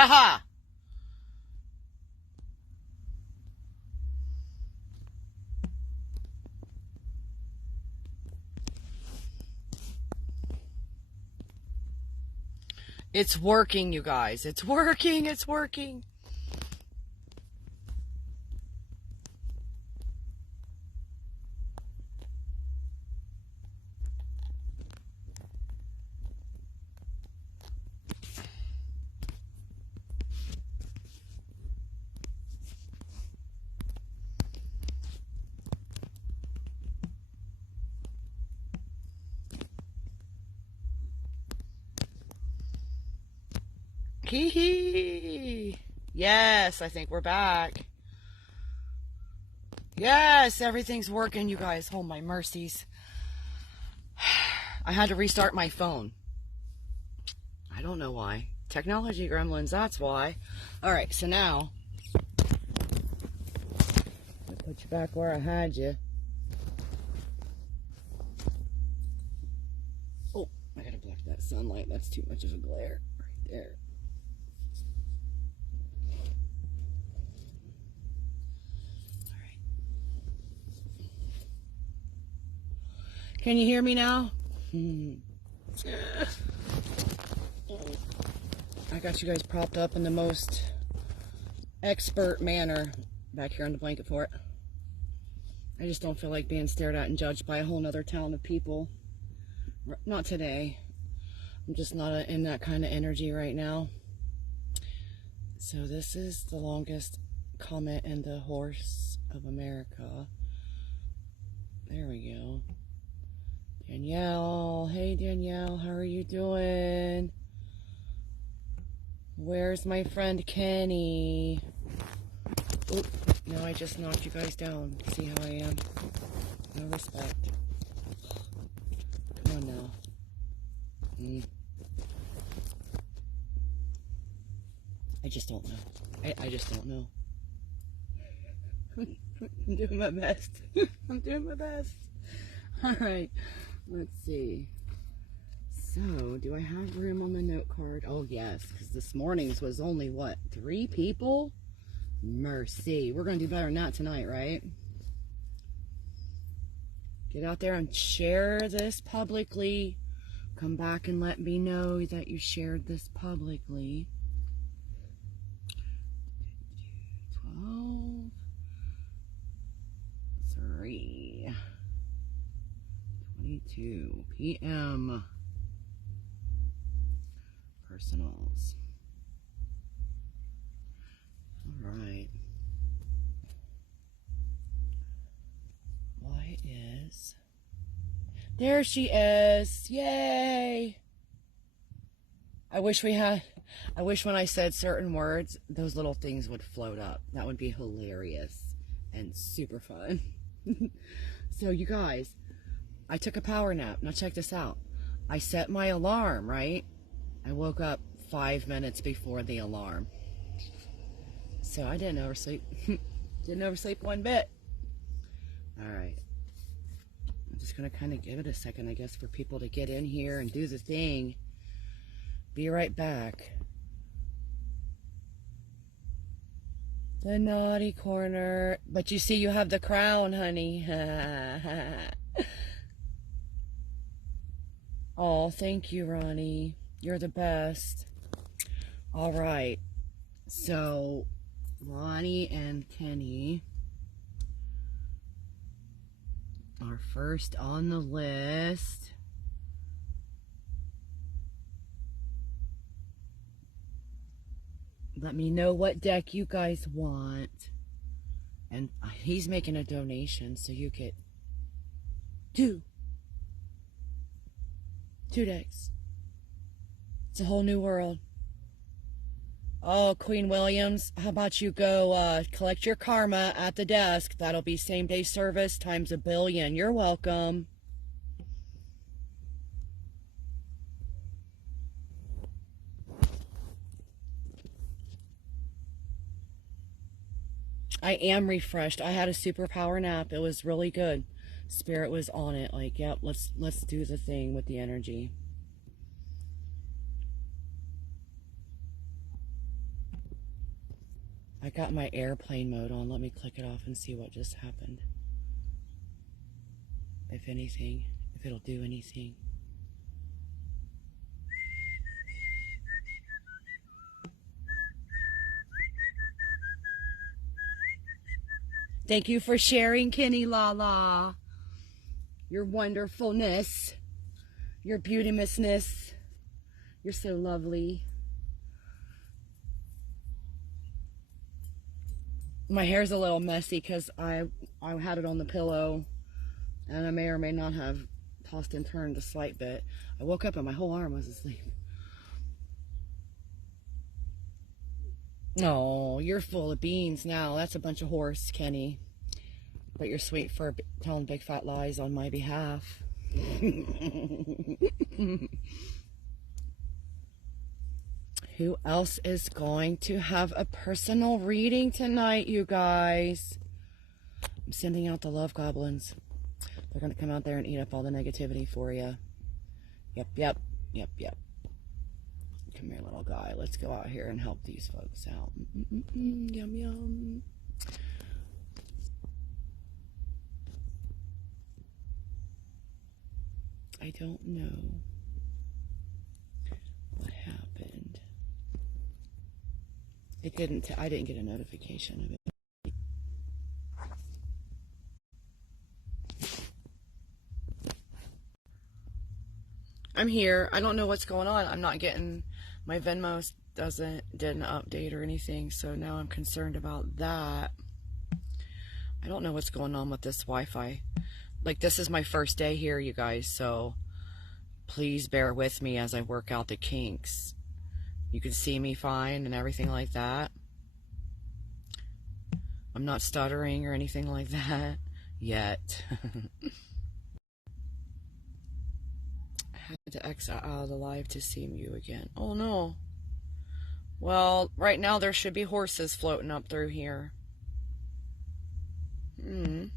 Haha! It's working, you guys. It's working. It's working. Hee hee. Yes, I think we're back. Yes, everything's working, you guys. Oh, my mercies. I had to restart my phone. I don't know why. Technology gremlins, that's why. All right, so now, I'll put you back where I had you. Oh, I gotta block that sunlight. That's too much of a glare right there. Can you hear me now? I got you guys propped up in the most expert manner back here on the blanket fort. I just don't feel like being stared at and judged by a whole nother town of people. Not today. I'm just not in that kind of energy right now. So this is the longest comment in the Horse of America. There we go. Danielle, hey Danielle, how are you doing? Where's my friend Kenny? Oop, no, I just knocked you guys down. See how I am? No respect. Come on now. I just don't know. I just don't know. I'm doing my best. I'm doing my best. Alright. Let's see. So, do I have room on the note card? Oh, yes, because this morning's was only, what, 3 people? Mercy. We're going to do better than that tonight, right? Get out there and share this publicly. Come back and let me know that you shared this publicly. 12, 3, 22 p.m. Personals. All right. Why is... There she is. Yay. I wish when I said certain words, those little things would float up. That would be hilarious and super fun. So you guys, I took a power nap. Now check this out. I set my alarm, right? I woke up 5 minutes before the alarm. So I didn't oversleep. Didn't oversleep one bit. All right. I'm just going to kind of give it a second, I guess, for people to get in here and do the thing. Be right back. The naughty corner. But you see, you have the crown, honey. Oh, thank you, Ronnie. You're the best. All right. So, Ronnie and Kenny are first on the list. Let me know what deck you guys want. And he's making a donation, so you get two decks. It's a whole new world. Oh, Queen Williams, how about you go collect your karma at the desk? That'll be same-day service times 1 billion. You're welcome. I am refreshed. I had a superpower nap. It was really good. Spirit was on it. Like, yep, let's do the thing with the energy. I got my airplane mode on. Let me click it off and see what just happened. If anything, if it'll do anything. Thank you for sharing, Kenny Lala. Your wonderfulness, your beautimousness. You're so lovely. My hair's a little messy because I had it on the pillow, and I may or may not have tossed and turned a slight bit. I woke up and my whole arm was asleep. Oh, you're full of beans now. That's a bunch of horse, Kenny. But you're sweet for telling big fat lies on my behalf. Who else is going to have a personal reading tonight, you guys? I'm sending out the love goblins. They're going to come out there and eat up all the negativity for you. Yep, yep, yep, yep. Come here, little guy. Let's go out here and help these folks out. Yum, yum. I don't know what happened. It didn't, I didn't get a notification of it. I'm here. I don't know what's going on. I'm not getting, my Venmo didn't update or anything, so now I'm concerned about that. I don't know what's going on with this Wi-Fi. Like, this is my first day here, you guys, so please bear with me as I work out the kinks. You can see me fine and everything like that. I'm not stuttering or anything like that yet. I had to exit out of the live to see you again. Oh no. Well, right now there should be horses floating up through here. Oh.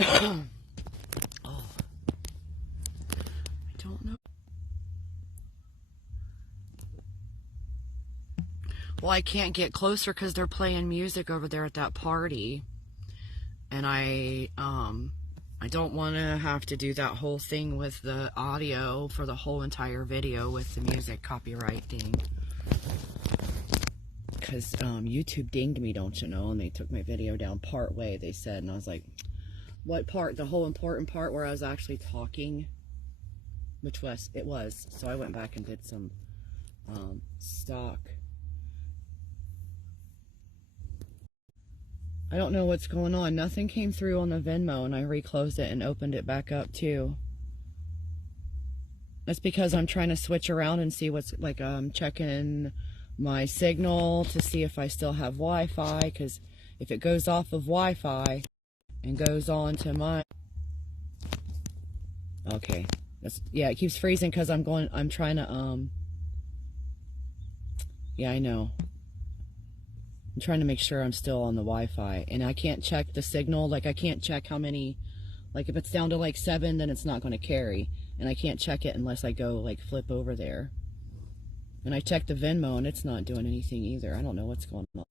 I don't know. Well, I can't get closer because they're playing music over there at that party. And I don't want to have to do that whole thing with the audio for the whole entire video with the music copyright thing. Because YouTube dinged me, don't you know? And they took my video down part way, they said. And I was like, what part? The whole important part where I was actually talking? Which was, it was. So I went back and did some stock. I don't know what's going on. Nothing came through on the Venmo, and I reclosed it and opened it back up too. That's because I'm trying to switch around and see what's, like, checking my signal to see if I still have Wi-Fi, because if it goes off of Wi-Fi and goes on to my... Okay. Yeah, it keeps freezing because I'm trying to, yeah, I know. I'm trying to make sure I'm still on the Wi-Fi, and I can't check the signal. Like, I can't check how many, like, if it's down to like 7, then it's not going to carry, and I can't check it unless I go, like, flip over there. And I checked the Venmo, and it's not doing anything either. I don't know what's going on.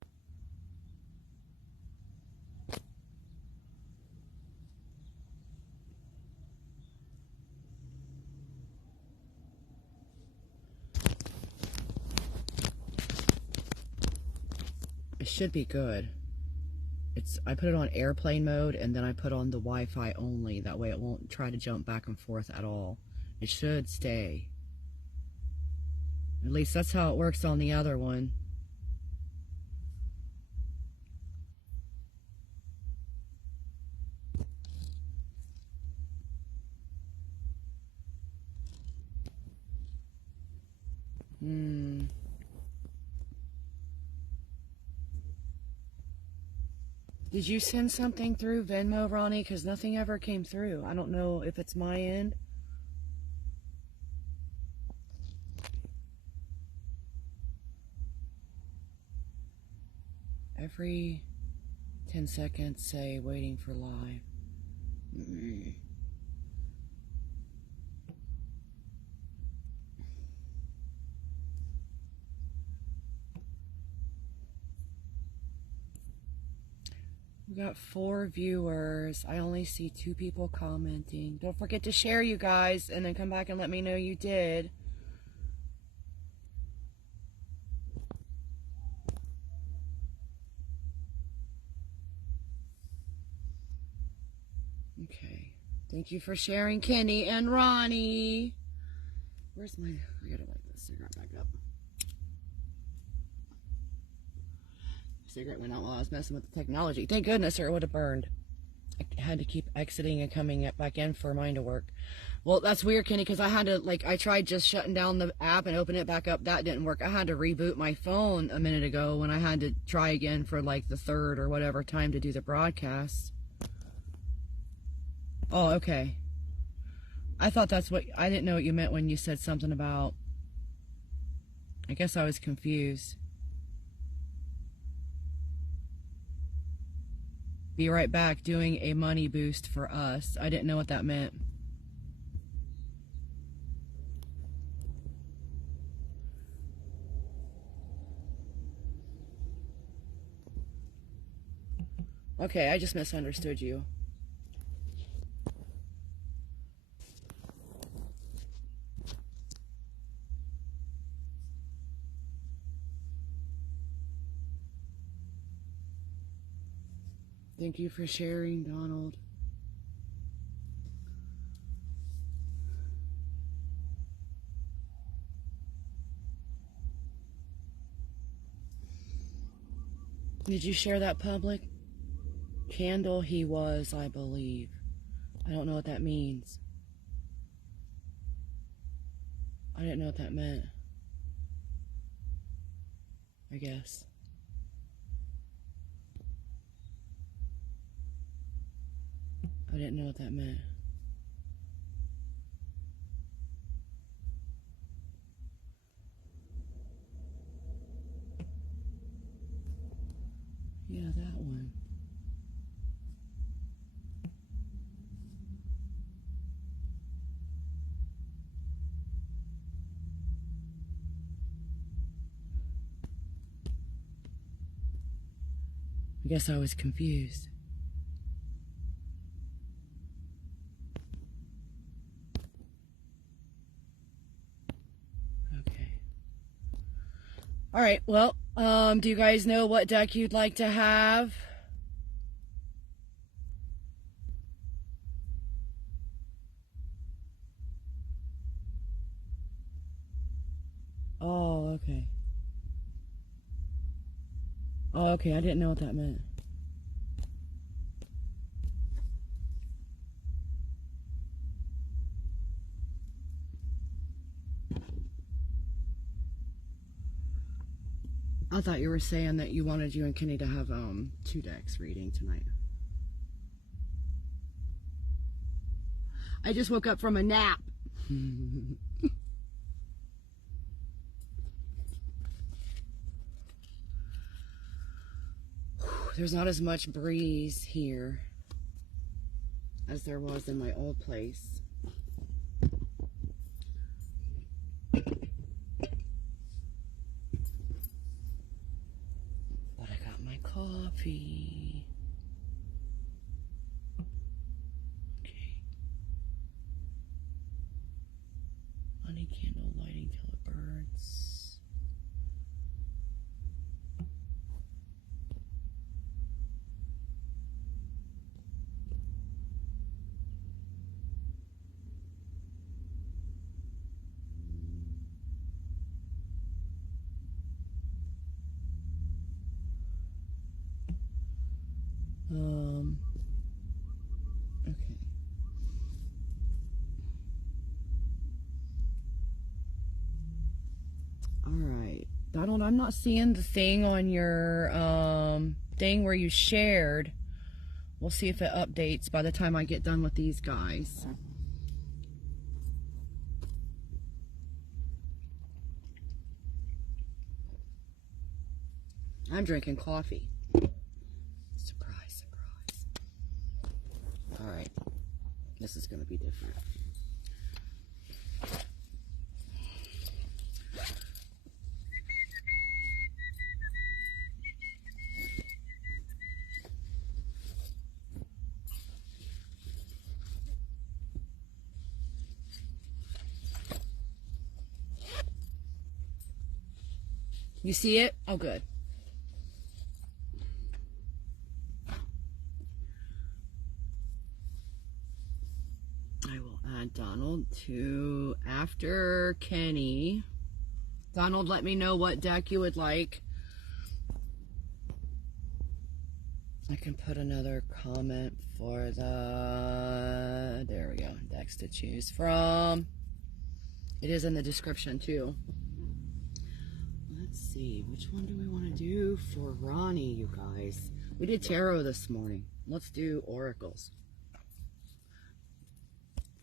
It should be good. I put it on airplane mode, and then I put on the Wi-Fi only. That way it won't try to jump back and forth at all. It should stay. At least that's how it works on the other one. Did you send something through Venmo, Ronnie? Because nothing ever came through. I don't know if it's my end. Every 10 seconds, say, waiting for live. We got 4 viewers. I only see 2 people commenting. Don't forget to share, you guys, and then come back and let me know you did. Okay. Thank you for sharing, Kenny and Ronnie. Where's my... I gotta light this cigarette back up. Cigarette went out while I was messing with the technology. Thank goodness, or it would have burned. I had to keep exiting and coming back in for mine to work. Well, that's weird, Kenny, because I had to, like, I tried just shutting down the app and opening it back up. That didn't work. I had to reboot my phone a minute ago when I had to try again for, like, the 3rd or whatever time to do the broadcast. Oh, okay. I thought that's what... I didn't know what you meant when you said something about... I guess I was confused. Be right back, doing a money boost for us. I didn't know what that meant. Okay, I just misunderstood you. Thank you for sharing, Donald. Did you share that public? Candle he was, I believe. I don't know what that means. I didn't know what that meant. I guess. I didn't know what that meant. Yeah, that one. I guess I was confused. Okay. All right, well, do you guys know what deck you'd like to have? Oh, okay. Oh, okay, I didn't know what that meant. I thought you were saying that you wanted you and Kenny to have 2 decks reading tonight. I just woke up from a nap. There's not as much breeze here as there was in my old place. But I got my coffee. Okay. Honey candle lighting till it burns. Okay. All right. Donald, I'm not seeing the thing on your thing where you shared. We'll see if it updates by the time I get done with these guys. I'm drinking coffee. Surprise, surprise. All right. This is going to be different. You see it? Oh, good. I will add Donald to after Kenny. Donald, let me know what deck you would like. I can put another comment for the, there we go, decks to choose from. It is in the description too. Let's see, which one do we want to do for Ronnie, you guys? We did tarot this morning. Let's do oracles.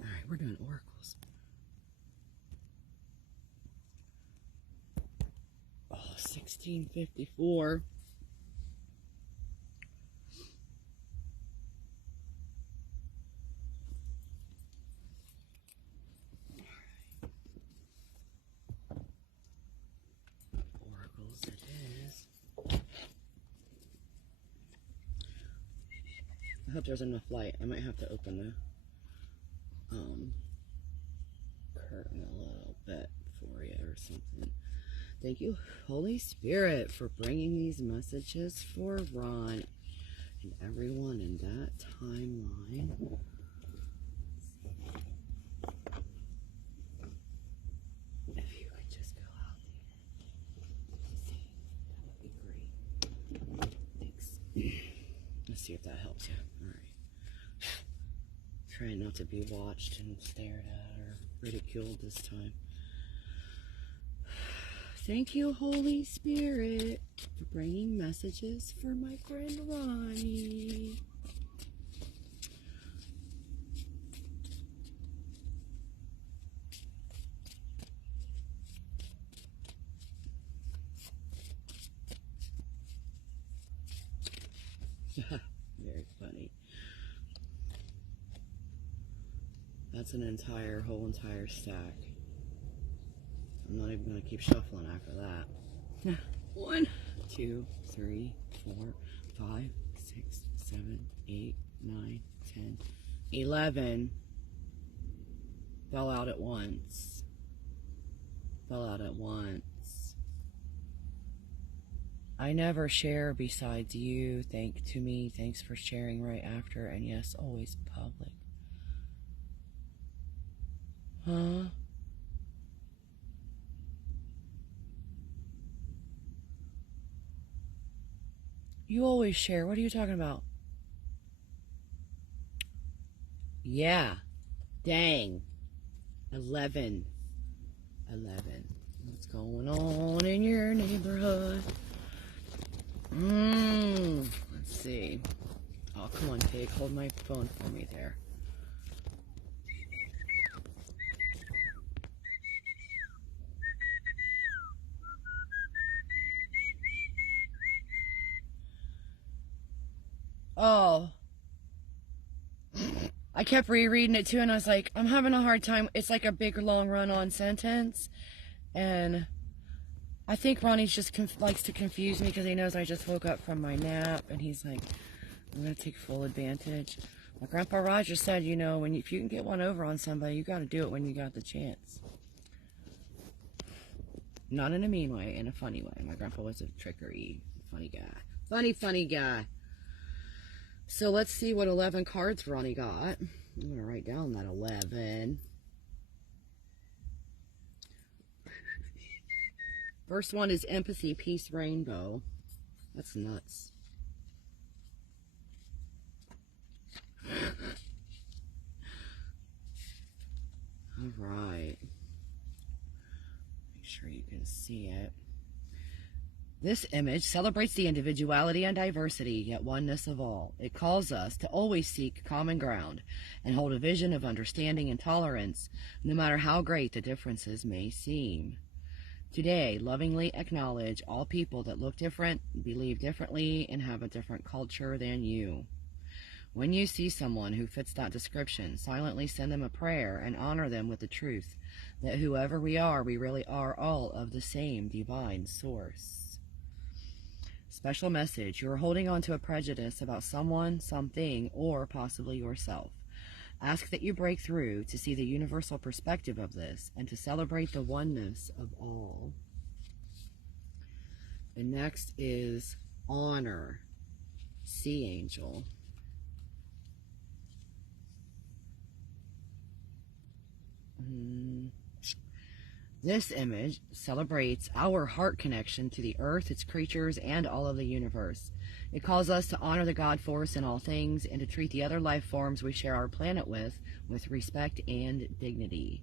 All right, we're doing oracles. Oh, 1654. Oracles it is. I hope there's enough light. I might have to open the curtain a little bit for you or something. Thank you, Holy Spirit, for bringing these messages for Ron and everyone in that timeline. If you could just go out there, that would be great. Thanks. Let's see if that helps you. All right. Trying not to be watched and stared at or ridiculed this time. Thank you, Holy Spirit, for bringing messages for my friend Ronnie. Very funny. That's an whole entire stack. I'm not even going to keep shuffling after that. 1, 2, 3, 4, 5, 6, 7, 8, 9, 10, 11. Fell out at once. Fell out at once. I never share besides you. Thanks for sharing right after. And yes, always public. Huh? You always share. What are you talking about? Yeah. Dang. 11. What's going on in your neighborhood? Let's see. Oh, come on, pig. Hold my phone for me there. Oh. I kept rereading it too, and I was like, I'm having a hard time. It's like a big, long run-on sentence. And I think Ronnie just likes to confuse me because he knows I just woke up from my nap. And he's like, I'm going to take full advantage. My Grandpa Roger said, you know, if you can get one over on somebody, you got to do it when you got the chance. Not in a mean way, in a funny way. My grandpa was a trickery funny guy. Funny guy. So let's see what 11 cards Ronnie got. I'm going to write down that 11. First one is Empathy, Peace, Rainbow. That's nuts. All right. Make sure you can see it. This image celebrates the individuality and diversity, yet oneness of all. It calls us to always seek common ground and hold a vision of understanding and tolerance, no matter how great the differences may seem. Today, lovingly acknowledge all people that look different, believe differently, and have a different culture than you. When you see someone who fits that description, silently send them a prayer and honor them with the truth that whoever we are, we really are all of the same divine source. Special message. You are holding on to a prejudice about someone, something, or possibly yourself. Ask that you break through to see the universal perspective of this and to celebrate the oneness of all. And next is honor. Sea angel. This image celebrates our heart connection to the earth, its creatures, and all of the universe. It calls us to honor the God force in all things and to treat the other life forms we share our planet with respect and dignity.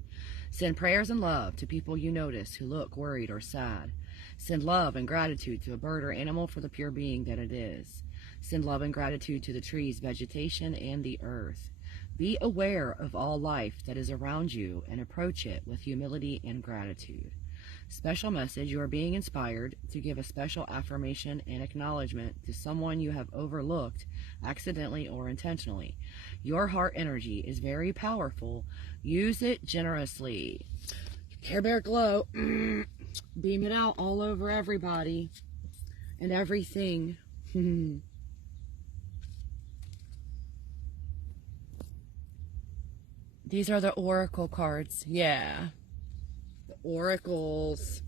Send prayers and love to people you notice who look worried or sad. Send love and gratitude to a bird or animal for the pure being that it is. Send love and gratitude to the trees, vegetation, and the earth. Be aware of all life that is around you and approach it with humility and gratitude. Special message: you are being inspired to give a special affirmation and acknowledgement to someone you have overlooked, accidentally or intentionally. Your heart energy is very powerful. Use it generously. Care Bear Glow. Beam it out all over everybody and everything. These are the oracle cards. Yeah. The oracles.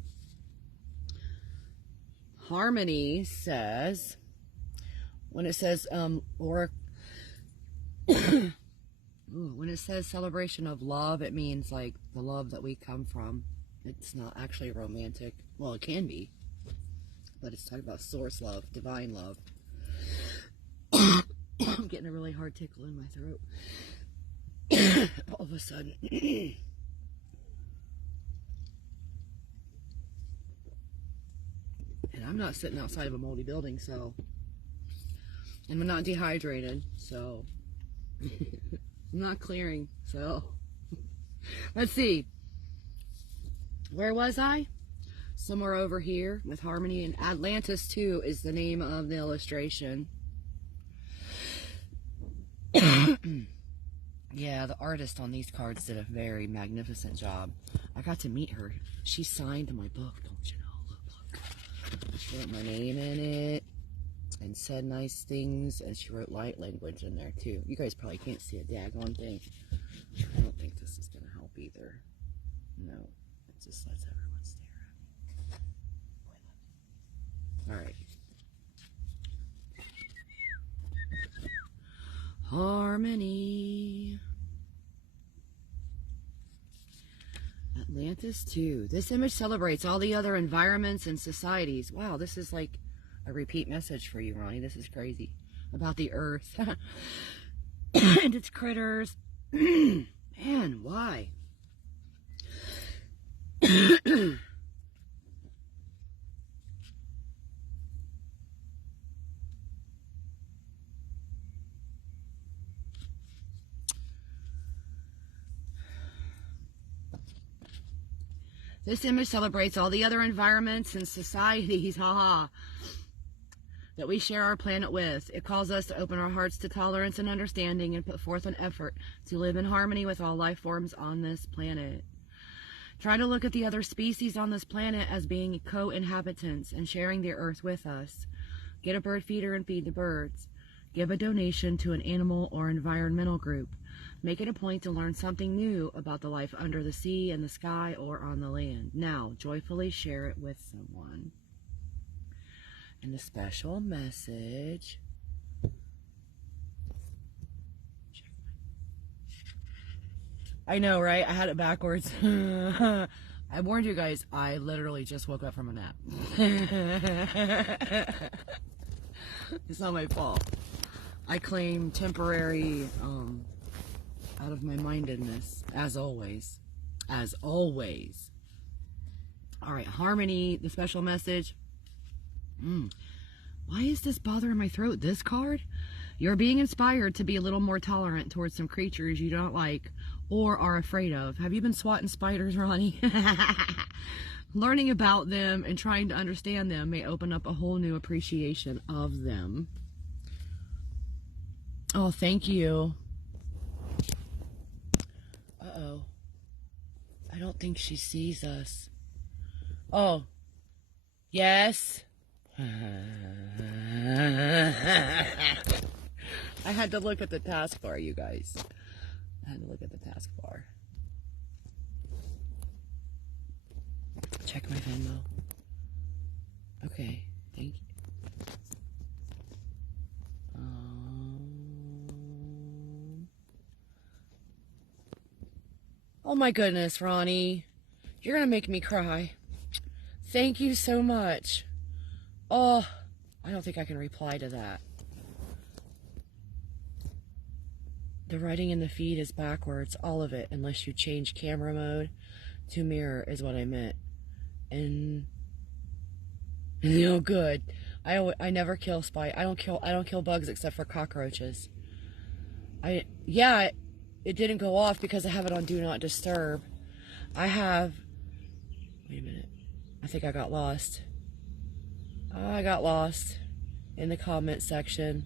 Harmony says, when it says when it says celebration of love, it means like the love that we come from. It's not actually romantic. Well, it can be, but it's talking about source love, divine love. I'm getting a really hard tickle in my throat. All of a sudden. And I'm not sitting outside of a moldy building, so. And I'm not dehydrated, so. I'm not clearing, so. Let's see. Where was I? Somewhere over here with Harmony, and Atlantis too is the name of the illustration. Yeah, the artist on these cards did a very magnificent job. I got to meet her. She signed my book, don't you know? Look. She wrote my name in it and said nice things, and she wrote light language in there too. You guys probably can't see a daggone thing. I don't think this is going to help either. No, it just lets everyone stare at me. Alright. Harmony. Atlantis 2. This image celebrates all the other environments and societies. Wow, this is like a repeat message for you, Ronnie. This is crazy. About the earth. And its critters. Man, why? This image celebrates all the other environments and societies, that we share our planet with. It calls us to open our hearts to tolerance and understanding and put forth an effort to live in harmony with all life forms on this planet. Try to look at the other species on this planet as being co-inhabitants and sharing the earth with us. Get a bird feeder and feed the birds. Give a donation to an animal or environmental group. Make it a point to learn something new about the life under the sea, in the sky, or on the land. Now, joyfully share it with someone. And the special message. I know, right? I had it backwards. I warned you guys, I literally just woke up from a nap. It's not my fault. I claim temporary out of my mindedness, as always. As always. Alright, Harmony, the special message. Why is this bothering my throat? This card? You're being inspired to be a little more tolerant towards some creatures you don't like or are afraid of. Have you been swatting spiders, Ronnie? Learning about them and trying to understand them may open up a whole new appreciation of them. Oh, thank you. Uh-oh. I don't think she sees us. Oh. Yes. I had to look at the taskbar, you guys. I had to look at the taskbar. Check my Venmo. Okay. Thank you. Oh my goodness, Ronnie. You're going to make me cry. Thank you so much. Oh, I don't think I can reply to that. The writing in the feed is backwards, all of it, unless you change camera mode to mirror is what I meant. And no good. I never kill I don't kill bugs except for cockroaches. It didn't go off because I have it on Do Not Disturb. Wait a minute. I think I got lost. I got lost in the comment section.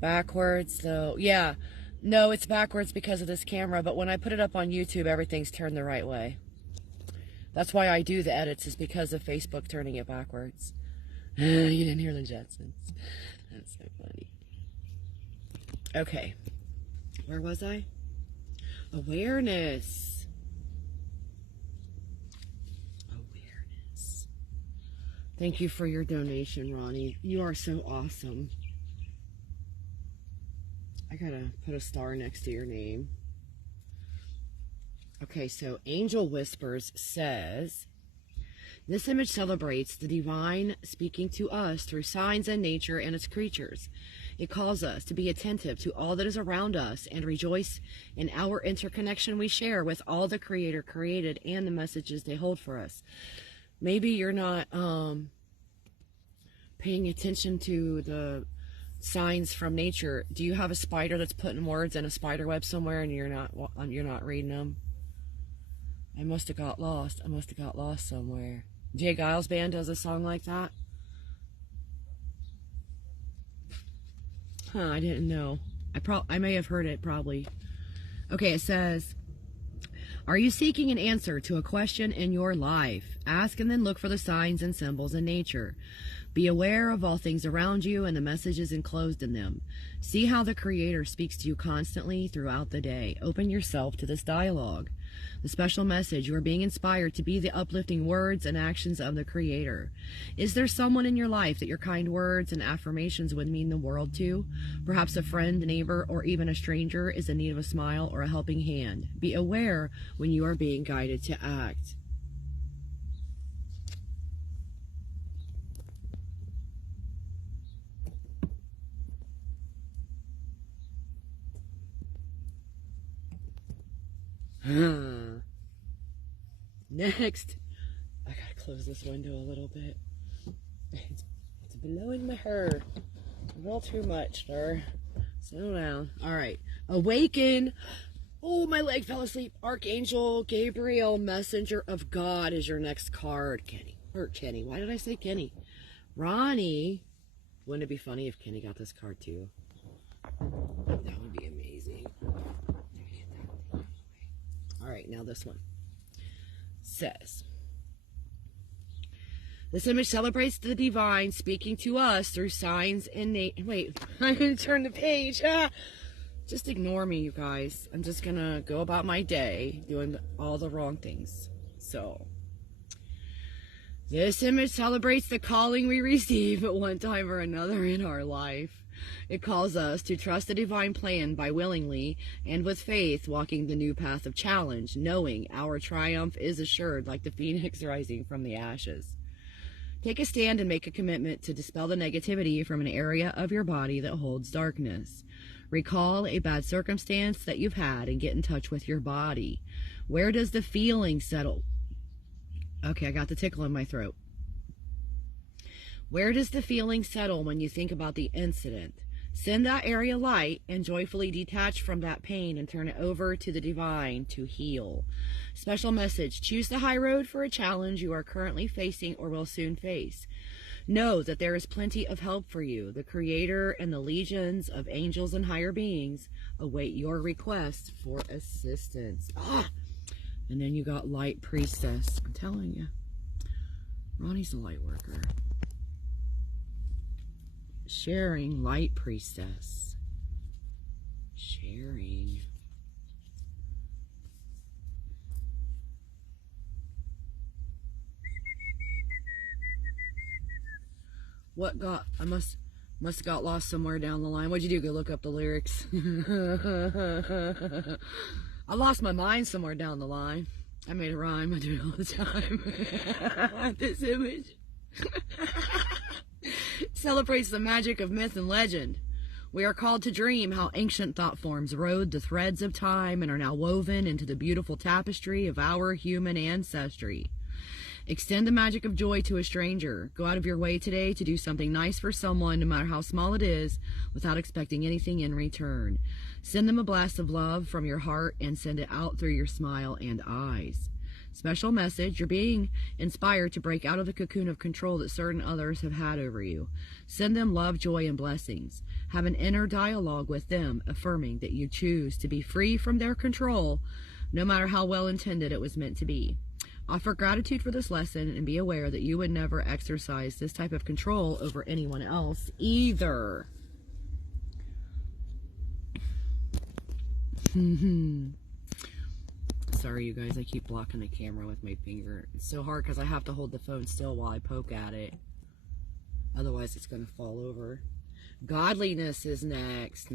Backwards though. Yeah. No, it's backwards because of this camera, but when I put it up on YouTube, everything's turned the right way. That's why I do the edits, is because of Facebook turning it backwards. You didn't hear the Jetsons. That's so funny. Okay. Where was I? Awareness. Awareness. Thank you for your donation, Ronnie. You are so awesome. I gotta put a star next to your name. Okay, so Angel Whispers says, this image celebrates the divine speaking to us through signs in nature and its creatures. It calls us to be attentive to all that is around us and rejoice in our interconnection we share with all the Creator created and the messages they hold for us. Maybe you're not paying attention to the signs from nature. Do you have a spider that's putting words in a spider web somewhere and you're not reading them? I must have got lost. I must have got lost somewhere. Jay Giles Band does a song like that? Huh, I didn't know. I may have heard it, probably. Okay, it says, are you seeking an answer to a question in your life? Ask and then look for the signs and symbols in nature. Be aware of all things around you and the messages enclosed in them. See how the Creator speaks to you constantly throughout the day. Open yourself to this dialogue. The special message, you are being inspired to be the uplifting words and actions of the Creator. Is there someone in your life that your kind words and affirmations would mean the world to? Perhaps a friend, neighbor, or even a stranger is in need of a smile or a helping hand. Be aware when you are being guided to act. Next, I gotta close this window a little bit. It's blowing my hair a little too much, sir. Settle down. All right. Awaken. Oh, my leg fell asleep. Archangel Gabriel, Messenger of God is your next card. Kenny. Why did I say Kenny? Ronnie. Wouldn't it be funny if Kenny got this card too? That would be amazing. All right, now this one says, this image celebrates the divine speaking to us through signs in nature. Wait, I'm going to turn the page. Just ignore me, you guys. I'm just going to go about my day doing all the wrong things. So, this image celebrates the calling we receive at one time or another in our life. It calls us to trust the divine plan by willingly and with faith walking the new path of challenge, knowing our triumph is assured like the phoenix rising from the ashes. Take a stand and make a commitment to dispel the negativity from an area of your body that holds darkness. Recall a bad circumstance that you've had and get in touch with your body. Where does the feeling settle? Okay, I got the tickle in my throat. Where does the feeling settle when you think about the incident? Send that area light and joyfully detach from that pain and turn it over to the divine to heal. Special message, choose the high road for a challenge you are currently facing or will soon face. Know that there is plenty of help for you. The Creator and the legions of angels and higher beings await your request for assistance. And then you got Light Priestess. I'm telling you, Ronnie's a light worker. Sharing, Light Priestess. Sharing. What got, I must have got lost somewhere down the line. What'd you do? Go look up the lyrics? I lost my mind somewhere down the line. I made a rhyme. I do it all the time. This image celebrates the magic of myth and legend. We are called to dream how ancient thought forms rode the threads of time and are now woven into the beautiful tapestry of our human ancestry. Extend the magic of joy to a stranger. Go out of your way today to do something nice for someone, no matter how small it is, without expecting anything in return. Send them a blast of love from your heart and send it out through your smile and eyes. Special message, you're being inspired to break out of the cocoon of control that certain others have had over you. Send them love, joy, and blessings. Have an inner dialogue with them, affirming that you choose to be free from their control, no matter how well intended it was meant to be. Offer gratitude for this lesson and be aware that you would never exercise this type of control over anyone else either. Sorry, you guys, I keep blocking the camera with my finger. It's so hard because I have to hold the phone still while I poke at it. Otherwise, it's going to fall over. Godliness is next.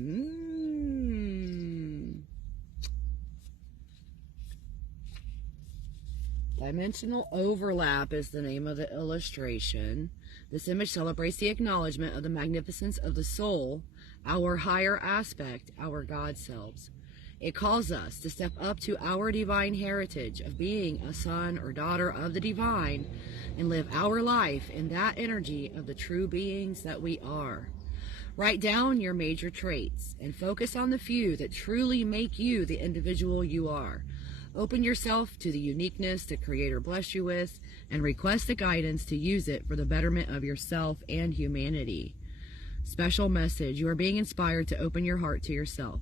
Dimensional overlap is the name of the illustration. This image celebrates the acknowledgement of the magnificence of the soul, our higher aspect, our God selves. It calls us to step up to our divine heritage of being a son or daughter of the divine and live our life in that energy of the true beings that we are. Write down your major traits and focus on the few that truly make you the individual you are. Open yourself to the uniqueness the Creator blessed you with and request the guidance to use it for the betterment of yourself and humanity. Special message, you are being inspired to open your heart to yourself.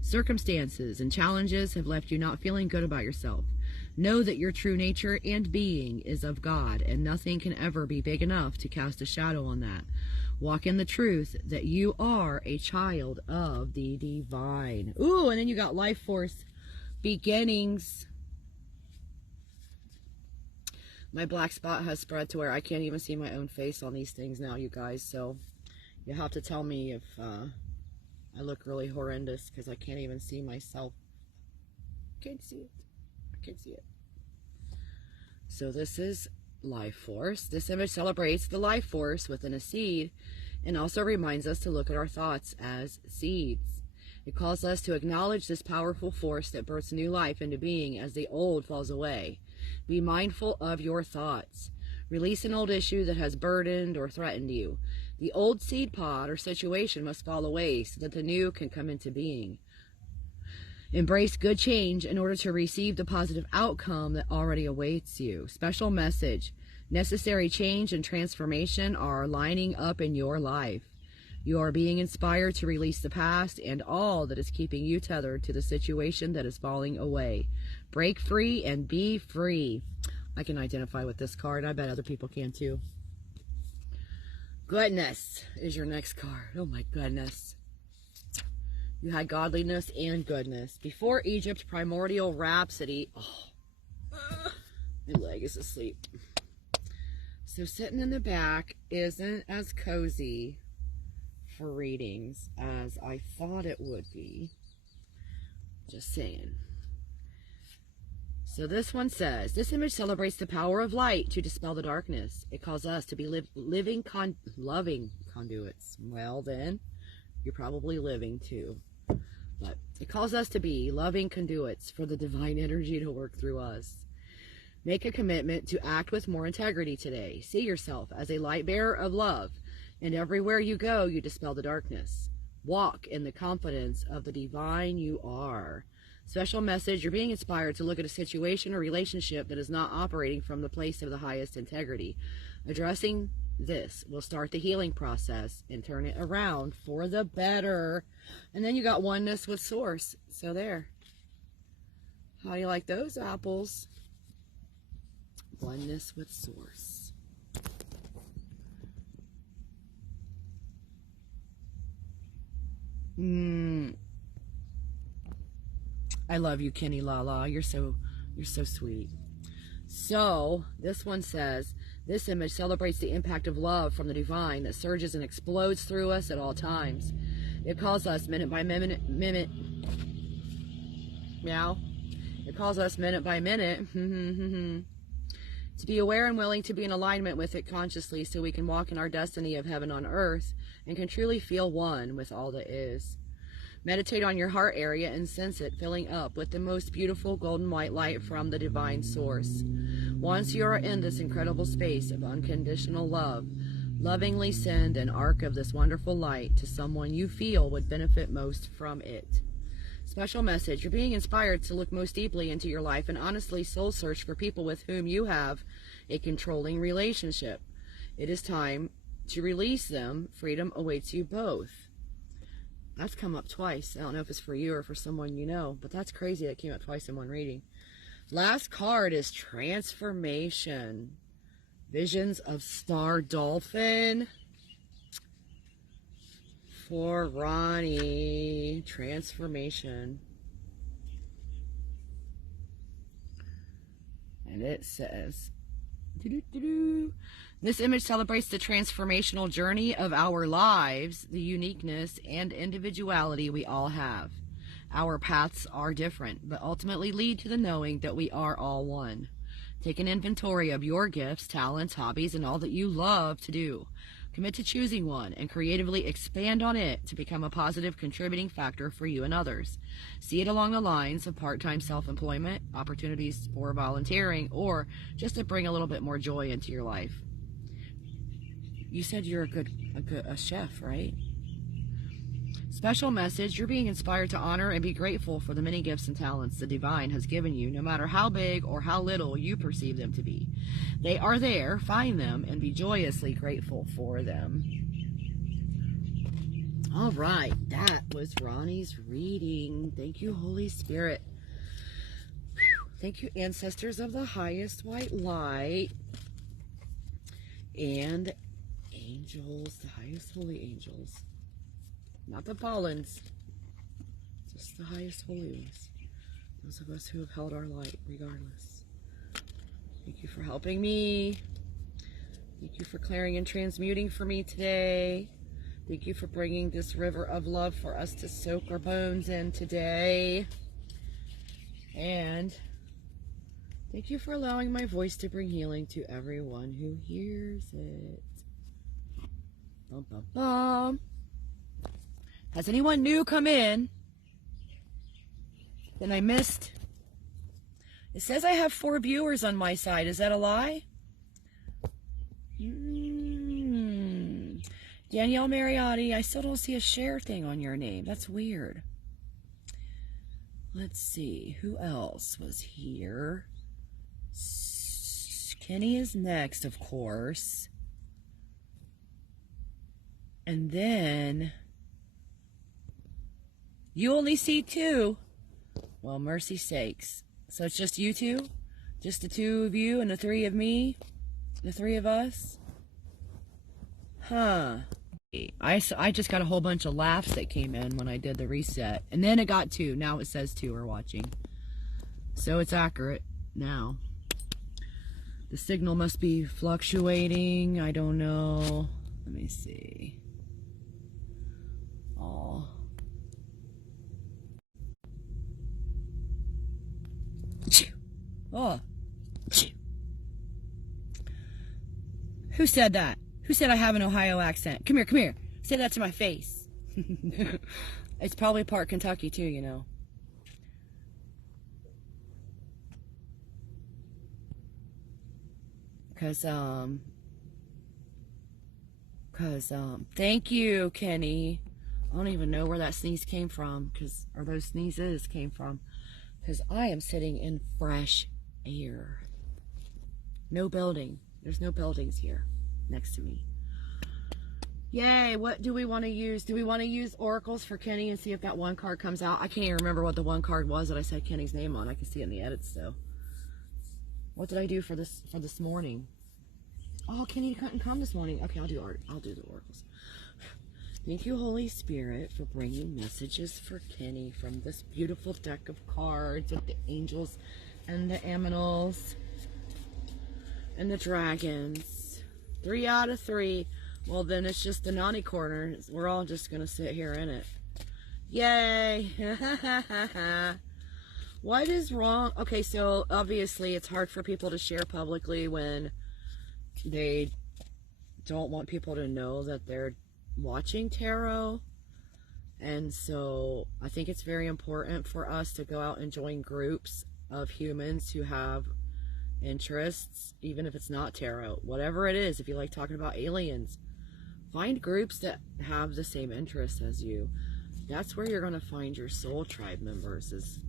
Circumstances and challenges have left you not feeling good about yourself. Know that your true nature and being is of God, and nothing can ever be big enough to cast a shadow on that. Walk in the truth that you are a child of the divine. Ooh, and then you got life force beginnings. My black spot has spread to where I can't even see my own face on these things now, you guys. So you have to tell me if I look really horrendous because I can't even see myself. Can't see it. I can't see it. So this is life force. This image celebrates the life force within a seed and also reminds us to look at our thoughts as seeds. It calls us to acknowledge this powerful force that births new life into being as the old falls away. Be mindful of your thoughts. Release an old issue that has burdened or threatened you. The old seed pod or situation must fall away so that the new can come into being. Embrace good change in order to receive the positive outcome that already awaits you. Special message. Necessary change and transformation are lining up in your life. You are being inspired to release the past and all that is keeping you tethered to the situation that is falling away. Break free and be free. I can identify with this card. I bet other people can too. Goodness is your next card. Oh my goodness. You had godliness and goodness. Before Egypt, primordial rhapsody. Oh, my leg is asleep. So sitting in the back isn't as cozy for readings as I thought it would be. Just saying. So this one says, this image celebrates the power of light to dispel the darkness. It calls us to be loving conduits. Well then, you're probably living too. But it calls us to be loving conduits for the divine energy to work through us. Make a commitment to act with more integrity today. See yourself as a light bearer of love, and everywhere you go, you dispel the darkness. Walk in the confidence of the divine you are. Special message, you're being inspired to look at a situation or relationship that is not operating from the place of the highest integrity. Addressing this will start the healing process and turn it around for the better. And then you got oneness with source. So there. How do you like those apples? Oneness with source. I love you, Kenny Lala. You're so sweet. So this one says, This image celebrates the impact of love from the divine that surges and explodes through us at all times. It calls us minute by minute, meow. It calls us minute by minute to be aware and willing to be in alignment with it consciously so we can walk in our destiny of heaven on earth and can truly feel one with all that is. Meditate on your heart area and sense it filling up with the most beautiful golden white light from the divine source. Once you are in this incredible space of unconditional love, lovingly send an arc of this wonderful light to someone you feel would benefit most from it. Special message: you're being inspired to look most deeply into your life and honestly soul search for people with whom you have a controlling relationship. It is time to release them. Freedom awaits you both. That's come up twice. I don't know if it's for you or for someone you know, but that's crazy. That came up twice in one reading. Last card is Transformation. Visions of Star Dolphin. For Ronnie. Transformation. And it says, this image celebrates the transformational journey of our lives, the uniqueness and individuality we all have. Our paths are different, but ultimately lead to the knowing that we are all one. Take an inventory of your gifts, talents, hobbies, and all that you love to do. Commit to choosing one and creatively expand on it to become a positive contributing factor for you and others. See it along the lines of part-time self-employment, opportunities for volunteering, or just to bring a little bit more joy into your life. You said you're a chef, right? Special message: you're being inspired to honor and be grateful for the many gifts and talents the divine has given you, no matter how big or how little you perceive them to be. They are there. Find them and be joyously grateful for them. All right, that was Ronnie's reading. Thank you, Holy Spirit. Thank you, ancestors of the highest white light and angels, the highest holy angels. Not the Pollens, just the highest holy ones. Those of us who have held our light regardless. Thank you for helping me. Thank you for clearing and transmuting for me today. Thank you for bringing this river of love for us to soak our bones in today. And thank you for allowing my voice to bring healing to everyone who hears it. Bum, bum, bum. Has anyone new come in that I missed? It says I have 4 viewers on my side. Is that a lie? Danielle Mariotti, I still don't see a share thing on your name. That's weird. Let's see. Who else was here? Kenny is next, of course. And then you only see 2. Well, mercy sakes. So it's just you 2? Just the 2 of you and the 3 of me? The 3 of us? Huh. I just got a whole bunch of laughs that came in when I did the reset. And then it got 2. Now it says 2 are watching. So it's accurate now. The signal must be fluctuating. I don't know. Let me see. Oh. Oh. Who said that? Who said I have an Ohio accent? Come here, come here. Say that to my face. It's probably part Kentucky too, you know. Cause thank you, Kenny. I don't even know where that sneeze came from, or those sneezes came from, because I am sitting in fresh air. No building. There's no buildings here next to me. Yay, what do we want to use? Do we want to use oracles for Kenny and see if that one card comes out? I can't even remember what the one card was that I said Kenny's name on. I can see it in the edits though. What did I do for this morning? Oh, Kenny couldn't come this morning. Okay, I'll do the oracles. Thank you, Holy Spirit, for bringing messages for Kenny from this beautiful deck of cards with the angels and the aminals and the dragons. 3 out of 3. Well, then it's just the naughty corner. We're all just going to sit here in it. Yay! What is wrong? Okay, so obviously it's hard for people to share publicly when they don't want people to know that they're watching tarot. And so I think it's very important for us to go out and join groups of humans who have interests, even if it's not tarot, whatever it is. If you like talking about aliens, find groups that have the same interests as you. That's where you're going to find your soul tribe members, is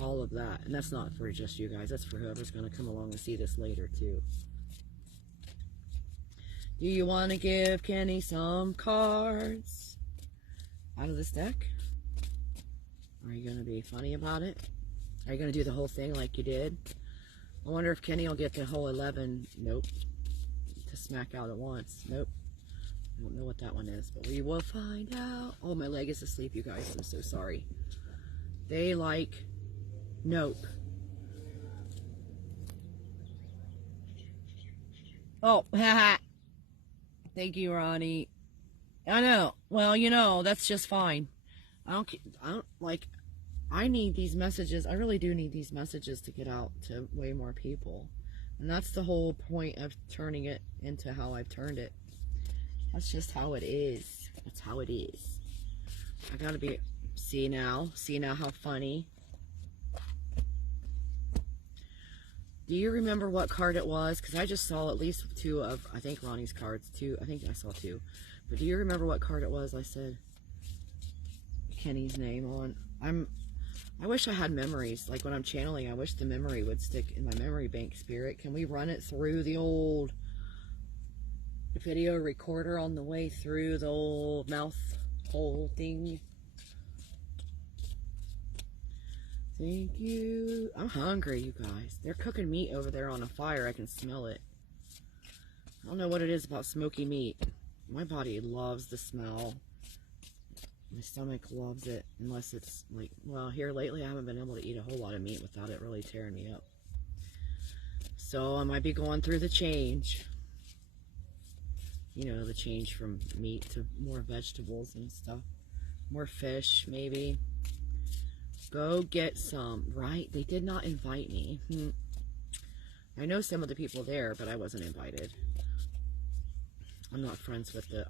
all of that. And that's not for just you guys, that's for whoever's going to come along and see this later too. Do you want to give Kenny some cards out of this deck? Are you going to be funny about it? Are you going to do the whole thing like you did? I wonder if Kenny will get the whole 11. Nope. To smack out at once. Nope. I don't know what that one is, but we will find out. Oh, my leg is asleep, you guys. I'm so sorry. They like... Nope. Oh, haha. Thank you, Ronnie. I know. Well, you know, that's just fine. I don't like... I need these messages. I really do need these messages to get out to way more people. And that's the whole point of turning it into how I've turned it. That's just how it is. That's how it is. I gotta be... See now how funny. Do you remember what card it was? Because I just saw at least 2 of, I think, Ronnie's cards. 2. I think I saw 2. But do you remember what card it was I said Kenny's name on? I wish I had memories. Like when I'm channeling, I wish the memory would stick in my memory bank, Spirit. Can we run it through the old video recorder on the way through the old mouth hole thing? Thank you. I'm hungry, you guys. They're cooking meat over there on a fire. I can smell it. I don't know what it is about smoky meat. My body loves the smell. My stomach loves it, unless it's like, well, here lately I haven't been able to eat a whole lot of meat without it really tearing me up. So I might be going through the change. You know, the change from meat to more vegetables and stuff. More fish, maybe. Go get some, right? They did not invite me. I know some of the people there, but I wasn't invited. I'm not friends with the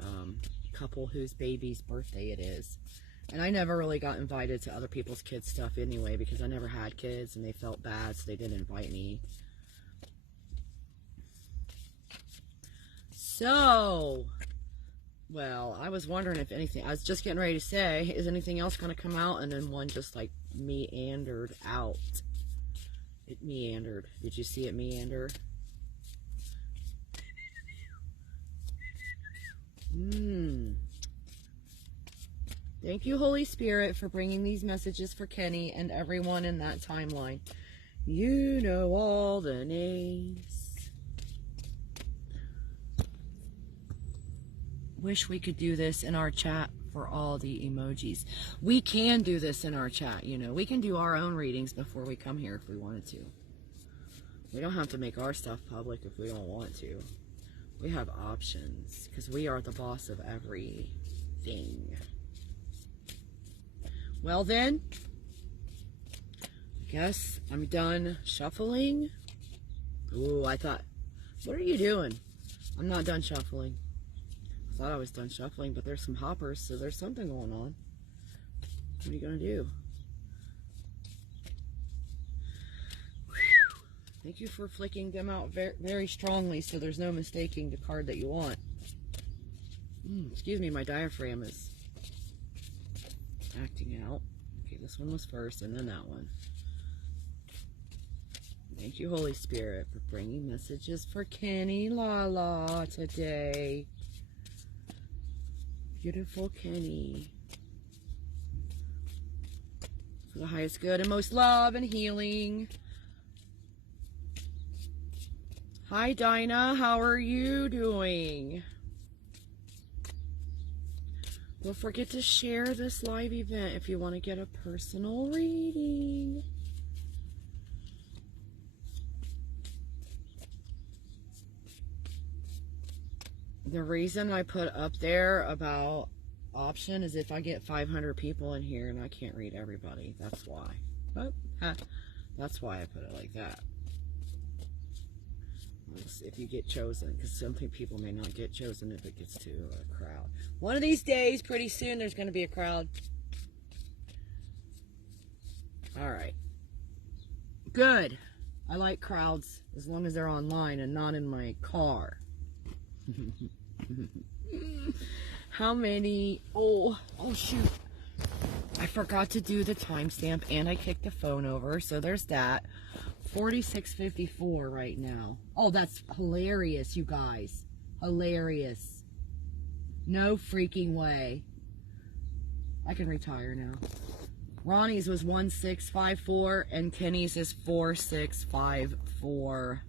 couple whose baby's birthday it is. And I never really got invited to other people's kids' stuff anyway, because I never had kids and they felt bad, so they didn't invite me. So, well, I was wondering if anything, I was just getting ready to say, is anything else going to come out? And then one just like meandered out. It meandered. Did you see it meander? Thank you, Holy Spirit, for bringing these messages for Kenny and everyone in that timeline. You know all the names. Wish we could do this in our chat for all the emojis. We can do this in our chat, you know. We can do our own readings before we come here if we wanted to. We don't have to make our stuff public if we don't want to. We have options, because we are the boss of everything. Well then, I guess I'm done shuffling. Ooh, I thought, what are you doing? I'm not done shuffling. I thought I was done shuffling, but there's some hoppers, so there's something going on. What are you going to do? Whew. Thank you for flicking them out very, very strongly so there's no mistaking the card that you want. Excuse me, my diaphragm is acting out. Okay, this one was first and then that one. Thank you, Holy Spirit, for bringing messages for Kenny Lala today. Beautiful Kenny. For the highest good and most love and healing. Hi, Dinah. How are you doing? Don't forget to share this live event if you want to get a personal reading. The reason I put up there about option is if I get 500 people in here and I can't read everybody. That's why. But, that's why I put it like that. If you get chosen, because some people may not get chosen if it gets to a crowd. One of these days, pretty soon, there's going to be a crowd. All right. Good. I like crowds as long as they're online and not in my car. How many? Oh shoot. I forgot to do the timestamp and I kicked the phone over. So there's that. 46:54 right now. Oh, that's hilarious, you guys. Hilarious. No freaking way. I can retire now. Ronnie's was 1654 and Kenny's is 4654.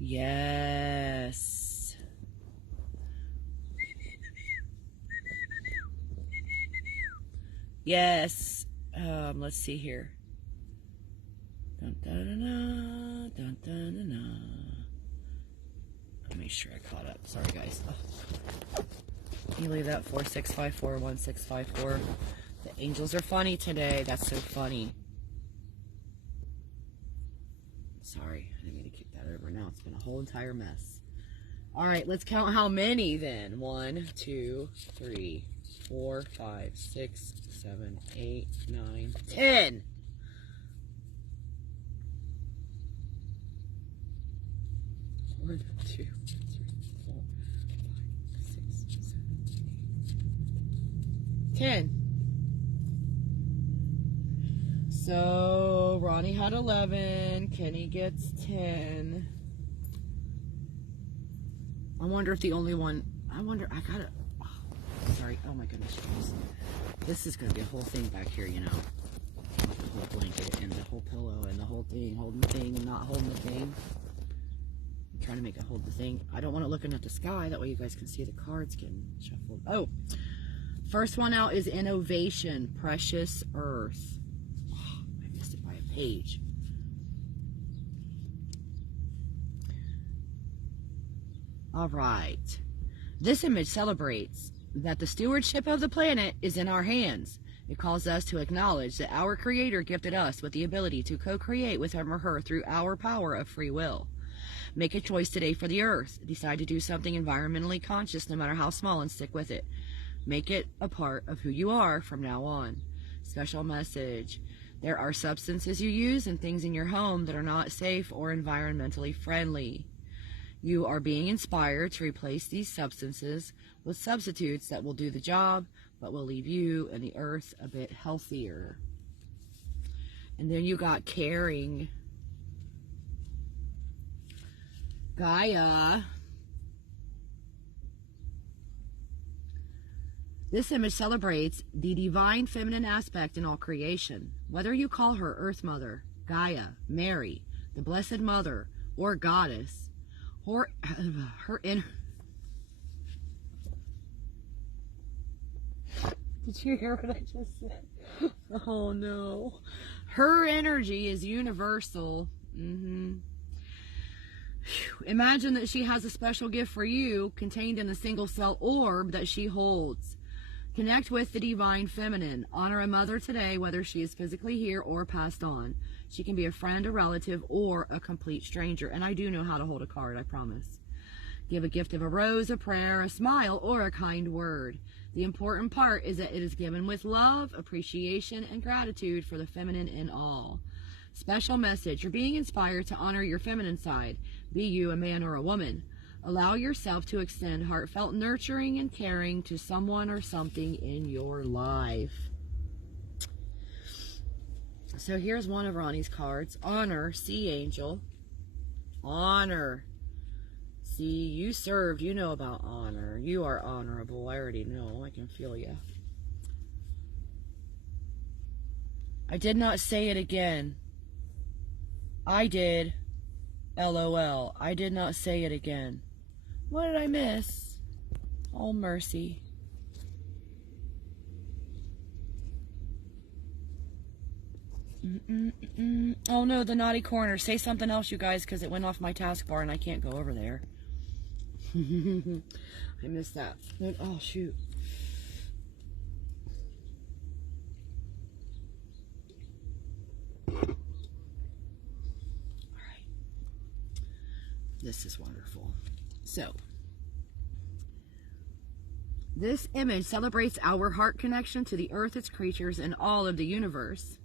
Yes. Yes. Let's see here. Dun, dun, dun, dun, dun, dun, dun, dun. Let me make sure I caught up. Sorry, guys. Oh. Can you leave that 4654 1654? The angels are funny today. That's so funny. Sorry, I didn't mean to kick that over. Now it's been a whole entire mess. All right, let's count how many then. 1, 2, 3, 4, 5, 6, 7, 8, 9, 10. One, 2, 3, 4, 5, 6, 7, 8, 10. So Ronnie had 11. Kenny gets 10. I wonder if the only one. I gotta. Oh, sorry. Oh my goodness, guys. This is gonna be a whole thing back here, you know. The whole blanket and the whole pillow and the whole thing, holding the thing and not holding the thing. I'm trying to make it hold the thing. I don't want it looking at the sky. That way you guys can see the cards getting shuffled. Oh, first one out is Innovation, Precious Earth. Oh, I missed it by a page. All right. This image celebrates that the stewardship of the planet is in our hands. It calls us to acknowledge that our Creator gifted us with the ability to co-create with him or her through our power of free will. Make a choice today for the earth. Decide to do something environmentally conscious, no matter how small, and stick with it. Make it a part of who you are from now on. Special message. There are substances you use and things in your home that are not safe or environmentally friendly. You are being inspired to replace these substances with substitutes that will do the job, but will leave you and the earth a bit healthier. And then you got caring. Gaia. This image celebrates the divine feminine aspect in all creation. Whether you call her Earth Mother, Gaia, Mary, the Blessed Mother, or Goddess, her inner... Did you hear what I just said? Oh no. Her energy is universal. Imagine that she has a special gift for you contained in the single cell orb that she holds. Connect with the divine feminine. Honor a mother today, whether she is physically here or passed on. She can be a friend, a relative, or a complete stranger. And I do know how to hold a card, I promise. Give a gift of a rose, a prayer, a smile, or a kind word. The important part is that it is given with love, appreciation, and gratitude for the feminine in all. Special message. You're being inspired to honor your feminine side. Be you a man or a woman. Allow yourself to extend heartfelt nurturing and caring to someone or something in your life. So here's one of Ronnie's cards. Honor, Sea Angel. Honor. See, you served. You know about honor. You are honorable. I already know. I can feel you. I did not say it again. I did. LOL. I did not say it again. What did I miss? Oh, mercy. Oh no, the naughty corner. Say something else, you guys, because it went off my taskbar and I can't go over there. I missed that. Oh, shoot. All right. This is wonderful. So, this image celebrates our heart connection to the earth, its creatures, and all of the universe.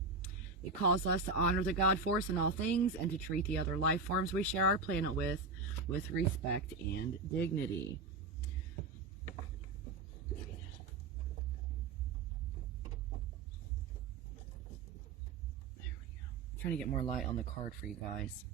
It calls us to honor the God force in all things and to treat the other life forms we share our planet with respect and dignity. There we go. I'm trying to get more light on the card for you guys.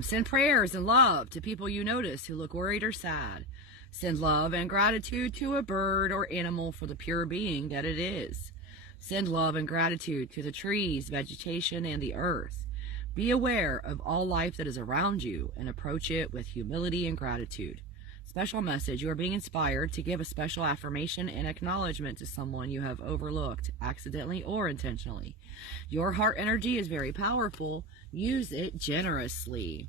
Send prayers and love to people you notice who look worried or sad. Send love and gratitude to a bird or animal for the pure being that it is. Send love and gratitude to the trees, vegetation, and the earth. Be aware of all life that is around you and approach it with humility and gratitude. Special message: you are being inspired to give a special affirmation and acknowledgement to someone you have overlooked, accidentally or intentionally. Your heart energy is very powerful. Use it generously.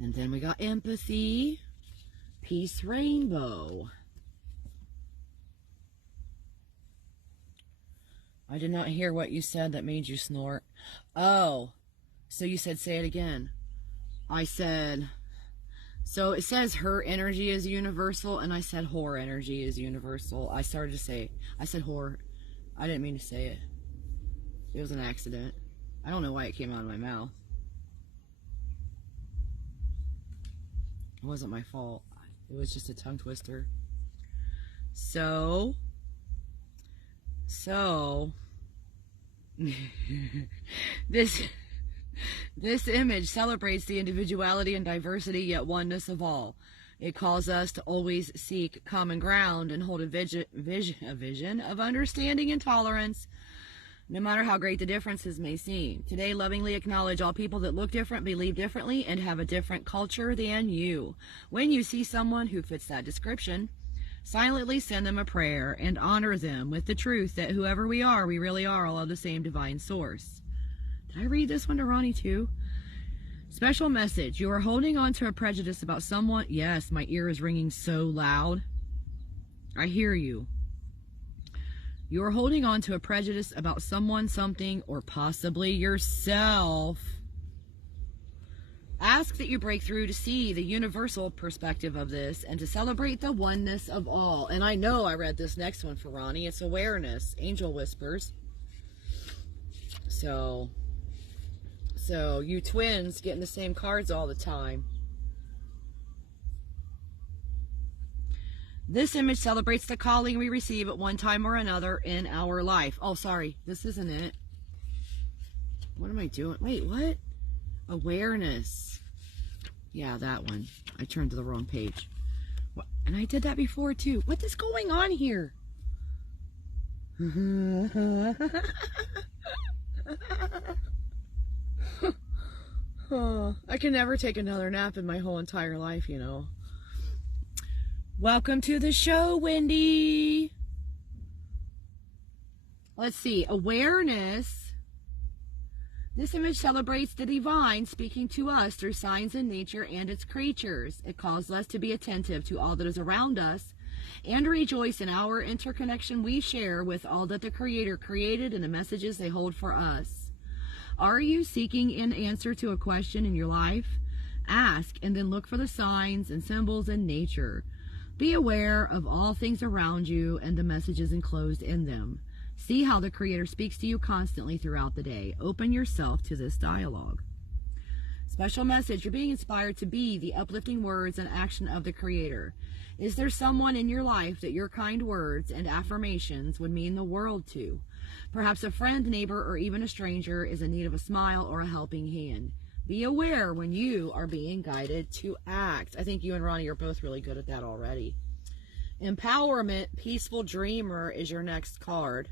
And then we got empathy, peace, rainbow. I did not hear what you said that made you snort. Oh, so you said say it again. I said, so it says her energy is universal, and I said whore energy is universal. I started to say, I said whore. I didn't mean to say it. It was an accident. I don't know why it came out of my mouth. It wasn't my fault. It was just a tongue twister. So this image celebrates the individuality and diversity yet oneness of all. It calls us to always seek common ground and hold a vision of understanding and tolerance, no matter how great the differences may seem. Today, lovingly acknowledge all people that look different, believe differently, and have a different culture than you. When you see someone who fits that description, silently send them a prayer and honor them with the truth that whoever we are, we really are all of the same divine source. Did I read this one to Ronnie too? Special message: you are holding on to a prejudice about someone. Yes, my ear is ringing so loud. I hear you. You are holding on to a prejudice about someone, something, or possibly yourself. Ask that you break through to see the universal perspective of this and to celebrate the oneness of all. And I know I read this next one for Ronnie. It's awareness, angel whispers. So you twins getting the same cards all the time. This image celebrates the calling we receive at one time or another in our life. Oh, sorry. This isn't it. What am I doing? Wait, what? Awareness. Yeah, that one. I turned to the wrong page. What? And I did that before, too. What is going on here? I can never take another nap in my whole entire life, you know. Welcome to the show, Wendy. Let's see. Awareness. This image celebrates the divine speaking to us through signs in nature and its creatures. It calls us to be attentive to all that is around us and rejoice in our interconnection we share with all that the Creator created and the messages they hold for us. Are you seeking an answer to a question in your life? Ask and then look for the signs and symbols in nature. Be aware of all things around you and the messages enclosed in them. See how the Creator speaks to you constantly throughout the day. Open yourself to this dialogue. Special message: you're being inspired to be the uplifting words and action of the Creator. Is there someone in your life that your kind words and affirmations would mean the world to? Perhaps a friend, neighbor, or even a stranger is in need of a smile or a helping hand. Be aware when you are being guided to act. I think you and Ronnie are both really good at that already. Empowerment, peaceful dreamer is your next card.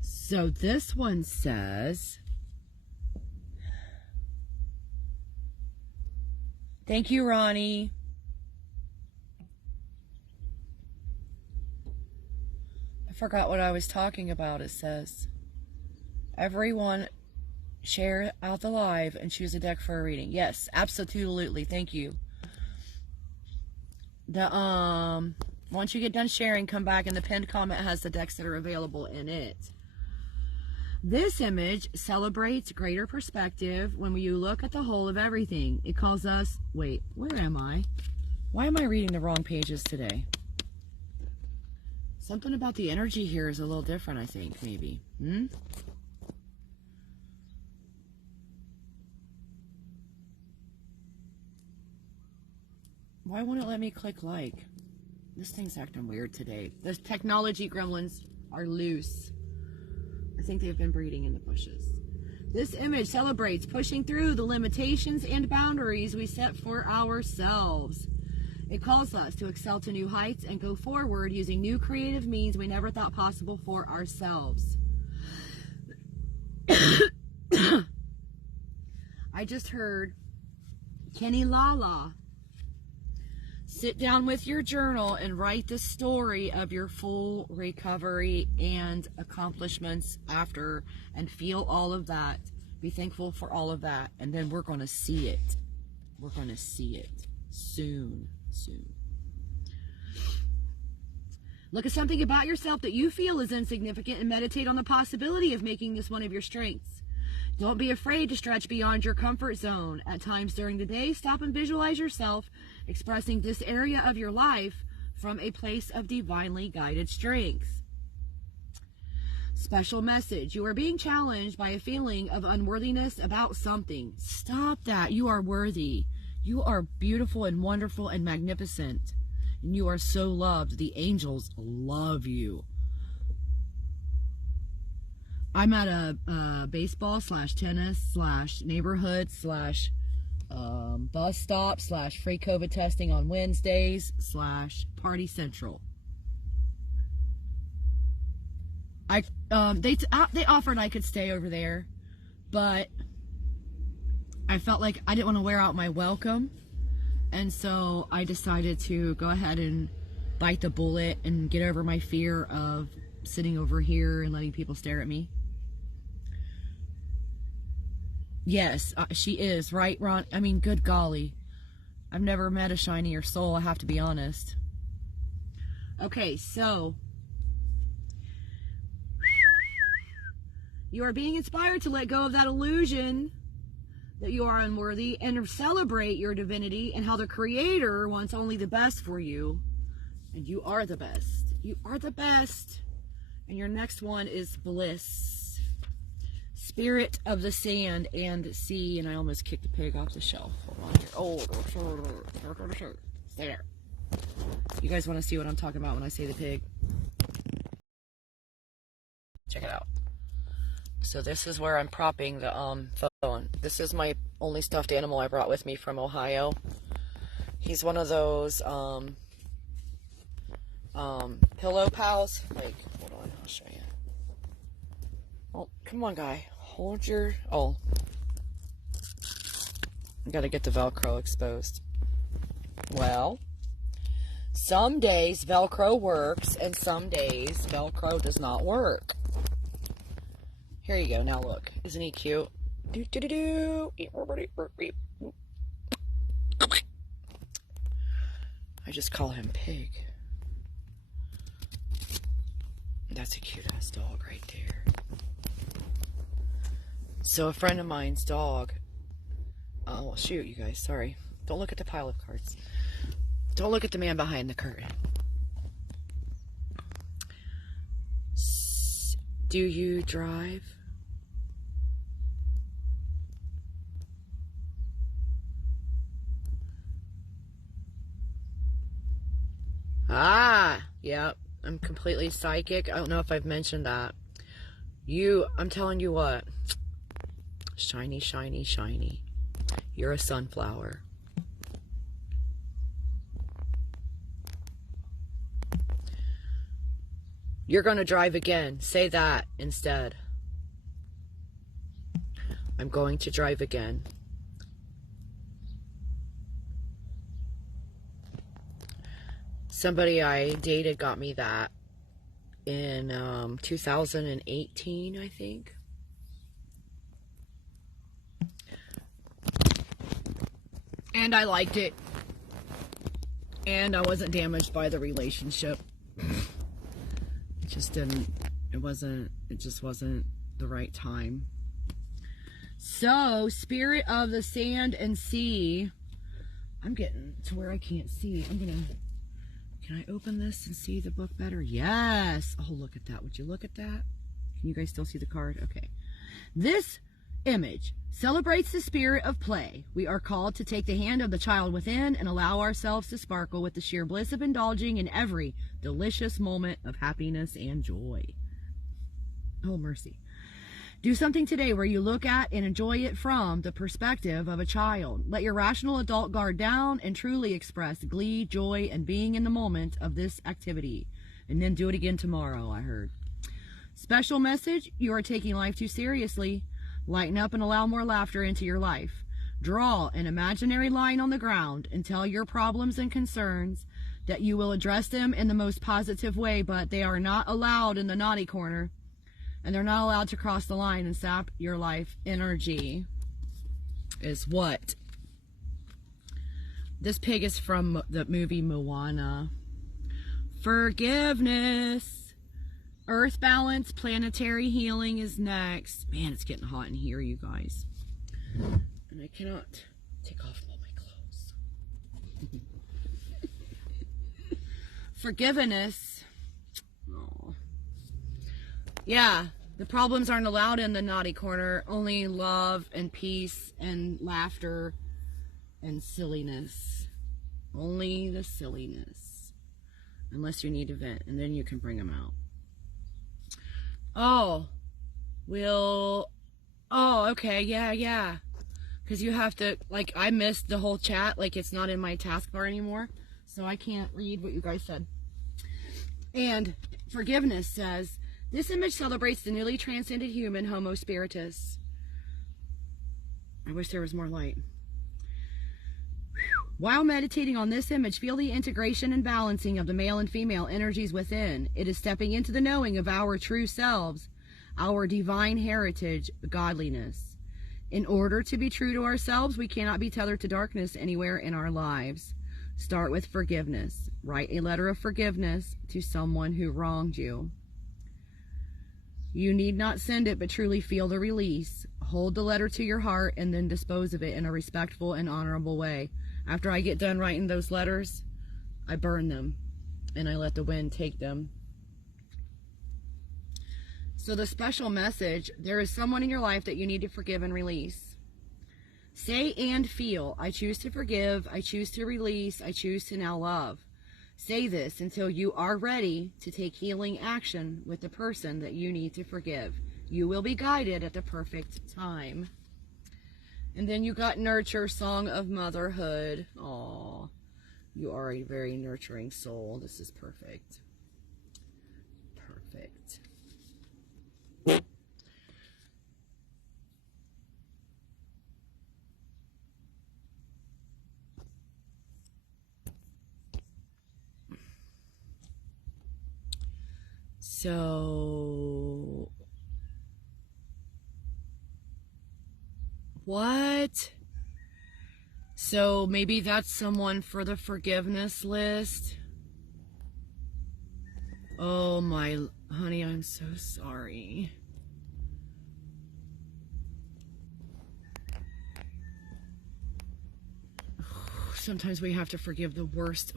So this one says, Thank you, Ronnie. I forgot what I was talking about. It says, everyone share out the live and choose a deck for a reading. Yes, absolutely. Thank you. Once you get done sharing, come back and the pinned comment has the decks that are available in it. This image celebrates greater perspective when you look at the whole of everything. It calls us, wait, where am I? Why am I reading the wrong pages today? Something about the energy here is a little different, I think, maybe. Why won't it let me click like? This thing's acting weird today. The technology gremlins are loose. I think they've been breeding in the bushes. This image celebrates pushing through the limitations and boundaries we set for ourselves. It calls us to excel to new heights and go forward using new creative means we never thought possible for ourselves. I just heard Kenny Lala. Sit down with your journal and write the story of your full recovery and accomplishments after, and feel all of that. Be thankful for all of that. And then we're going to see it. We're going to see it soon. Look at something about yourself that you feel is insignificant and meditate on the possibility of making this one of your strengths. Don't be afraid to stretch beyond your comfort zone. At times during the day, stop and visualize yourself expressing this area of your life from a place of divinely guided strength. Special message. You are being challenged by a feeling of unworthiness about something. Stop that. You are worthy. You are beautiful and wonderful and magnificent. And you are so loved. The angels love you. I'm at a baseball / tennis / neighborhood / bus stop / free COVID testing on Wednesdays / party central. They offered I could stay over there, but I felt like I didn't want to wear out my welcome, and so I decided to go ahead and bite the bullet and get over my fear of sitting over here and letting people stare at me. Yes, she is, right, Ron? I mean, good golly. I've never met a shinier soul, I have to be honest. Okay, so you are being inspired to let go of that illusion that you are unworthy and celebrate your divinity and how the Creator wants only the best for you. And you are the best. You are the best. And your next one is bliss. Spirit of the sand and sea. And I almost kicked the pig off the shelf. Hold on here. Oh, stay there. You guys want to see what I'm talking about when I say the pig? Check it out. So this is where I'm propping the phone. This is my only stuffed animal I brought with me from Ohio. He's one of those pillow pals. Like, hold on, I'll show you. Oh, come on, guy. Hold your... Oh. I gotta get the Velcro exposed. Well, some days Velcro works, and some days Velcro does not work. Here you go. Now look. Isn't he cute? I just call him Pig. That's a cute-ass dog right there. So a friend of mine's dog... Oh, shoot, you guys. Sorry. Don't look at the pile of cards. Don't look at the man behind the curtain. Do you drive? Ah, yep. I'm completely psychic. I don't know if I've mentioned that. I'm telling you what. Shiny, shiny, shiny. You're a sunflower. You're going to drive again. Say that instead. I'm going to drive again. Somebody I dated got me that in 2018, I think. And I liked it. And I wasn't damaged by the relationship. It just wasn't the right time. So, Spirit of the Sand and Sea. I'm getting to where I can't see. Can I open this and see the book better? Yes. Oh, look at that. Would you look at that? Can you guys still see the card? Okay. This image celebrates the spirit of play. We are called to take the hand of the child within and allow ourselves to sparkle with the sheer bliss of indulging in every delicious moment of happiness and joy. Oh, mercy. Do something today where you look at and enjoy it from the perspective of a child. Let your rational adult guard down and truly express glee, joy, and being in the moment of this activity. And then do it again tomorrow, I heard. Special message, you are taking life too seriously. Lighten up and allow more laughter into your life. Draw an imaginary line on the ground and tell your problems and concerns that you will address them in the most positive way, but they are not allowed in the naughty corner. And they're not allowed to cross the line and sap your life energy. Is what? This pig is from the movie Moana. Forgiveness. Earth balance, planetary healing is next. Man, it's getting hot in here, you guys. And I cannot take off all my clothes. Forgiveness. Oh. Yeah, the problems aren't allowed in the naughty corner. Only love and peace and laughter and silliness. Only the silliness. Unless you need to vent, and then you can bring them out. Oh, okay, yeah. Because you have to, like, I missed the whole chat. Like, it's not in my taskbar anymore. So I can't read what you guys said. And forgiveness says, this image celebrates the newly transcended human, Homo Spiritus. I wish there was more light. While meditating on this image, feel the integration and balancing of the male and female energies within. It is stepping into the knowing of our true selves, our divine heritage, godliness. In order to be true to ourselves, we cannot be tethered to darkness anywhere in our lives. Start with forgiveness. Write a letter of forgiveness to someone who wronged you. You need not send it, but truly feel the release. Hold the letter to your heart and then dispose of it in a respectful and honorable way. After I get done writing those letters, I burn them and I let the wind take them. So the special message, there is someone in your life that you need to forgive and release. Say and feel, I choose to forgive, I choose to release, I choose to now love. Say this until you are ready to take healing action with the person that you need to forgive. You will be guided at the perfect time. And then you got nurture, song of motherhood. Aw, you are a very nurturing soul. This is perfect. Perfect. So, what? So maybe that's someone for the forgiveness list. Oh my, honey, I'm so sorry. Sometimes we have to forgive the worst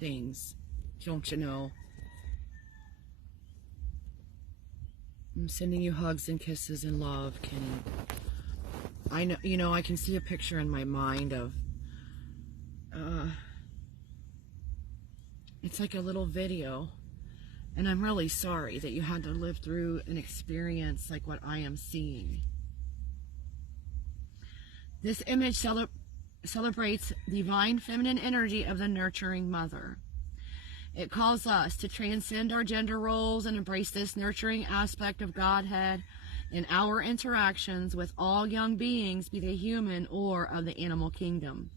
things. Don't you know? I'm sending you hugs and kisses and love, Kenny. I know, you know, I can see a picture in my mind of, it's like a little video. And I'm really sorry that you had to live through an experience like what I am seeing. This image celebrates divine feminine energy of the nurturing mother. It calls us to transcend our gender roles and embrace this nurturing aspect of Godhead in our interactions with all young beings, be they human or of the animal kingdom.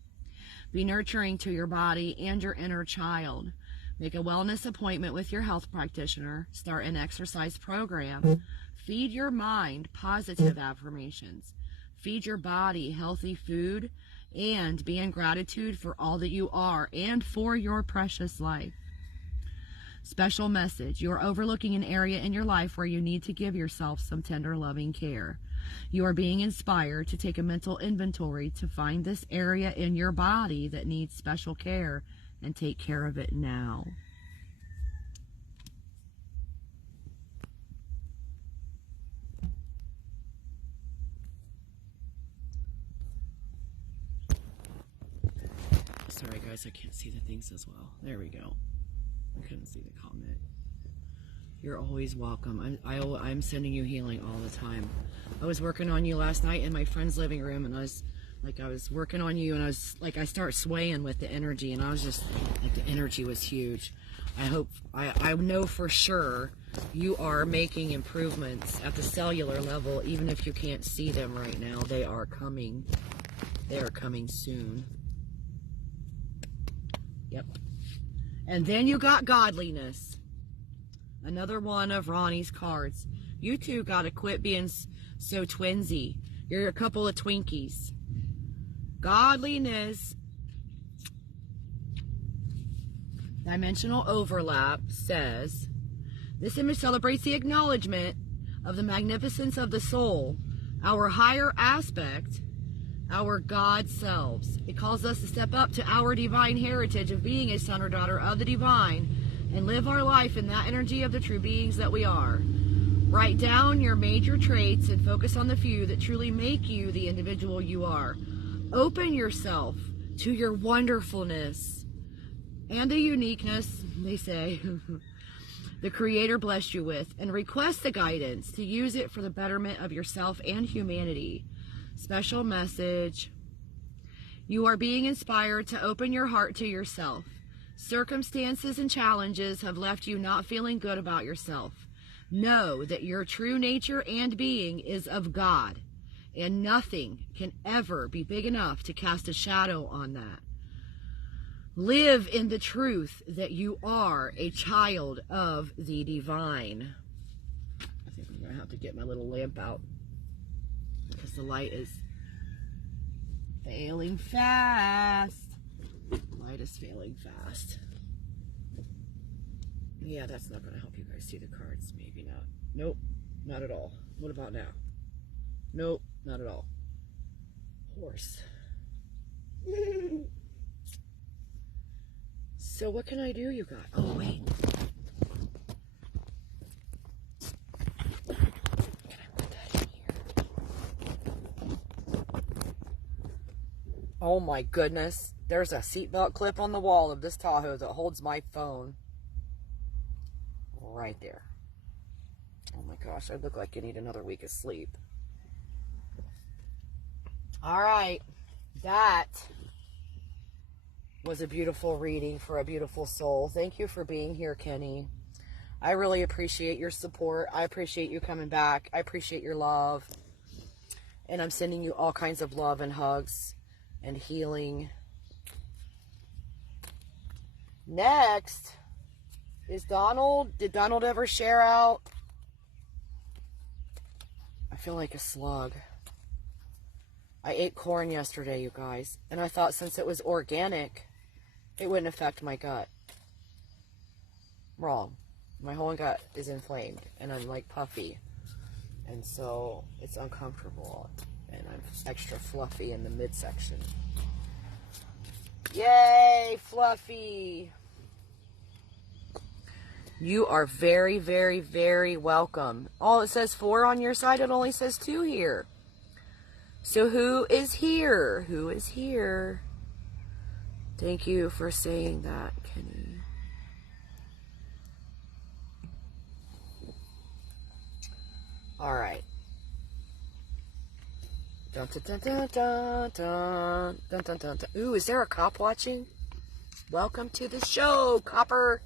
Be nurturing to your body and your inner child. Make a wellness appointment with your health practitioner. Start an exercise program. Feed your mind positive affirmations. Feed your body healthy food. And be in gratitude for all that you are and for your precious life. Special message. You are overlooking an area in your life where you need to give yourself some tender, loving care. You are being inspired to take a mental inventory to find this area in your body that needs special care and take care of it now. Sorry guys, I can't see the things as well. There we go. I couldn't see the comment. You're always welcome. I'm sending you healing all the time. I was working on you last night in my friend's living room, and I was working on you, and I start swaying with the energy, and I was just like, the energy was huge. I know for sure you are making improvements at the cellular level, even if you can't see them right now. They are coming. They are coming soon. Yep. And then you got godliness. Another one of Ronnie's cards. You two got to quit being so twinsy. You're a couple of Twinkies. Godliness. Dimensional overlap says, this image celebrates the acknowledgement of the magnificence of the soul, our higher aspect, our God selves. It calls us to step up to our divine heritage of being a son or daughter of the divine and live our life in that energy of the true beings that we are. Write down your major traits and focus on the few that truly make you the individual you are. Open yourself to your wonderfulness and the uniqueness, they say, the Creator blessed you with, and request the guidance to use it for the betterment of yourself and humanity. Special message. You are being inspired to open your heart to yourself. Circumstances and challenges have left you not feeling good about yourself. Know that your true nature and being is of God, and nothing can ever be big enough to cast a shadow on that. Live in the truth that you are a child of the divine. I think I'm going to have to get my little lamp out because the light is failing fast. Light is failing fast. Yeah, that's not going to help you guys see the cards. Maybe not. Nope, not at all. What about now? Nope, not at all. Horse. So what can I do, you guys? Oh, wait. Can I put that in here? Oh my goodness. There's a seatbelt clip on the wall of this Tahoe that holds my phone. Right there. Oh my gosh, I look like I need another week of sleep. All right. That was a beautiful reading for a beautiful soul. Thank you for being here, Kenny. I really appreciate your support. I appreciate you coming back. I appreciate your love. And I'm sending you all kinds of love and hugs and healing. Next is Donald. Did Donald ever share out? I feel like a slug. I ate corn yesterday, you guys. And I thought since it was organic, it wouldn't affect my gut. Wrong. My whole gut is inflamed and I'm like puffy. And so it's uncomfortable. And I'm extra fluffy in the midsection. Yay, Fluffy! You are very, very, very welcome. Oh, it says 4 on your side. It only says 2 here. So who is here? Who is here? Thank you for saying that, Kenny. All right. Dun, dun, dun, dun, dun, dun, dun, dun, dun. Ooh, is there a cop watching? Welcome to the show, copper.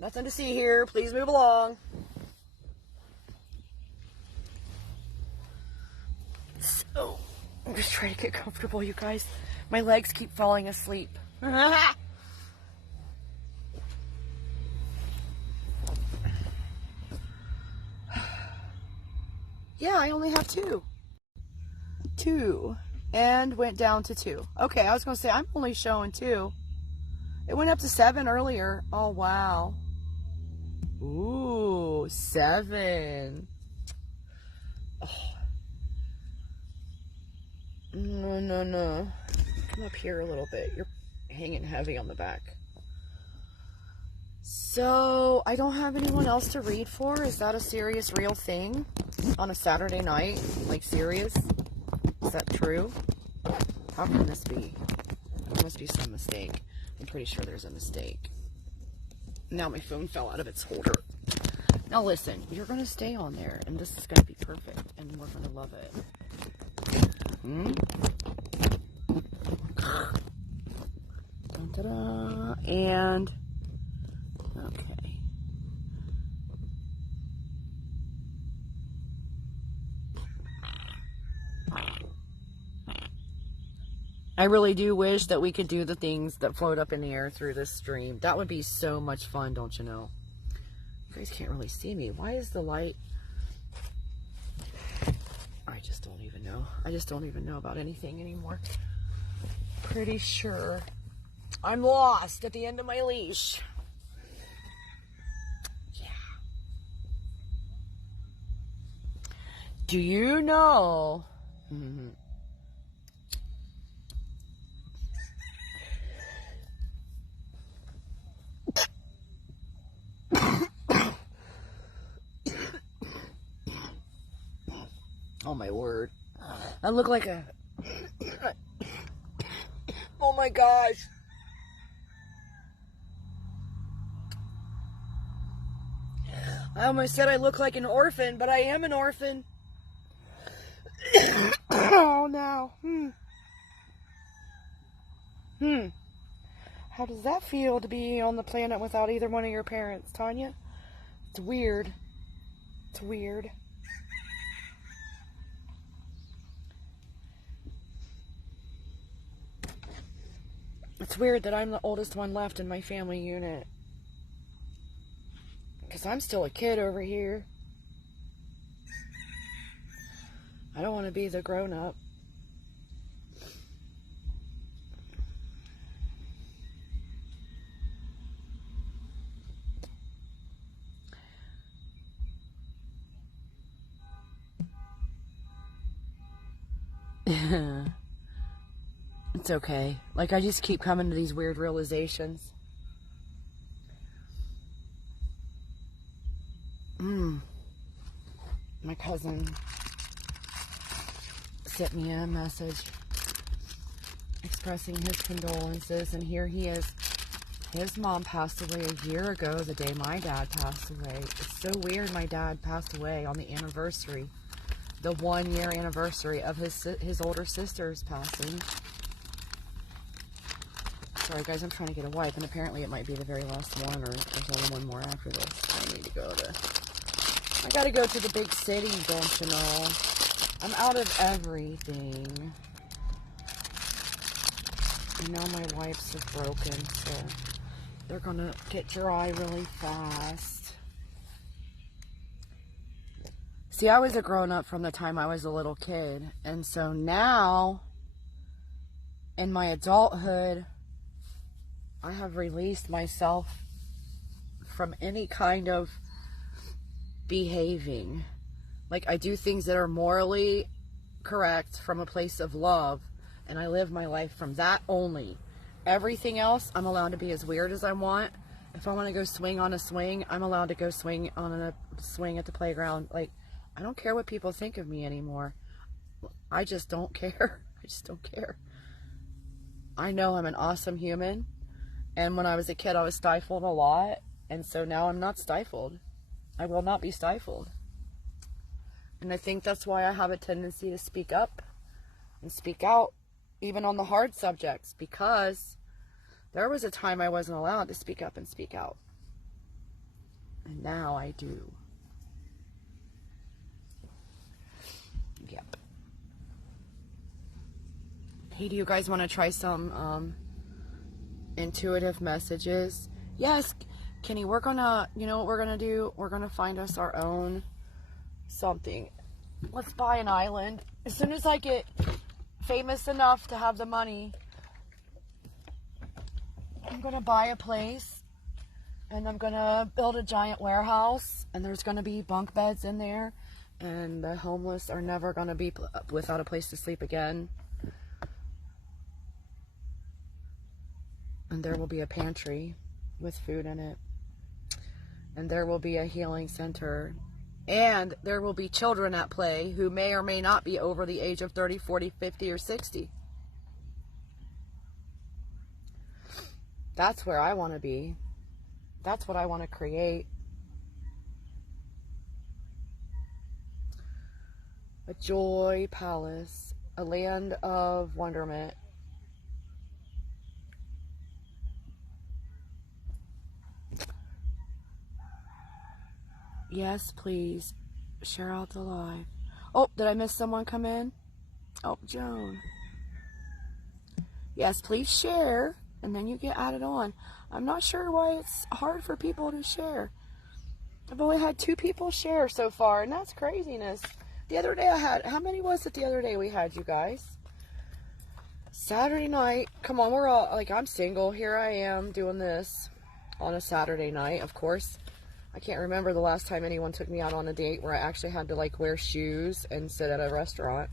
Nothing to see here. Please move along. So, just trying to get comfortable, you guys. My legs keep falling asleep. Yeah, I only have 2. 2. And went down to 2. Okay, I was going to say, I'm only showing 2. It went up to 7 earlier. Oh, wow. Ooh, 7. Oh. No. Come up here a little bit. You're hanging heavy on the back. So, I don't have anyone else to read for. Is that a serious, real thing? On a Saturday night? Like, serious? Is that true? How can this be? There must be some mistake. I'm pretty sure there's a mistake. Now my phone fell out of its holder. Now listen, you're going to stay on there, and this is going to be perfect, and we're going to love it. Ta-da! And, okay. I really do wish that we could do the things that float up in the air through this stream. That would be so much fun, don't you know? You guys can't really see me. Why is the light... I just don't even know. I just don't even know about anything anymore. Pretty sure I'm lost at the end of my leash. Yeah. Do you know... Oh my word. I look like a... Oh my gosh. I almost said I look like an orphan, but I am an orphan. Oh no. How does that feel to be on the planet without either one of your parents, Tanya? It's weird. It's weird. It's weird that I'm the oldest one left in my family unit. Because I'm still a kid over here. I don't want to be the grown-up. It's okay. Like, I just keep coming to these weird realizations. My cousin sent me a message expressing his condolences, and here he is. His mom passed away a year ago, the day my dad passed away. It's so weird my dad passed away on the anniversary, the 1-year anniversary of his older sister's passing. Sorry guys, I'm trying to get a wipe, and apparently it might be the very last one, or there's only one more after this. I need to go to... I gotta go to the big city, don't you know? I'm out of everything. And now my wipes are broken, so they're gonna get dry really fast. See, I was a grown-up from the time I was a little kid, and so now, in my adulthood, I have released myself from any kind of behaving. Like, I do things that are morally correct from a place of love, and I live my life from that only. Everything else, I'm allowed to be as weird as I want. If I want to go swing on a swing, I'm allowed to go swing on a swing at the playground. Like, I don't care what people think of me anymore. I just don't care. I just don't care. I know I'm an awesome human, and when I was a kid, I was stifled a lot, and so now I'm not stifled. I will not be stifled. And I think that's why I have a tendency to speak up and speak out, even on the hard subjects, because there was a time I wasn't allowed to speak up and speak out. And now I do. Yep. Hey, do you guys want to try some intuitive messages? Yes. Kenny, we're gonna, you know what we're gonna do? We're gonna find us our own something. Let's buy an island. As soon as I get famous enough to have the money, I'm gonna buy a place and I'm gonna build a giant warehouse, and there's gonna be bunk beds in there, and the homeless are never gonna be without a place to sleep again. And there will be a pantry with food in it. And there will be a healing center. And there will be children at play who may or may not be over the age of 30, 40, 50, or 60. That's where I want to be. That's what I want to create. A joy palace. A land of wonderment. Yes, please. Share out the live. Oh, did I miss someone come in? Oh, Joan. Yes, please share, and then you get added on. I'm not sure why it's hard for people to share. I've only had 2 people share so far, and that's craziness. The other day I had, how many was it the other day we had, you guys? Saturday night. Come on, we're all, like, I'm single. Here I am doing this on a Saturday night, of course. I can't remember the last time anyone took me out on a date where I actually had to, like, wear shoes and sit at a restaurant.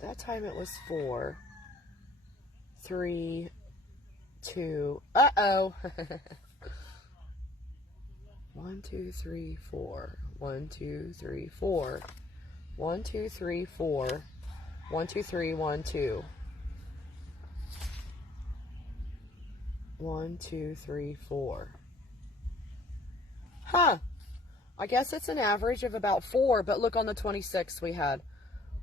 That time it was 4, 3, 2. Uh-oh. 1, 2, 3, 4. 1, 2, 3, 4. 1, 2, 3, 4. 1, 2, 3, 1, 2. 1, 2, 3, 4. Huh. I guess it's an average of about 4, but look on the 26th we had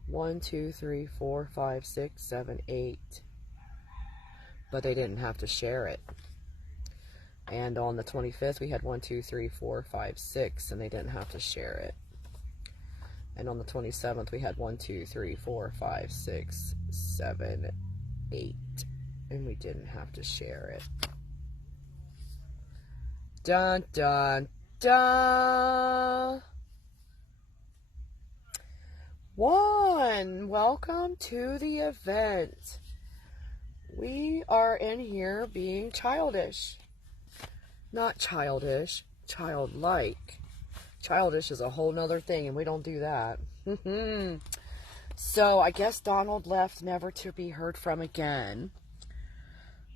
1, 2, 3, 4, 5, 6, 7, 8. But they didn't have to share it. And on the 25th, we had 1, 2, 3, 4, 5, 6, and they didn't have to share it. And on the 27th, we had 1, 2, 3, 4, 5, 6, 7, 8, and we didn't have to share it. Dun, dun, dun. 1, welcome to the event. We are in here being childish. Not childish, childlike. Childish is a whole nother thing, and we don't do that. So I guess Donald left never to be heard from again.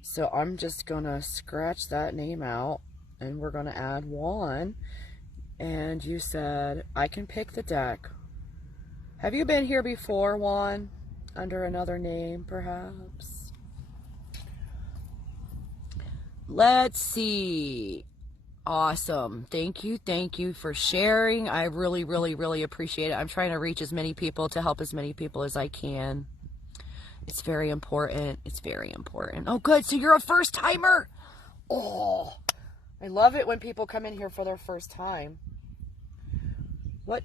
So I'm just going to scratch that name out, and we're going to add Juan. And you said, I can pick the deck. Have you been here before, Juan? Under another name, perhaps? Let's see. Awesome. Thank you for sharing. I really, really, really appreciate it. I'm trying to reach as many people to help as many people as I can. It's very important. It's very important. Oh, good. So you're a first timer. Oh, I love it when people come in here for their first time. What?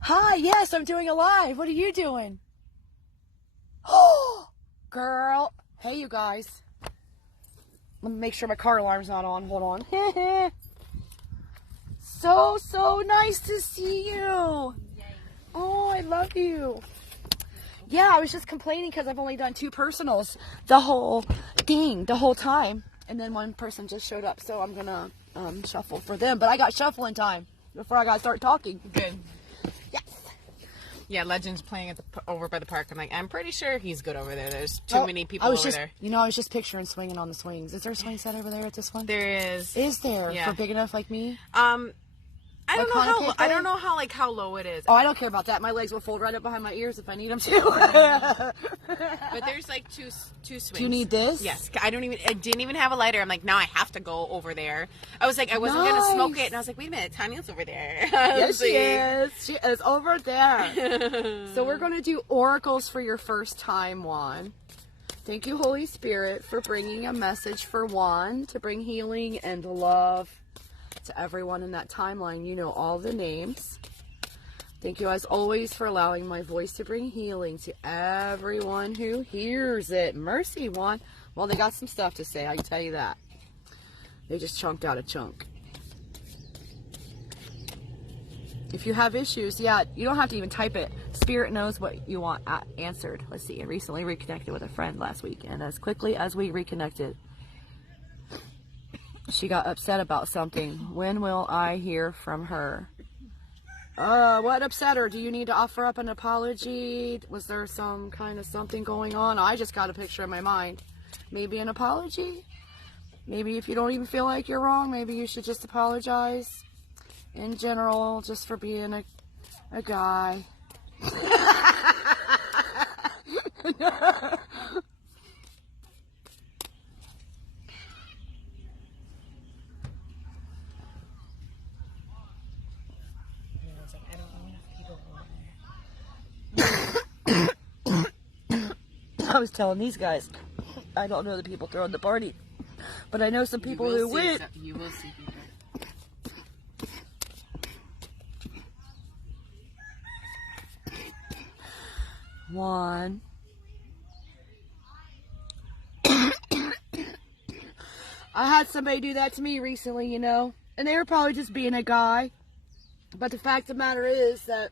Hi. Yes, I'm doing a live. What are you doing? Oh, girl. Hey, you guys. Let me make sure my car alarm's not on. Hold on. So nice to see you. Oh, I love you. Yeah, I was just complaining because I've only done 2 personals the whole thing, the whole time. And then one person just showed up, so I'm going to shuffle for them. But I got shuffling time before I got to start talking. Good. Yes. Yeah, Legend's playing at over by the park. I'm pretty sure he's good over there. There's too many people over there. You know, I was just picturing swinging on the swings. Is there a swing set over there at this one? There is. Is there? Yeah. For big enough like me? I don't know how low it is. Oh, I don't care about that. My legs will fold right up behind my ears if I need them to. But there's like two swings. Do you need this? Yes. I didn't even have a lighter. I'm like, now I have to go over there. I was like, I wasn't gonna smoke it, and I was like, wait a minute, Tanya's over there. Yes, she is. She is over there. So we're gonna do oracles for your first time, Juan. Thank you, Holy Spirit, for bringing a message for Juan to bring healing and love to everyone in that timeline. You know all the names. Thank you, as always, for allowing my voice to bring healing to everyone who hears it. Mercy, Juan. Well, they got some stuff to say, I can tell you that. They just chunked out a chunk. If you have issues, yeah, you don't have to even type it. Spirit knows what you want answered. Let's see. I recently reconnected with a friend last week, and as quickly as we reconnected, she got upset about something. When will I hear from her? What upset her? Do you need to offer up an apology? Was there some kind of something going on? I just got a picture in my mind. Maybe an apology? Maybe if you don't even feel like you're wrong, maybe you should just apologize. In general, just for being a guy. I was telling these guys, I don't know the people throwing the party, but I know some people who went. You will see people. One. I had somebody do that to me recently, you know, and they were probably just being a guy. But the fact of the matter is that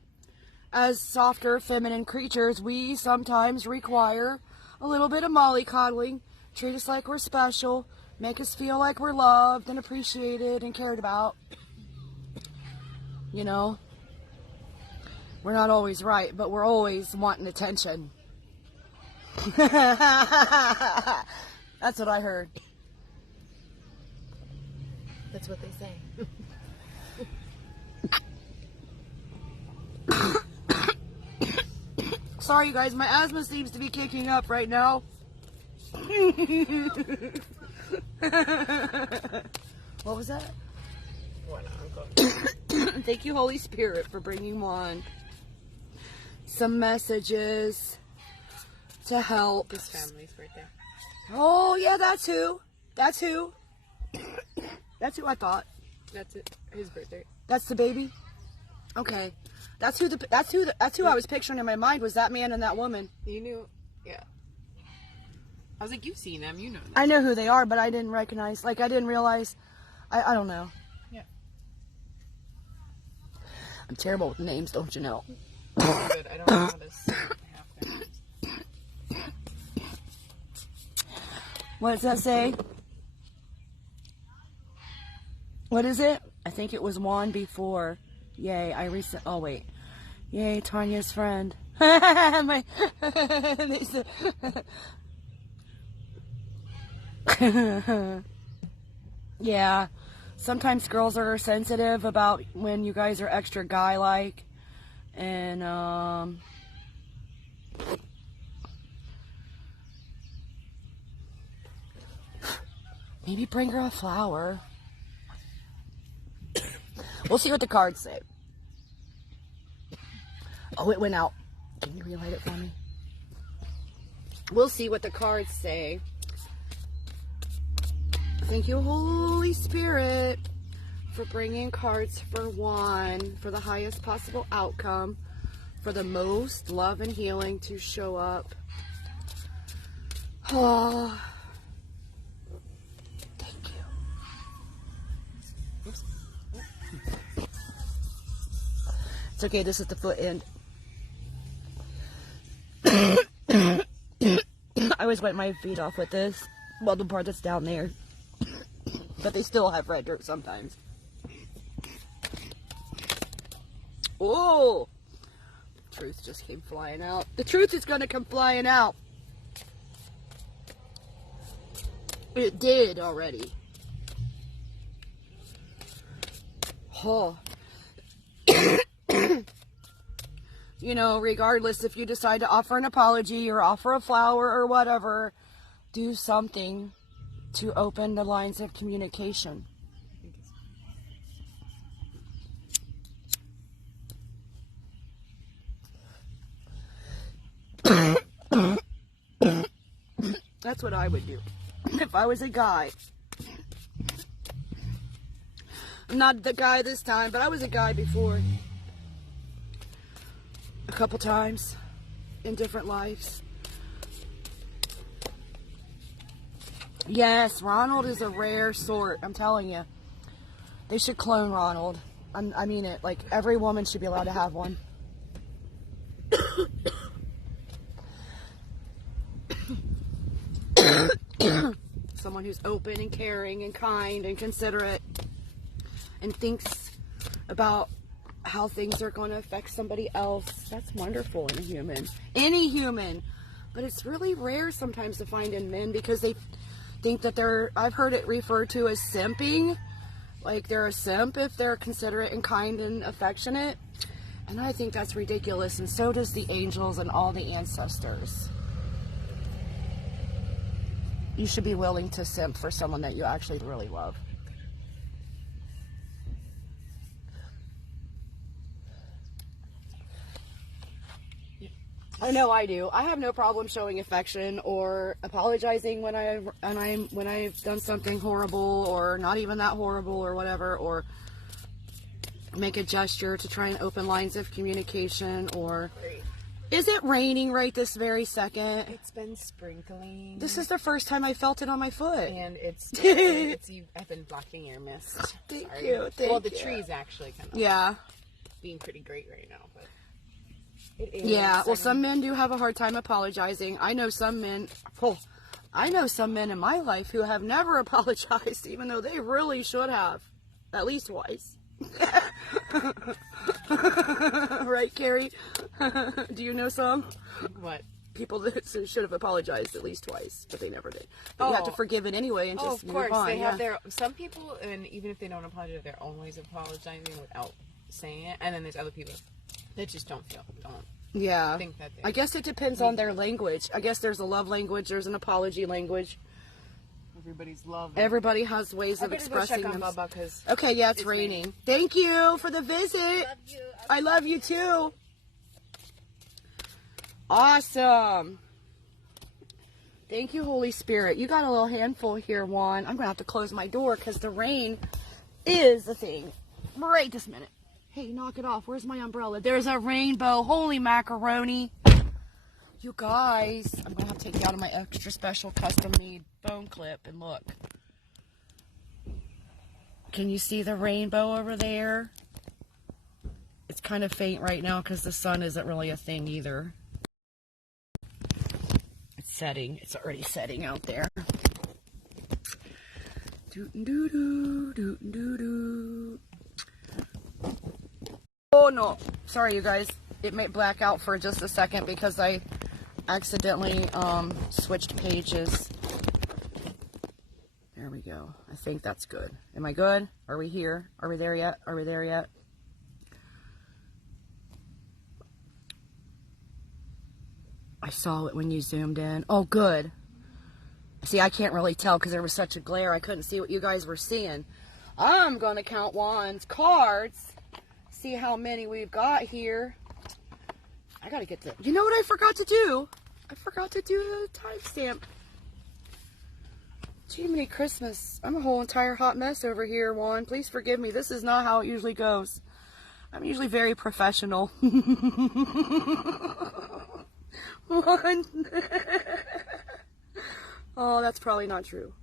as softer, feminine creatures, we sometimes require a little bit of mollycoddling. Treat us like we're special. Make us feel like we're loved and appreciated and cared about. You know? We're not always right, but we're always wanting attention. That's what I heard. That's what they say. Sorry, you guys, my asthma seems to be kicking up right now. What was that? Thank you, Holy Spirit, for bringing one. Some messages to help. His family's birthday. Oh, yeah, that's who. That's who. That's who I thought. That's it. His birthday. That's the baby? Okay. That's who I was picturing in my mind, was that man and that woman. You knew, yeah. I was like, you've seen them, you know them. I know who they are, but I didn't recognize, like, I didn't realize, I don't know. Yeah. I'm terrible with names, don't you know? Good. I don't know how to say half their names. What does that say? What is it? I think it was Juan before. Yay, oh wait. Yay, Tanya's friend. Yeah, sometimes girls are sensitive about when you guys are extra guy-like. And, maybe bring her a flower. We'll see what the cards say. Oh, it went out. Can you relight it for me? We'll see what the cards say. Thank you, Holy Spirit, for bringing cards for one, for the highest possible outcome, for the most love and healing to show up. Oh. Thank you. Oops. It's okay, this is the foot end. I always wipe my feet off with this. Well, the part that's down there. But they still have red dirt sometimes. Oh! Truth just came flying out. The truth is gonna come flying out. It did already. Oh. You know, regardless if you decide to offer an apology or offer a flower or whatever, do something to open the lines of communication. That's what I would do if I was a guy. I'm not the guy this time, but I was a guy before. A couple times in different lives. Yes, Ronald is a rare sort. I'm telling you. They should clone Ronald. I mean it. Like, every woman should be allowed to have one. Someone who's open and caring and kind and considerate and thinks about how things are going to affect somebody else. That's wonderful in a human. Any human. But it's really rare sometimes to find in men because they think that they're, I've heard it referred to as simping. Like they're a simp if they're considerate and kind and affectionate. And I think that's ridiculous. And so does the angels and all the ancestors. You should be willing to simp for someone that you actually really love. I know I do. I have no problem showing affection or apologizing when I've done something horrible or not even that horrible or whatever, or make a gesture to try and open lines of communication. Or is it raining right this very second? It's been sprinkling. This is the first time I felt it on my foot. And I've been blocking your mist. Thank you. Well, the tree's actually kind of being pretty great right now, but it is. Yeah, well, some men do have a hard time apologizing. I know some men in my life who have never apologized, even though they really should have, at least twice. Right, Carrie? Do you know some? What? People that should have apologized at least twice, but they never did. But you have to forgive it anyway and just move on. Of course. They have some people, and even if they don't apologize, their own ways of apologizing without saying it. And then there's other people that just don't think that I guess it depends on their language. I guess there's a love language, there's an apology language. Everybody has ways of expressing them. Okay, yeah, it's raining. Thank you for the visit. I love you too. Awesome. Thank you, Holy Spirit. You got a little handful here, Juan. I'm going to have to close my door because the rain is the thing. Right this minute. Hey, knock it off. Where's my umbrella? There's a rainbow. Holy macaroni. You guys, I'm going to have to take you out of my extra special custom-made bone clip and look. Can you see the rainbow over there? It's kind of faint right now because the sun isn't really a thing either. It's setting. It's already setting out there. Doo-doo-doo, doo-doo-doo. Oh no, sorry you guys, it may black out for just a second because I accidentally switched pages. There we go. I think that's good. Am I good? Are we here? Are we there yet? Are we there yet? I saw it when you zoomed in. Oh, good. See, I can't really tell because there was such a glare. I couldn't see what you guys were seeing. I'm going to count Juan's cards. See how many we've got here. I gotta get to... You know what I forgot to do? I forgot to do the timestamp. Jiminy Christmas. I'm a whole entire hot mess over here, Juan. Please forgive me. This is not how it usually goes. I'm usually very professional. Juan. Oh, that's probably not true.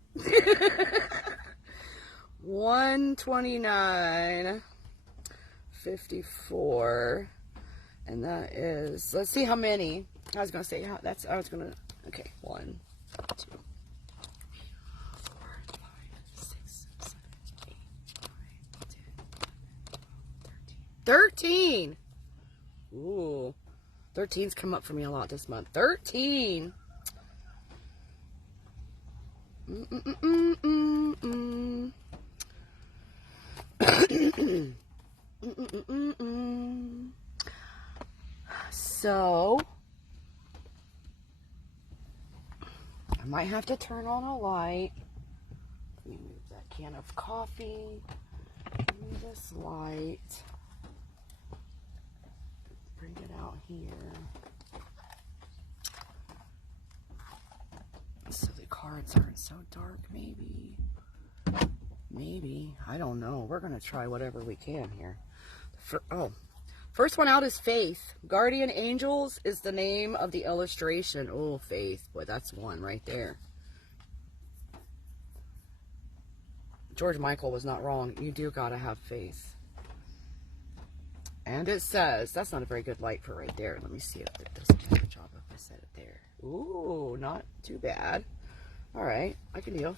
129. 54, and that is, let's see how many. I was gonna say okay, 1, 2, 3, 4, 5, 6, 7, 8, 9, 10, 13. Ooh, 13's come up for me a lot this month. 13. So, I might have to turn on a light. Let me move that can of coffee. Move this light. Bring it out here. So cards aren't so dark, maybe. Maybe. I don't know. We're going to try whatever we can here. First one out is Faith. Guardian Angels is the name of the illustration. Oh, Faith. Boy, that's one right there. George Michael was not wrong. You do got to have faith. And it says, that's not a very good light for right there. Let me see if it doesn't do a job if I set it there. Ooh, not too bad. All right, I can deal.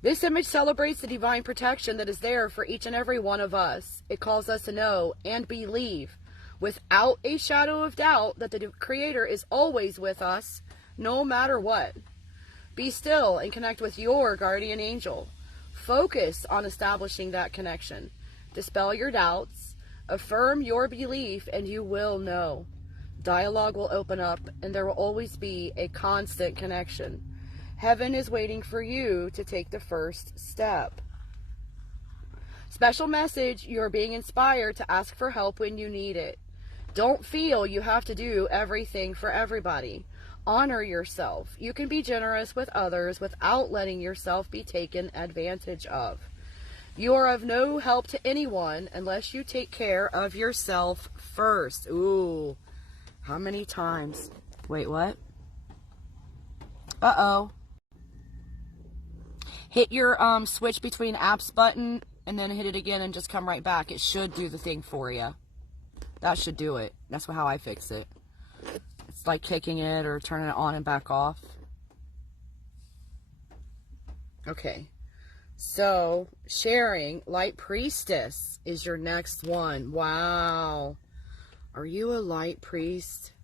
This image celebrates the divine protection that is there for each and every one of us. It calls us to know and believe without a shadow of doubt that the Creator is always with us, no matter what. Be still and connect with your guardian angel. Focus on establishing that connection. Dispel your doubts. Affirm your belief and you will know. Dialogue will open up and there will always be a constant connection. Heaven is waiting for you to take the first step. Special message, you're being inspired to ask for help when you need it. Don't feel you have to do everything for everybody. Honor yourself. You can be generous with others without letting yourself be taken advantage of. You are of no help to anyone unless you take care of yourself first. Ooh, how many times? Wait, what? Uh-oh. Hit your switch between apps button and then hit it again and just come right back. It should do the thing for you. That should do it. That's how I fix it. It's like kicking it or turning it on and back off. Okay. So, sharing, Light Priestess is your next one. Wow. Are you a light priest?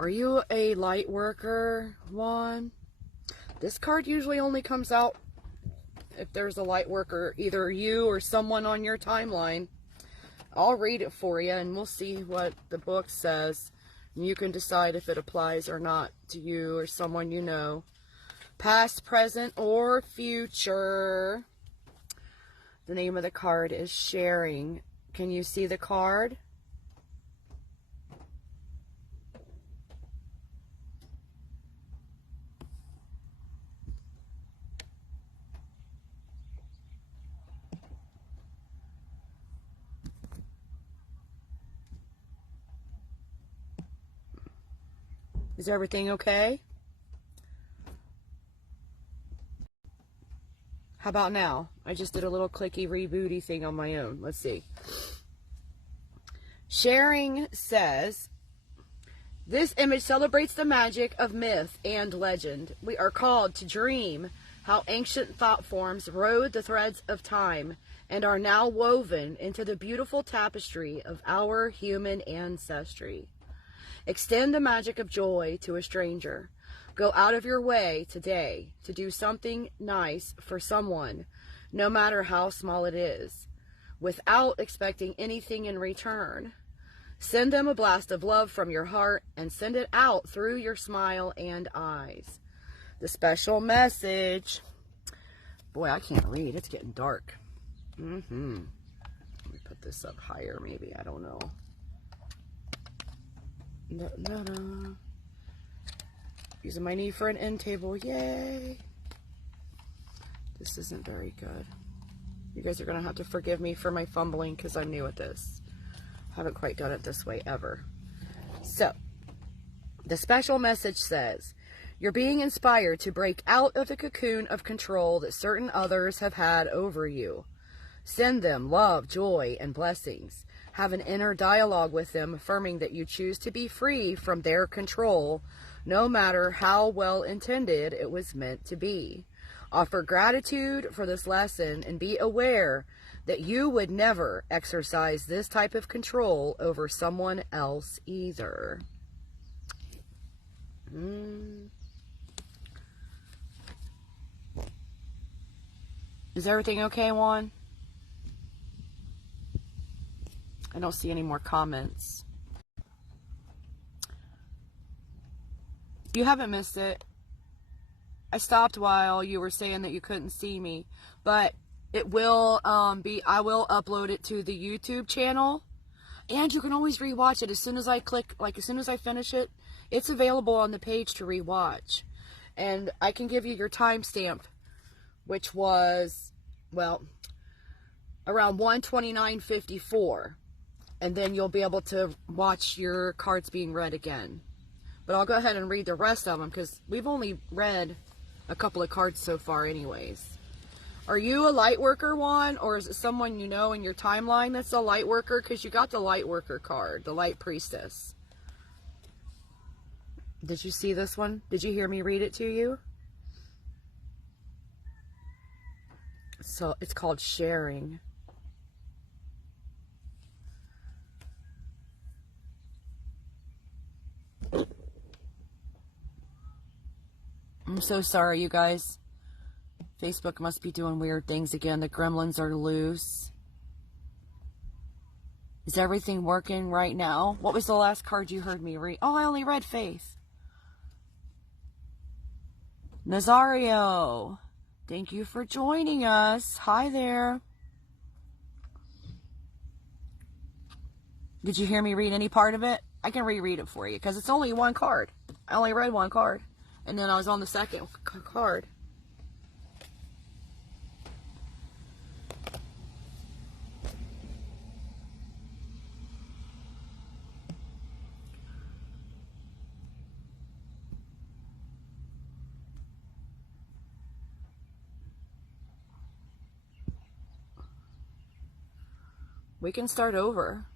Are you a light worker, Juan? This card usually only comes out if there's a light worker, either you or someone on your timeline. I'll read it for you and we'll see what the book says. You can decide if it applies or not to you or someone you know. Past, present, or future. The name of the card is Sharing. Can you see the card? Is everything okay? How about now? I just did a little clicky rebooty thing on my own. Let's see. Sharing says, this image celebrates the magic of myth and legend. We are called to dream how ancient thought forms rode the threads of time and are now woven into the beautiful tapestry of our human ancestry. Extend the magic of joy to a stranger. Go out of your way today to do something nice for someone, no matter how small it is, without expecting anything in return. Send them a blast of love from your heart and send it out through your smile and eyes. The special message. Boy, I can't read. It's getting dark. Let me put this up higher maybe. I don't know. Using my knee for an end table. Yay. This isn't very good. You guys are going to have to forgive me for my fumbling because I'm new at this. Haven't quite done it this way ever. So, the special message says, you're being inspired to break out of the cocoon of control that certain others have had over you. Send them love, joy, and blessings. Have an inner dialogue with them, affirming that you choose to be free from their control, no matter how well intended it was meant to be. Offer gratitude for this lesson and be aware that you would never exercise this type of control over someone else either. Is everything okay, Juan? I don't see any more comments. You haven't missed it. I stopped while you were saying that you couldn't see me, but it will I will upload it to the YouTube channel, and you can always rewatch it as soon as I click, as soon as I finish it, it's available on the page to rewatch. And I can give you your timestamp, which was, well, around 1:29:54. And then you'll be able to watch your cards being read again. But I'll go ahead and read the rest of them because we've only read a couple of cards so far anyways. Are you a light worker, Juan? Or is it someone you know in your timeline that's a light worker? Because you got the light worker card, the light priestess. Did you see this one? Did you hear me read it to you? So it's called sharing. I'm so sorry, you guys. Facebook must be doing weird things again. The gremlins are loose. Is everything working right now? What was the last card you heard me read? Oh, I only read Faith. Nazario, thank you for joining us. Hi there. Did you hear me read any part of it? I can reread it for you because it's only one card. I only read one card. And then I was on the second card. We can start over.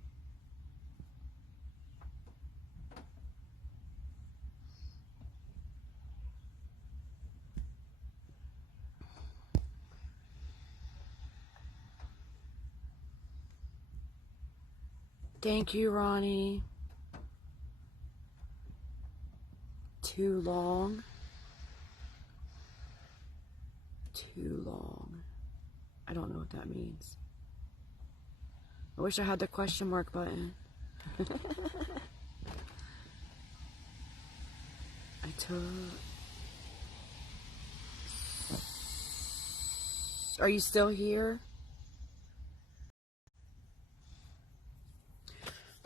Thank you, Ronnie. Too long. Too long. I don't know what that means. I wish I had the question mark button. I took... Are you still here?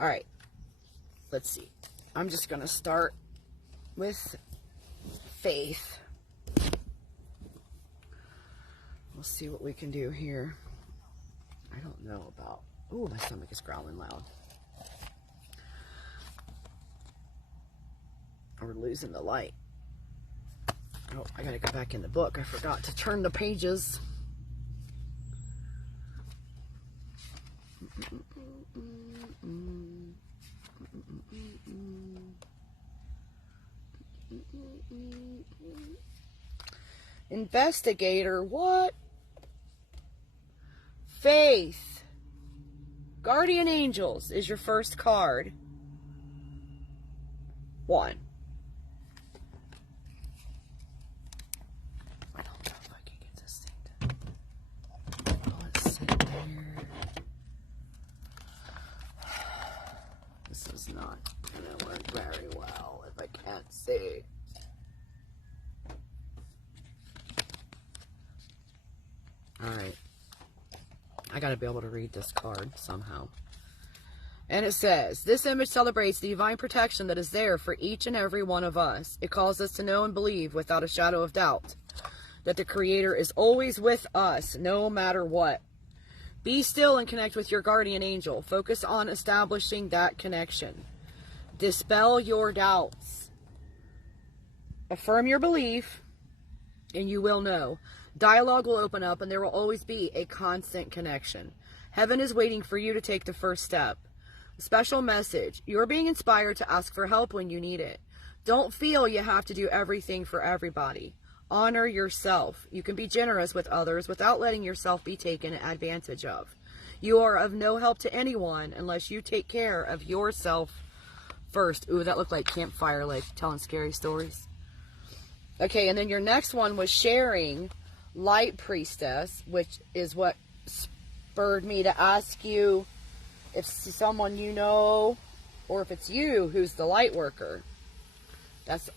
All right. Let's see. I'm just going to start with Faith. We'll see what we can do here. I don't know about... Ooh, my stomach is growling loud. We're losing the light. Oh, I gotta go back in the book. I forgot to turn the pages. Investigator, what? Faith. Guardian Angels is your first card. 1. I don't know if I can get this thing to... Oh, it's sitting there. This is not going to work very well if I can't see. Alright. I gotta be able to read this card somehow. And it says, this image celebrates the divine protection that is there for each and every one of us. It calls us to know and believe without a shadow of doubt that the Creator is always with us, no matter what. Be still and connect with your guardian angel. Focus on establishing that connection. Dispel your doubts. Affirm your belief, and you will know. Dialogue will open up, and there will always be a constant connection. Heaven is waiting for you to take the first step. Special message. You're being inspired to ask for help when you need it. Don't feel you have to do everything for everybody. Honor yourself. You can be generous with others without letting yourself be taken advantage of. You are of no help to anyone unless you take care of yourself first. Ooh, that looked like campfire, like telling scary stories. Okay, and then your next one was sharing, Light Priestess, which is what spurred me to ask you if someone you know, or if it's you who's the light worker. That's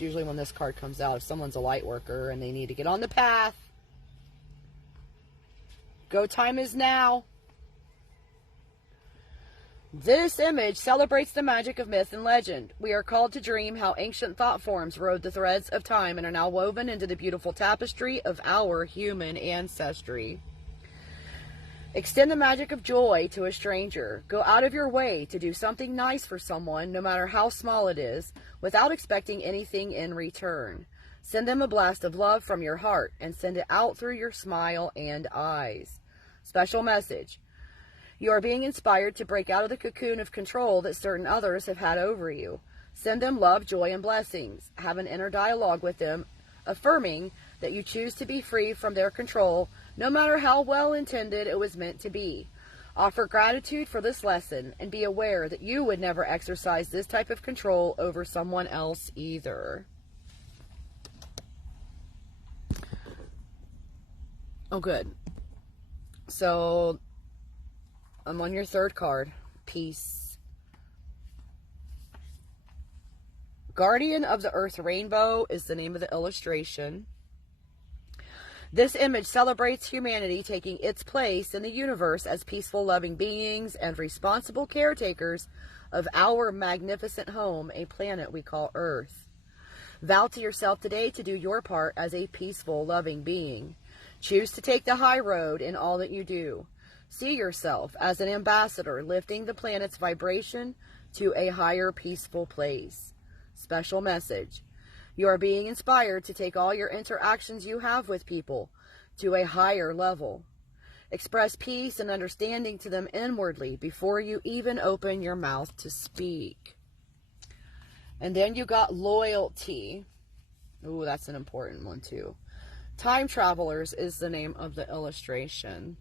usually when this card comes out. If someone's a light worker and they need to get on the path. Go time is now. This image celebrates the magic of myth and legend. We are called to dream how ancient thought forms rode the threads of time and are now woven into the beautiful tapestry of our human ancestry. Extend the magic of joy to a stranger. Go out of your way to do something nice for someone, no matter how small it is, without expecting anything in return. Send them a blast of love from your heart and send it out through your smile and eyes. Special message. You are being inspired to break out of the cocoon of control that certain others have had over you. Send them love, joy, and blessings. Have an inner dialogue with them, affirming that you choose to be free from their control, no matter how well intended it was meant to be. Offer gratitude for this lesson and be aware that you would never exercise this type of control over someone else either. Oh, good. So, I'm on your third card. Peace. Guardian of the Earth Rainbow is the name of the illustration. This image celebrates humanity taking its place in the universe as peaceful, loving beings and responsible caretakers of our magnificent home, a planet we call Earth. Vow to yourself today to do your part as a peaceful, loving being. Choose to take the high road in all that you do. See yourself as an ambassador lifting the planet's vibration to a higher, peaceful place. Special message. You are being inspired to take all your interactions you have with people to a higher level. Express peace and understanding to them inwardly before you even open your mouth to speak. And then you got loyalty. Ooh, that's an important one too. Time Travelers is the name of the illustration.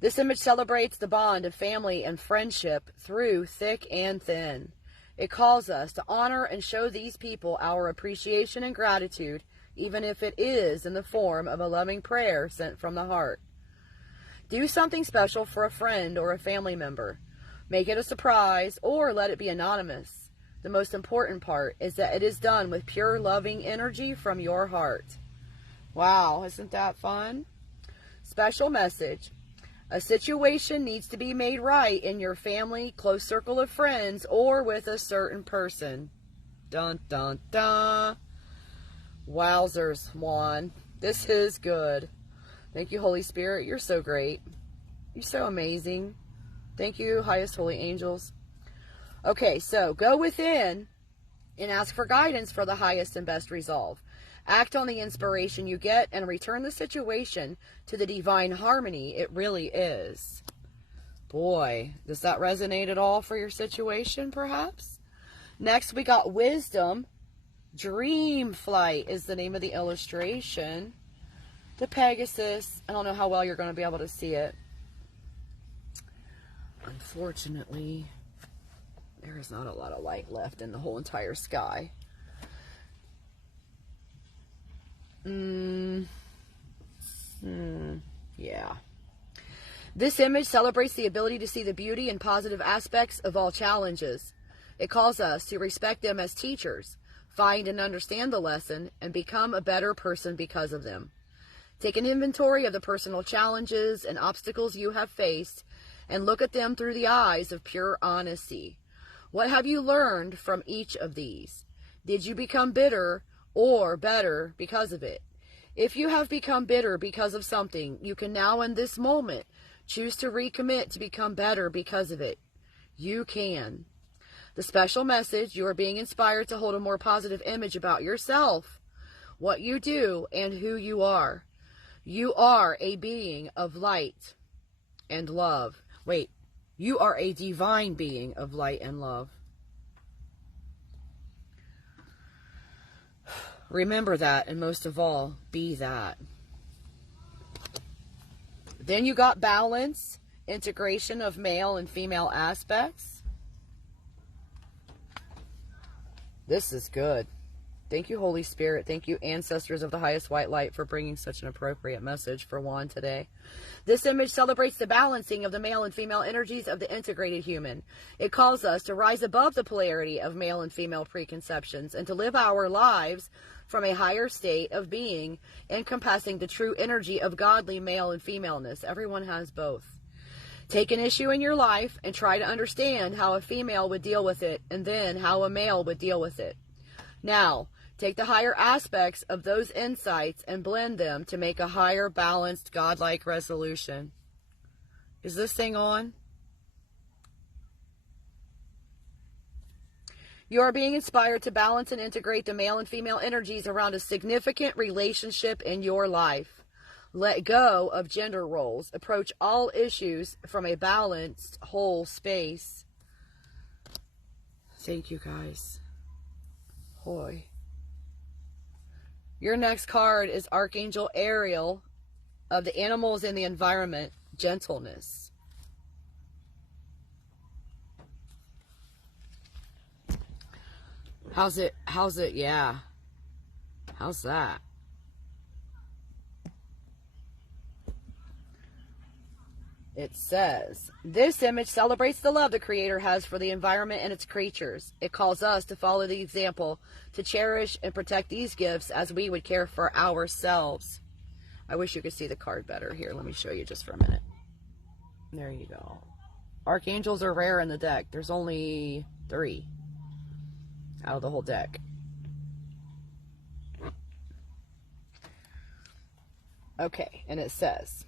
This image celebrates the bond of family and friendship through thick and thin. It calls us to honor and show these people our appreciation and gratitude, even if it is in the form of a loving prayer sent from the heart. Do something special for a friend or a family member. Make it a surprise or let it be anonymous. The most important part is that it is done with pure loving energy from your heart. Wow, isn't that fun? Special message. A situation needs to be made right in your family, close circle of friends, or with a certain person. Dun, dun, dun. Wowzers, Juan. This is good. Thank you, Holy Spirit. You're so great. You're so amazing. Thank you, highest holy angels. Okay, so go within and ask for guidance for the highest and best resolve. Act on the inspiration you get and return the situation to the divine harmony it really is. Boy, does that resonate at all for your situation, perhaps? Next, we got Wisdom. Dream Flight is the name of the illustration. The Pegasus. I don't know how well you're going to be able to see it. Unfortunately, there is not a lot of light left in the whole entire sky. Yeah. This image celebrates the ability to see the beauty and positive aspects of all challenges. It calls us to respect them as teachers, find and understand the lesson, and become a better person because of them. Take an inventory of the personal challenges and obstacles you have faced and look at them through the eyes of pure honesty. What have you learned from each of these? Did you become bitter or better because of it? If you have become bitter because of something, you can now in this moment choose to recommit to become better because of it. You can. The special message, you are being inspired to hold a more positive image about yourself, what you do, and who you are. You are a being of light and love. Wait, you are a divine being of light and love. Remember that, and most of all, be that. Then you got balance, integration of male and female aspects. This is good. Thank you, Holy Spirit. Thank you, ancestors of the highest white light, for bringing such an appropriate message for Juan today. This image celebrates the balancing of the male and female energies of the integrated human. It calls us to rise above the polarity of male and female preconceptions and to live our lives from a higher state of being, encompassing the true energy of godly male and femaleness. Everyone has both. Take an issue in your life and try to understand how a female would deal with it, and then how a male would deal with it. Now, take the higher aspects of those insights and blend them to make a higher, balanced, godlike resolution. Is this thing on? You are being inspired to balance and integrate the male and female energies around a significant relationship in your life. Let go of gender roles. Approach all issues from a balanced, whole space. Thank you, guys. Hoy. Your next card is Archangel Ariel of the Animals in the Environment, Gentleness. How's it? Yeah. How's that? It says, this image celebrates the love the Creator has for the environment and its creatures. It calls us to follow the example, to cherish and protect these gifts as we would care for ourselves. I wish you could see the card better. Here, let me show you just for a minute. There you go. Archangels are rare in the deck. There's only 3 out of the whole deck. Okay, and it says,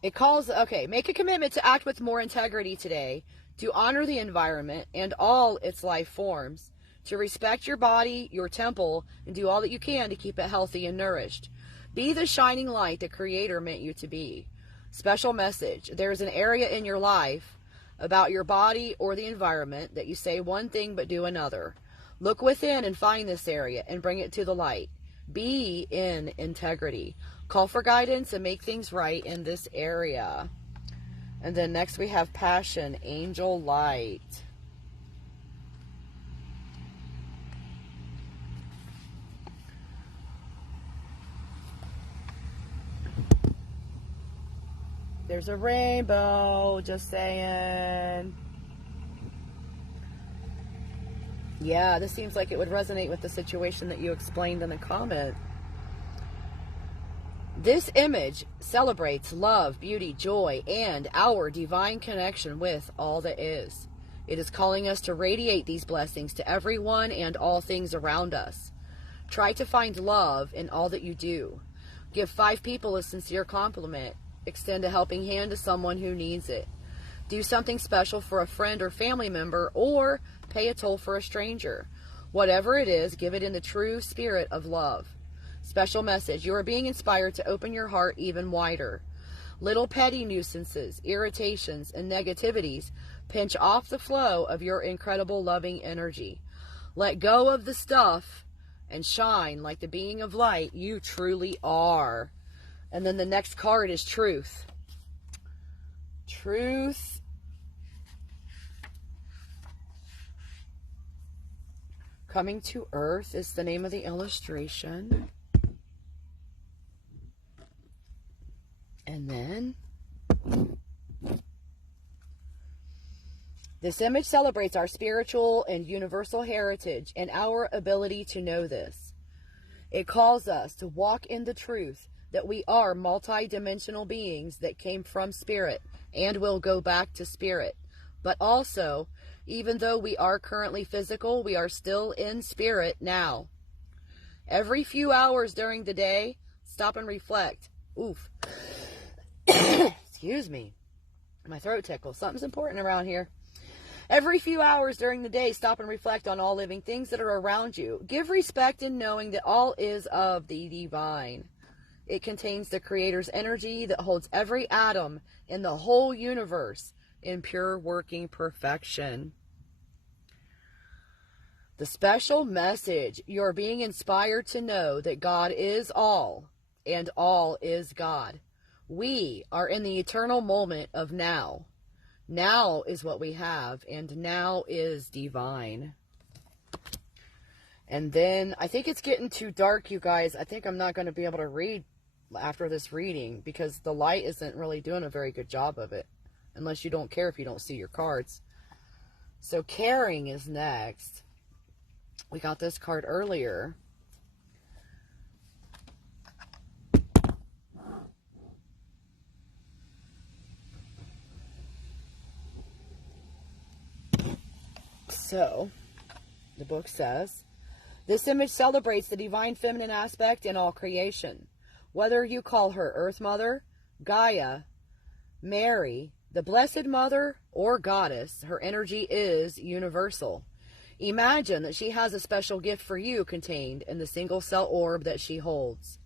make a commitment to act with more integrity today, to honor the environment and all its life forms, to respect your body, your temple, and do all that you can to keep it healthy and nourished. Be the shining light the Creator meant you to be. Special message. There is an area in your life about your body or the environment that you say one thing but do another. Look within and find this area and bring it to the light. Be in integrity. Call for guidance and make things right in this area. And then next we have Passion, Angel Light. There's a rainbow, just saying. Yeah, this seems like it would resonate with the situation that you explained in the comment. This image celebrates love, beauty, joy, and our divine connection with all that is. It is calling us to radiate these blessings to everyone and all things around us. Try to find love in all that you do. Give 5 people a sincere compliment. Extend a helping hand to someone who needs it. Do something special for a friend or family member, or pay a toll for a stranger. Whatever it is, give it in the true spirit of love. Special message. You are being inspired to open your heart even wider. Little petty nuisances, irritations, and negativities pinch off the flow of your incredible loving energy. Let go of the stuff and shine like the being of light you truly are. And then the next card is Truth. Truth. Coming to Earth is the name of the illustration. And then this image celebrates our spiritual and universal heritage and our ability to know this. It calls us to walk in the truth that we are multi-dimensional beings that came from spirit and will go back to spirit. But also, even though we are currently physical, we are still in spirit now. Every few hours during the day, stop and reflect. Oof. Excuse me. My throat tickles. Something's important around here. Every few hours during the day, stop and reflect on all living things that are around you. Give respect in knowing that all is of the divine. It contains the Creator's energy that holds every atom in the whole universe in pure working perfection. The special message. You're being inspired to know that God is all, and all is God. We are in the eternal moment of now. Now is what we have, and now is divine. And then, I think it's getting too dark, you guys. I think I'm not going to be able to read after this reading, because the light isn't really doing a very good job of it. Unless you don't care if you don't see your cards. So, Caring is next. We got this card earlier. So, the book says, this image celebrates the divine feminine aspect in all creation. Whether you call her Earth Mother, Gaia, Mary, the Blessed Mother, or Goddess, her energy is universal. Imagine that she has a special gift for you contained in the single cell orb that she holds.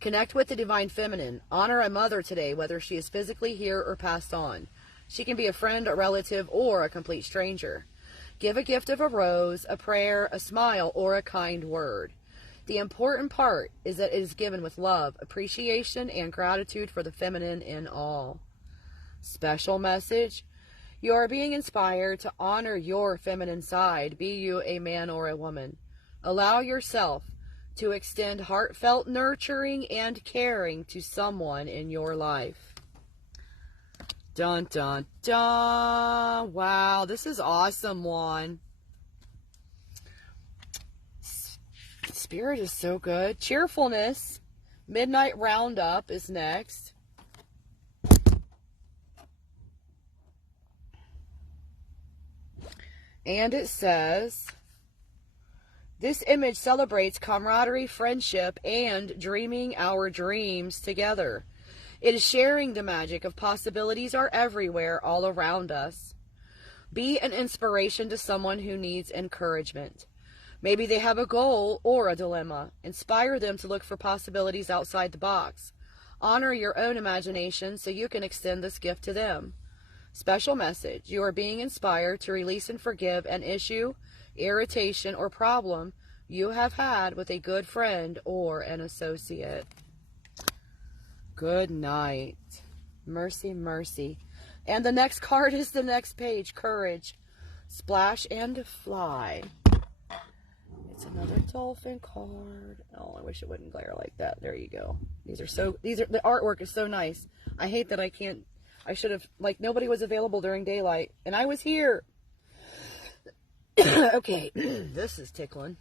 Connect with the divine feminine. Honor a mother today, whether she is physically here or passed on. She can be a friend, a relative, or a complete stranger. Give a gift of a rose, a prayer, a smile, or a kind word. The important part is that it is given with love, appreciation, and gratitude for the feminine in all. Special message. You are being inspired to honor your feminine side, be you a man or a woman. Allow yourself to extend heartfelt nurturing and caring to someone in your life. Dun, dun, dun. Wow, this is awesome, Juan. Spirit is so good. Cheerfulness. Midnight Roundup is next. And it says, this image celebrates camaraderie, friendship, and dreaming our dreams together. It is sharing the magic of possibilities are everywhere, all around us. Be an inspiration to someone who needs encouragement. Maybe they have a goal or a dilemma. Inspire them to look for possibilities outside the box. Honor your own imagination so you can extend this gift to them. Special message. You are being inspired to release and forgive an issue, irritation, or problem you have had with a good friend or an associate. Good night. Mercy, mercy. And the next card is the next page. Courage. Splash and fly. It's another dolphin card. Oh, I wish it wouldn't glare like that. There you go. The artwork is so nice. I hate that I should have, nobody was available during daylight, and I was here. Okay, this is tickling.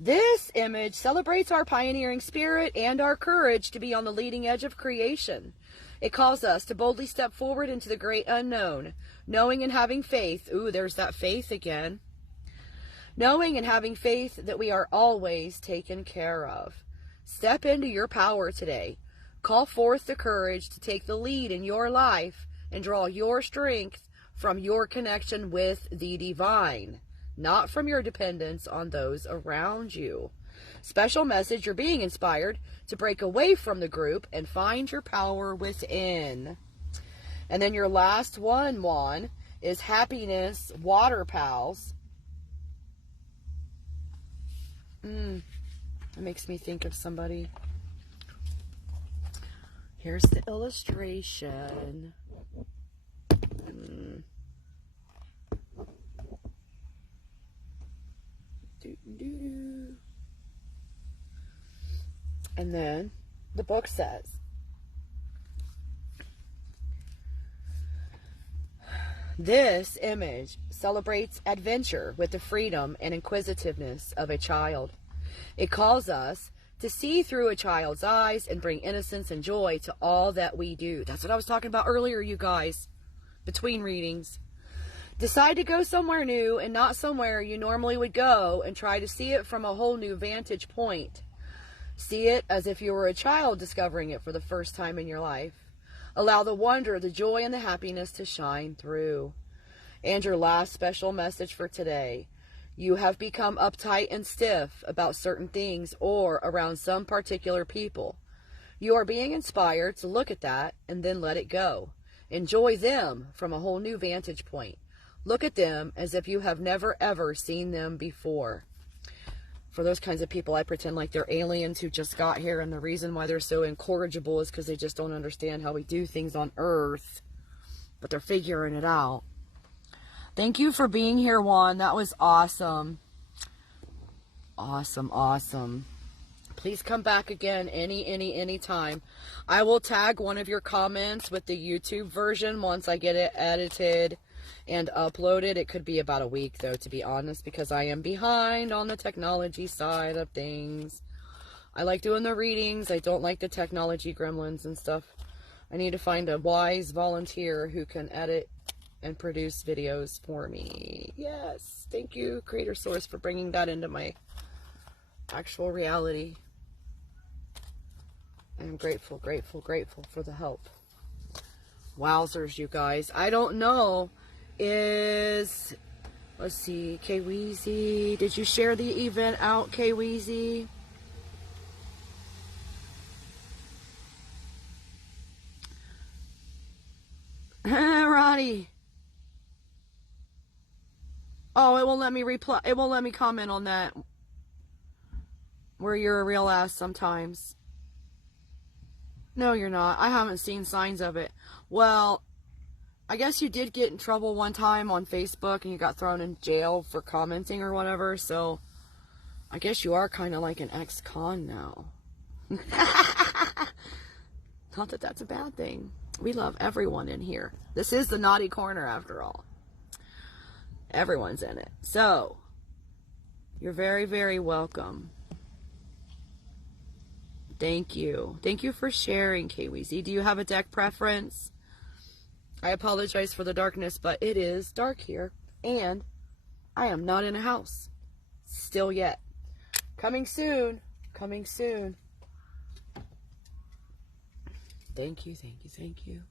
This image celebrates our pioneering spirit and our courage to be on the leading edge of creation. It calls us to boldly step forward into the great unknown, knowing and having faith. Ooh, there's that faith again. Knowing and having faith that we are always taken care of. Step into your power today. Call forth the courage to take the lead in your life and draw your strength from your connection with the divine, not from your dependence on those around you. Special message, you're being inspired to break away from the group and find your power within. And then your last one, Juan, is happiness, water pals. It makes me think of somebody. Here's the illustration. And then the book says, this image celebrates adventure with the freedom and inquisitiveness of a child. It calls us to see through a child's eyes and bring innocence and joy to all that we do. That's what I was talking about earlier, you guys, between readings. Decide to go somewhere new and not somewhere you normally would go, and try to see it from a whole new vantage point. See it as if you were a child discovering it for the first time in your life. Allow the wonder, the joy, and the happiness to shine through. And your last special message for today. You have become uptight and stiff about certain things or around some particular people. You are being inspired to look at that and then let it go. Enjoy them from a whole new vantage point. Look at them as if you have never ever seen them before. For those kinds of people, I pretend like they're aliens who just got here, and the reason why they're so incorrigible is because they just don't understand how we do things on Earth. But they're figuring it out. Thank you for being here, Juan. That was awesome. Awesome, awesome. Please come back again any time. I will tag one of your comments with the YouTube version once I get it edited and uploaded. It could be about a week, though, to be honest, because I am behind on the technology side of things. I like doing the readings. I don't like the technology gremlins and stuff. I need to find a wise volunteer who can edit and produce videos for me. Yes. Thank you, Creator Source, for bringing that into my actual reality. I'm grateful, grateful, grateful for the help. Wowzers, you guys. I don't know. Let's see, K-Weezy. Did you share the event out, K-Weezy? Ronnie. Oh, it won't let me reply. It won't let me comment on that. Where you're a real ass sometimes. No, you're not. I haven't seen signs of it. Well, I guess you did get in trouble one time on Facebook and you got thrown in jail for commenting or whatever. So, I guess you are kind of like an ex-con now. Not that that's a bad thing. We love everyone in here. This is the naughty corner after all. Everyone's in it. So, you're very, very welcome. Thank you. Thank you for sharing, K-Weezy. Do you have a deck preference? I apologize for the darkness, but it is dark here. And I am not in a house. Still yet. Coming soon. Coming soon. Thank you, thank you, thank you.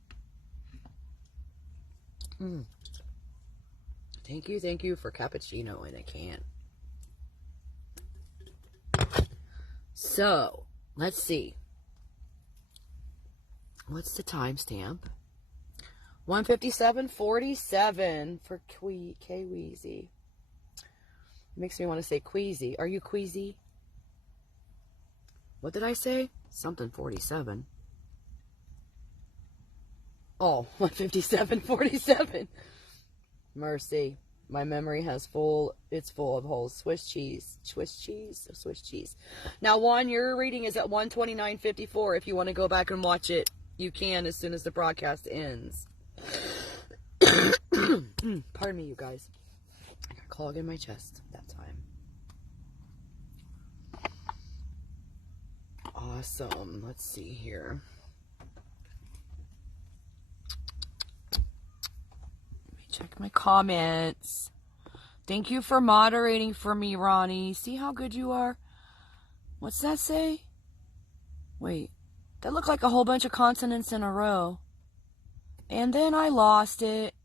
Thank you for cappuccino in a can. So, let's see. What's the timestamp? 1:57:47 for K-Weezy. Makes me want to say queasy. Are you queasy? What did I say? Something 47. Oh, 1:57:47. Mercy. My memory it's full of holes. Swiss cheese. Swiss cheese? Swiss cheese. Now, Juan, your reading is at 1:29:54. If you want to go back and watch it, you can as soon as the broadcast ends. Pardon me, you guys. I got a clog in my chest that time. Awesome. Let's see here. Check my comments. Thank you for moderating for me, Ronnie. See how good you are? What's that say? Wait. That looked like a whole bunch of consonants in a row. And then I lost it.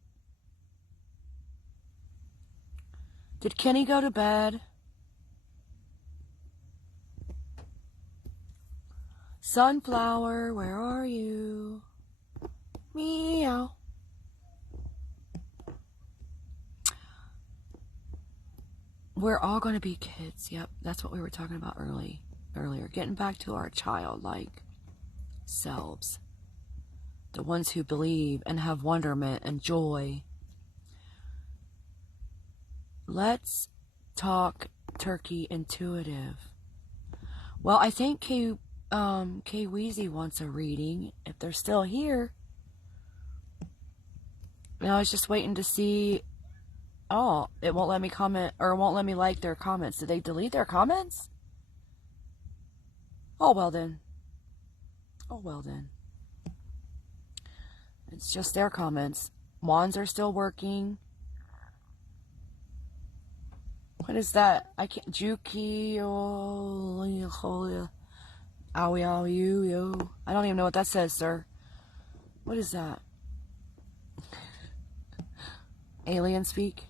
Did Kenny go to bed? Sunflower, where are you? Meow. We're all going to be kids. Yep, that's what we were talking about earlier. Getting back to our childlike selves. The ones who believe and have wonderment and joy. Let's talk turkey intuitive. Well, I think K-Weezy wants a reading. If they're still here. And I was just waiting to see. Oh, it won't let me comment, or it won't let me like their comments. Did they delete their comments? Oh, well then. Oh, well then. It's just their comments. Wands are still working. What is that? I can't. Juki. I don't even know what that says, sir. What is that? Alien speak?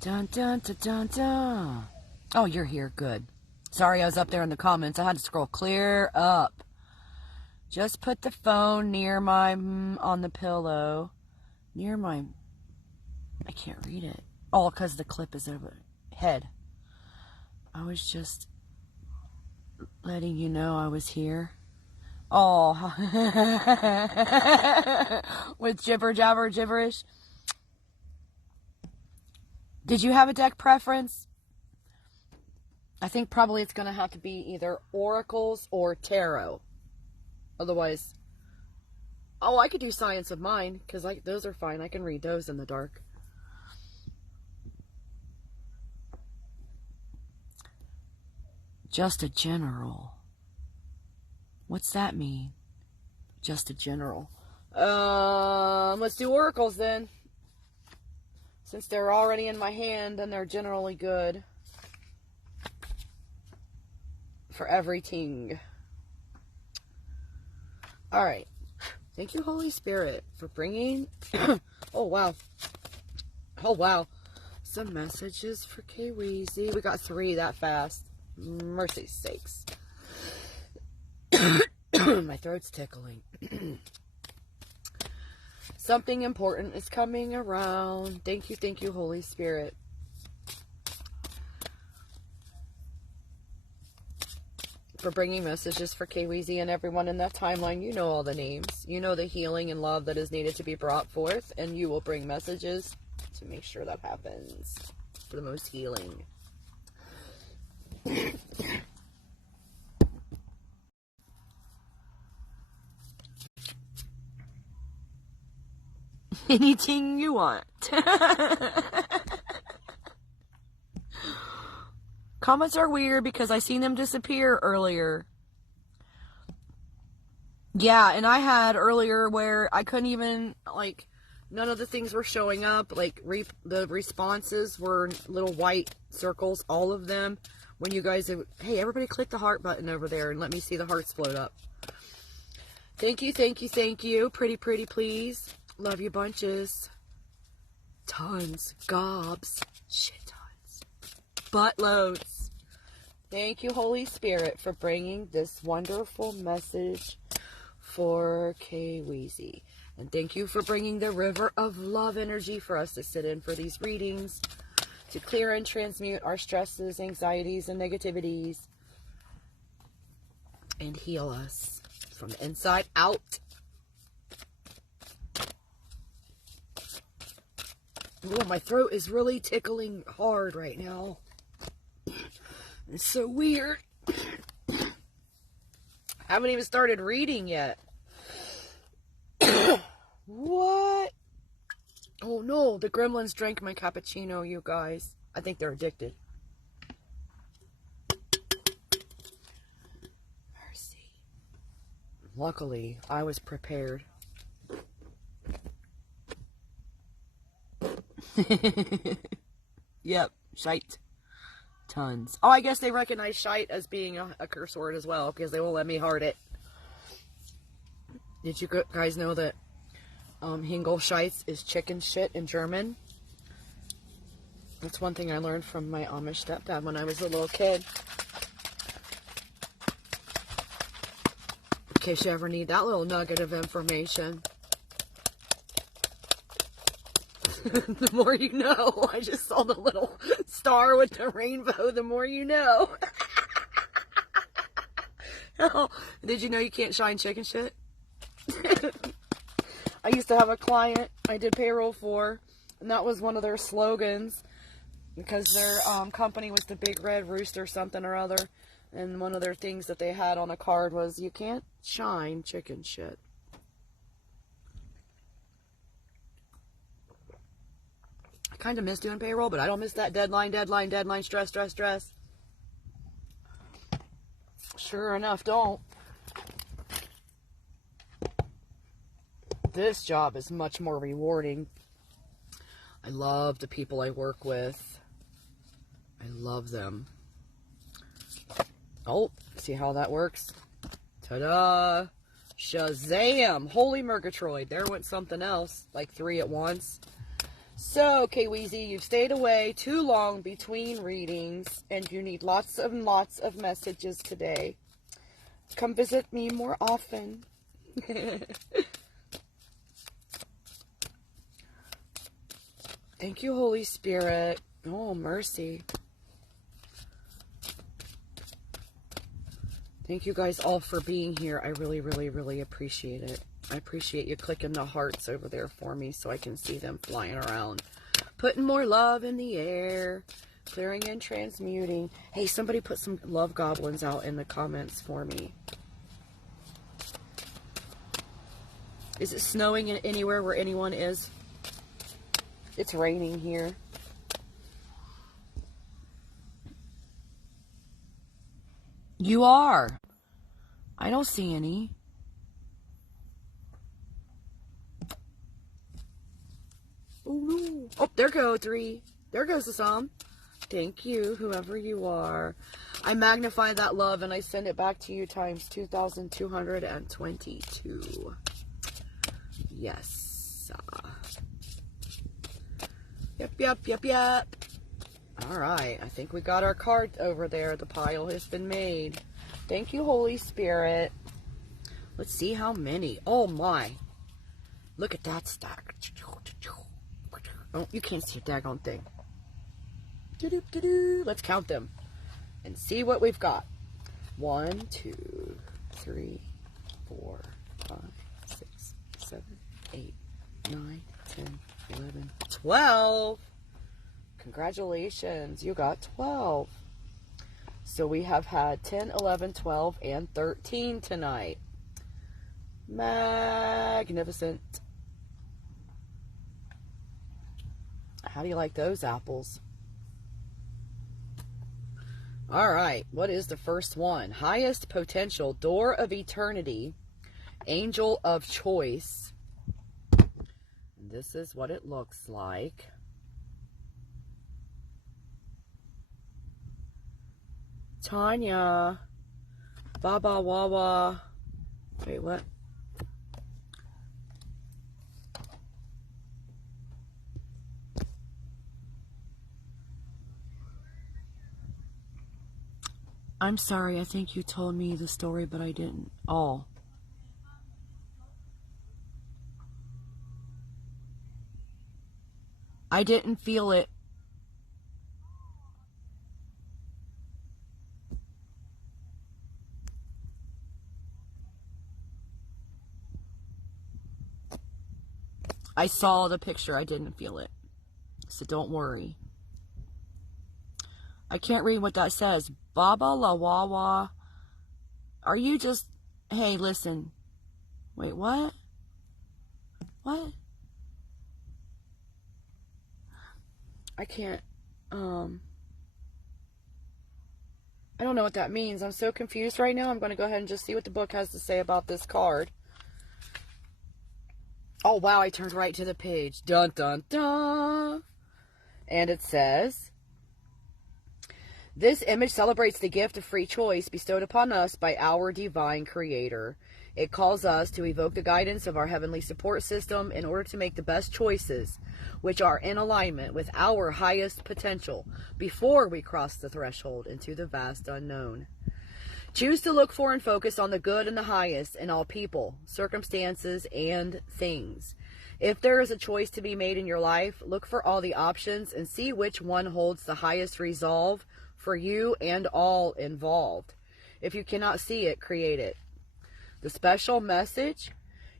Dun, dun, dun, dun, dun. Oh, you're here. Good. Sorry, I was up there in the comments. I had to scroll clear up. Just put the phone near my, on the pillow. Near my, I can't read it. Oh, because the clip is over head. I was just letting you know I was here. Oh, with jibber jabber gibberish. Did you have a deck preference? I think probably it's going to have to be either oracles or tarot. Otherwise, oh, I could do Science of Mind, because those are fine. I can read those in the dark. Just a general. What's that mean? Just a general. Let's do oracles then. Since they're already in my hand and they're generally good for everything. All right. Thank you, Holy Spirit, for bringing... oh, wow. Oh, wow. Some messages for K-Weezy. We got 3 that fast. Mercy's sakes. My throat's tickling. Something important is coming around. Thank you, Holy Spirit. For bringing messages for K-Weezy and everyone in that timeline. You know all the names. You know the healing and love that is needed to be brought forth. And you will bring messages to make sure that happens. For the most healing. Anything you want. Comments are weird because I seen them disappear earlier. Yeah, and I had earlier where I couldn't even, like, none of the things were showing up. Like, the responses were little white circles, all of them. When you guys, hey, everybody click the heart button over there and let me see the hearts float up. Thank you. Pretty, please. Love you bunches. Tons. Gobs. Shit tons. Buttloads. Thank you, Holy Spirit, for bringing this wonderful message for K-Weezy. And thank you for bringing the river of love energy for us to sit in for these readings. To clear and transmute our stresses, anxieties, and negativities. And heal us from the inside out. Oh, my throat is really tickling hard right now. It's so weird. I haven't even started reading yet. What? Oh no, the gremlins drank my cappuccino, you guys. I think they're addicted. Mercy. Luckily, I was prepared. Yep, shite. Tons. Oh, I guess they recognize shite as being a curse word as well, because they won't let me heart it. Did you guys know that Hingelscheiß is chicken shit in German? That's one thing I learned from my Amish stepdad when I was a little kid. In case you ever need that little nugget of information. The more you know. I just saw the little star with the rainbow. The more you know. Oh, did you know you can't shine chicken shit? I used to have a client I did payroll for, and that was one of their slogans, because their company was the Big Red Rooster something or other, and one of their things that they had on a card was, you can't shine chicken shit. I kind of miss doing payroll, but I don't miss that deadline, stress. Sure enough, don't. This job is much more rewarding. I love the people I work with. I love them. Oh, see how that works? Ta-da! Shazam! Holy Murgatroyd. There went something else. Like 3 at once. So, K-Weezy, you've stayed away too long between readings, and you need lots and lots of messages today. Come visit me more often. Thank you, Holy Spirit. Oh, mercy. Thank you guys all for being here. I really appreciate it. I appreciate you clicking the hearts over there for me so I can see them flying around. Putting more love in the air. Clearing and transmuting. Hey, somebody put some love goblins out in the comments for me. Is it snowing anywhere where anyone is? It's raining here. You are. I don't see any. Oh no. Oh, there go 3. There goes the sum. Thank you, whoever you are. I magnify that love and I send it back to you times 2,222. Yes. Yep. All right. I think we got our card over there. The pile has been made. Thank you, Holy Spirit. Let's see how many. Oh, my. Look at that stack. Oh, you can't see a daggone thing. Let's count them and see what we've got. 1, 2, 3, 4, 5, 6, 7, 8, 9, 10, 11, 12. Congratulations, you got 12. So we have had 10, 11, 12, and 13 tonight. Magnificent. How do you like those apples? All right, what is the first one? Highest potential, door of eternity, angel of choice. This is what it looks like. Tanya, Baba Wawa. Wait, what? I'm sorry, I think you told me the story, but I didn't. Oh. I didn't feel it. I saw the picture, I didn't feel it. So don't worry. I can't read what that says. Baba La Wawa. Are you just... Hey, listen. Wait, what? What? I can't... I don't know what that means. I'm so confused right now. I'm going to go ahead and just see what the book has to say about this card. Oh, wow. I turned right to the page. Dun, dun, dun. And it says... This image celebrates the gift of free choice bestowed upon us by our divine creator. It calls us to evoke the guidance of our heavenly support system in order to make the best choices, which are in alignment with our highest potential before we cross the threshold into the vast unknown. Choose to look for and focus on the good and the highest in all people, circumstances, and things. If there is a choice to be made in your life, look for all the options and see which one holds the highest resolve for you and all involved. If you cannot see it, create it. The special message: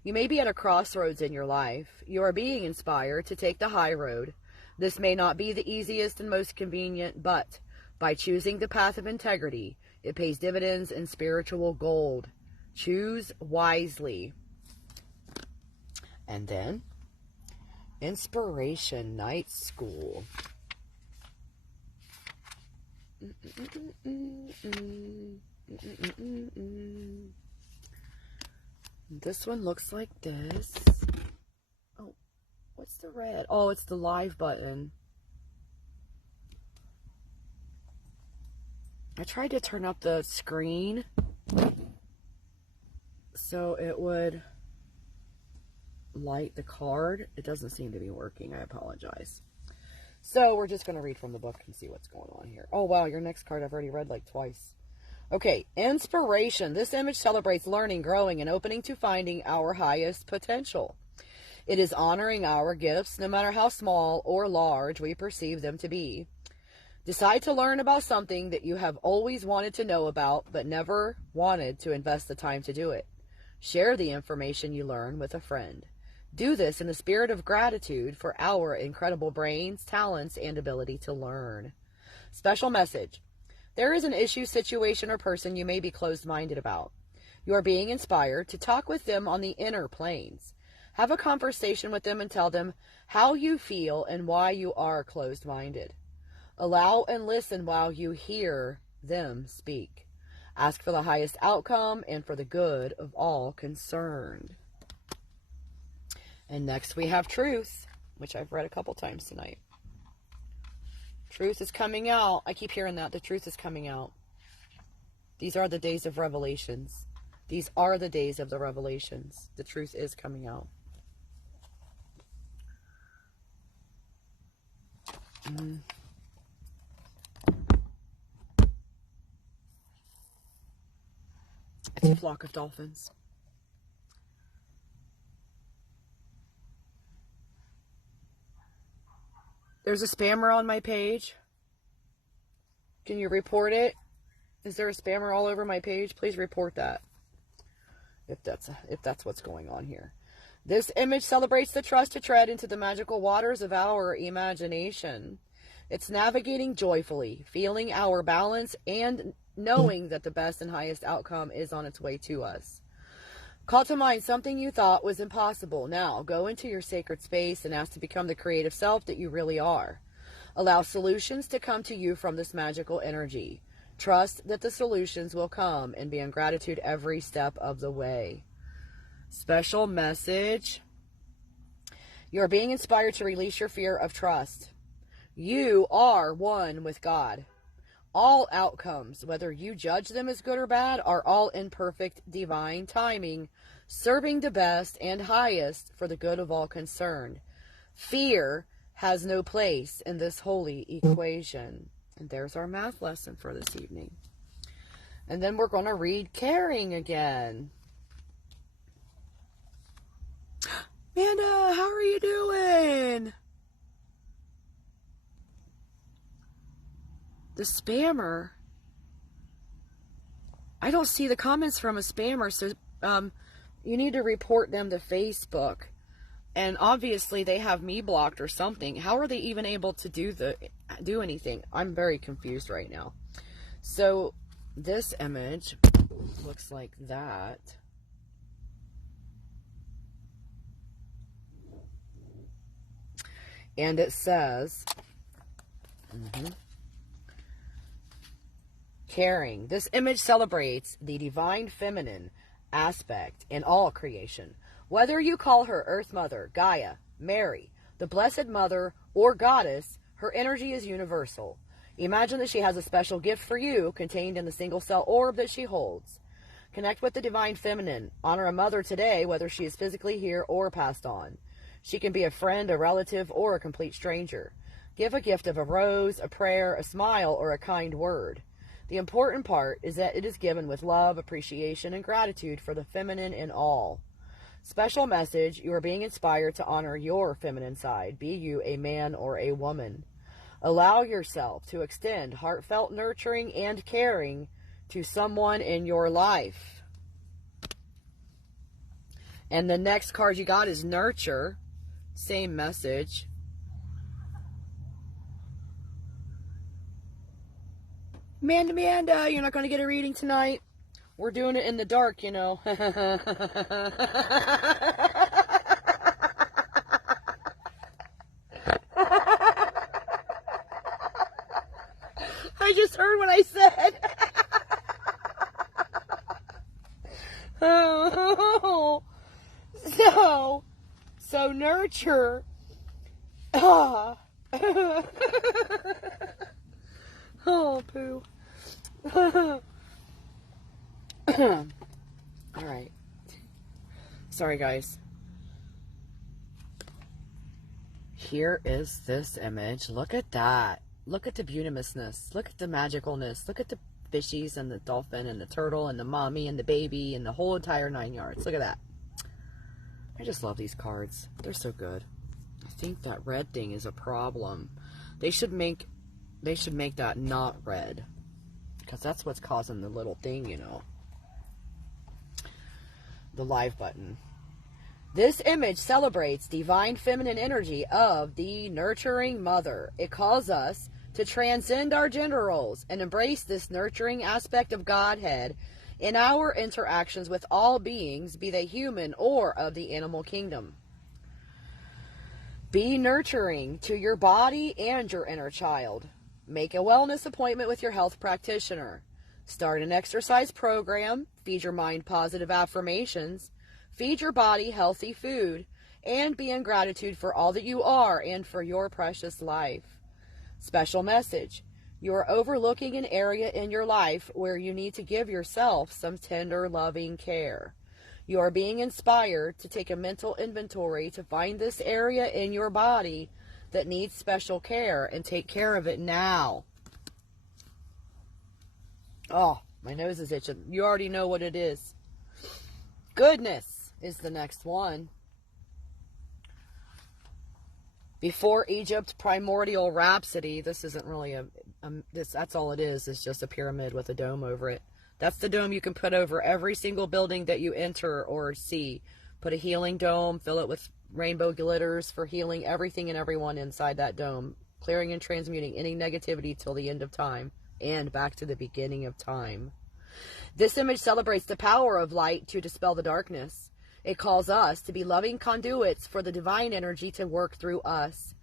you may be at a crossroads in your life. You are being inspired to take the high road. This may not be the easiest and most convenient, but by choosing the path of integrity, it pays dividends in spiritual gold. Choose wisely. And then, Inspiration Night School. This one looks like this. Oh, what's the red? Oh, it's the live button. I tried to turn up the screen so it would light the card. It doesn't seem to be working. I apologize. So we're just going to read from the book and see what's going on here. Oh, wow, your next card I've already read like twice. Okay, inspiration. This image celebrates learning, growing, and opening to finding our highest potential. It is honoring our gifts, no matter how small or large we perceive them to be. Decide to learn about something that you have always wanted to know about, but never wanted to invest the time to do it. Share the information you learn with a friend. Do this in the spirit of gratitude for our incredible brains, talents, and ability to learn. Special message. There is an issue, situation, or person you may be closed-minded about. You are being inspired to talk with them on the inner planes. Have a conversation with them and tell them how you feel and why you are closed-minded. Allow and listen while you hear them speak. Ask for the highest outcome and for the good of all concerned. And next we have truth, which I've read a couple times tonight. Truth is coming out. I keep hearing that. The truth is coming out. These are the days of revelations. These are the days of the revelations. The truth is coming out. It's a flock of dolphins. There's a spammer on my page. Can you report it? Is there a spammer all over my page? Please report that. If that's what's going on here. This image celebrates the trust to tread into the magical waters of our imagination. It's navigating joyfully, feeling our balance, and knowing that the best and highest outcome is on its way to us. Call to mind something you thought was impossible. Now, go into your sacred space and ask to become the creative self that you really are. Allow solutions to come to you from this magical energy. Trust that the solutions will come and be in gratitude every step of the way. Special message. You're being inspired to release your fear of trust. You are one with God. All outcomes, whether you judge them as good or bad, are all in perfect divine timing, serving the best and highest for the good of all concerned. Fear has no place in this holy equation. And there's our math lesson for this evening. And then we're going to read caring again. Amanda, how are you doing? The spammer. I don't see the comments from a spammer, so you need to report them to Facebook. And obviously they have me blocked or something. How are they even able to do anything? I'm very confused right now. So this image looks like that. And it says, caring. This image celebrates the divine feminine aspect in all creation. Whether you call her Earth Mother, Gaia, Mary, the Blessed Mother, or Goddess, her energy is universal. Imagine that she has a special gift for you contained in the single cell orb that she holds. Connect with the divine feminine. Honor a mother today, whether she is physically here or passed on. She can be a friend, a relative, or a complete stranger. Give a gift of a rose, a prayer, a smile, or a kind word. The important part is that it is given with love, appreciation, and gratitude for the feminine in all. Special message, you are being inspired to honor your feminine side, be you a man or a woman. Allow yourself to extend heartfelt nurturing and caring to someone in your life. And the next card you got is nurture. Same message. Amanda, you're not going to get a reading tonight. We're doing it in the dark, you know. I just heard what I said. So nurture. Oh, poo. All right. Sorry, guys. Here is this image. Look at that. Look at the beauteousness. Look at the magicalness. Look at the fishies and the dolphin and the turtle and the mommy and the baby and the whole entire 9 yards. Look at that. I just love these cards. They're so good. I think that red thing is a problem. They should make that not red, because that's what's causing the little thing, you know. The live button. This image celebrates divine feminine energy of the nurturing mother. It calls us to transcend our gender roles and embrace this nurturing aspect of Godhead in our interactions with all beings, be they human or of the animal kingdom. Be nurturing to your body and your inner child. Make a wellness appointment with your health practitioner. Start an exercise program, feed your mind positive affirmations, feed your body healthy food, and be in gratitude for all that you are and for your precious life. Special message. You are overlooking an area in your life where you need to give yourself some tender, loving care. You are being inspired to take a mental inventory to find this area in your body that needs special care and take care of it now. Oh, my nose is itching. You already know what it is. Goodness is the next one. Before Egypt, primordial rhapsody. This isn't really that's all it is. It's just a pyramid with a dome over it. That's the dome you can put over every single building that you enter or see. Put a healing dome, fill it with rainbow glitters for healing everything and everyone inside that dome, clearing and transmuting any negativity till the end of time and back to the beginning of time. This image celebrates the power of light to dispel the darkness. It calls us to be loving conduits for the divine energy to work through us.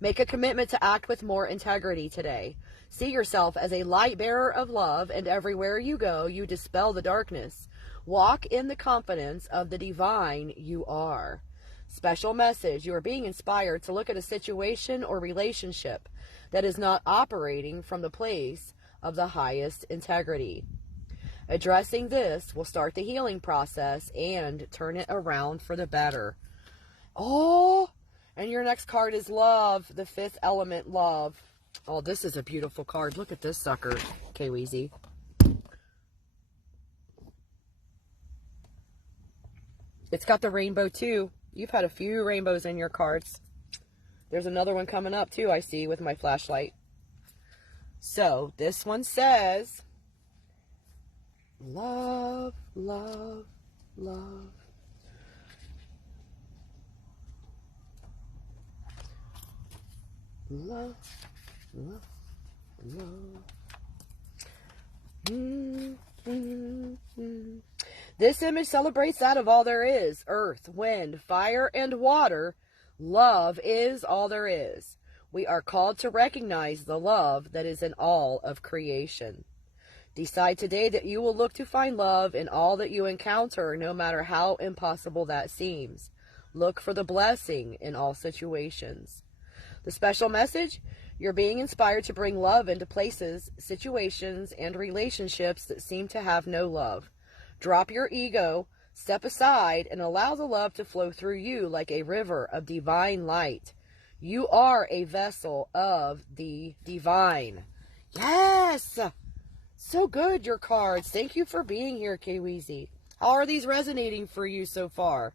Make a commitment to act with more integrity today. See yourself as a light bearer of love, and everywhere you go, you dispel the darkness. Walk in the confidence of the divine you are. Special message. You are being inspired to look at a situation or relationship that is not operating from the place of the highest integrity. Addressing this will start the healing process and turn it around for the better. Oh, and your next card is love, the fifth element, love. Oh, this is a beautiful card. Look at this sucker, K-Weezy. It's got the rainbow too. You've had a few rainbows in your cards. There's another one coming up too, I see, with my flashlight. So, this one says, love, love, love. Love, love, love. This image celebrates that of all there is. Earth, wind, fire, and water. Love is all there is. We are called to recognize the love that is in all of creation. Decide today that you will look to find love in all that you encounter, no matter how impossible that seems. Look for the blessing in all situations. The special message, you're being inspired to bring love into places, situations, and relationships that seem to have no love. Drop your ego, step aside, and allow the love to flow through you like a river of divine light. You are a vessel of the divine. Yes! So good, your cards. Thank you for being here, K-Weezy. How are these resonating for you so far?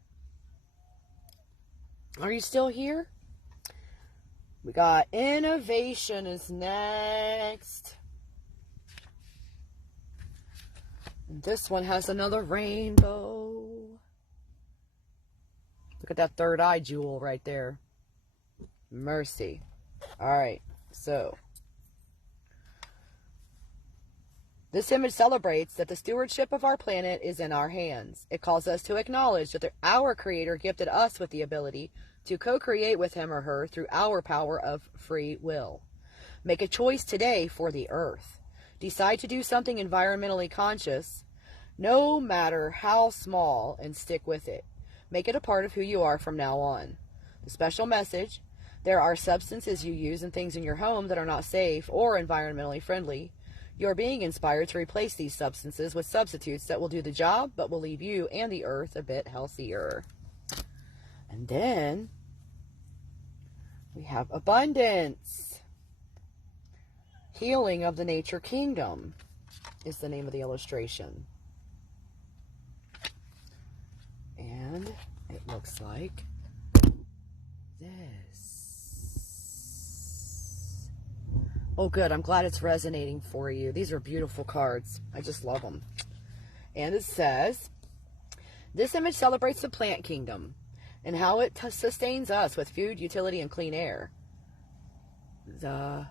Are you still here? We got innovation is next. And this one has another rainbow. Look at that third eye jewel right there. Mercy. All right, so this image celebrates that the stewardship of our planet is in our hands. It calls us to acknowledge that our Creator gifted us with the ability to co-create with him or her through our power of free will. Make a choice today for the earth. Decide to do something environmentally conscious, no matter how small, and stick with it. Make it a part of who you are from now on. The special message, there are substances you use and things in your home that are not safe or environmentally friendly. You're being inspired to replace these substances with substitutes that will do the job, but will leave you and the earth a bit healthier. And then we have abundance. Healing of the nature kingdom is the name of the illustration. And it looks like this. Oh, good. I'm glad it's resonating for you. These are beautiful cards. I just love them. And it says, this image celebrates the plant kingdom and how it sustains us with food, utility, and clean air. The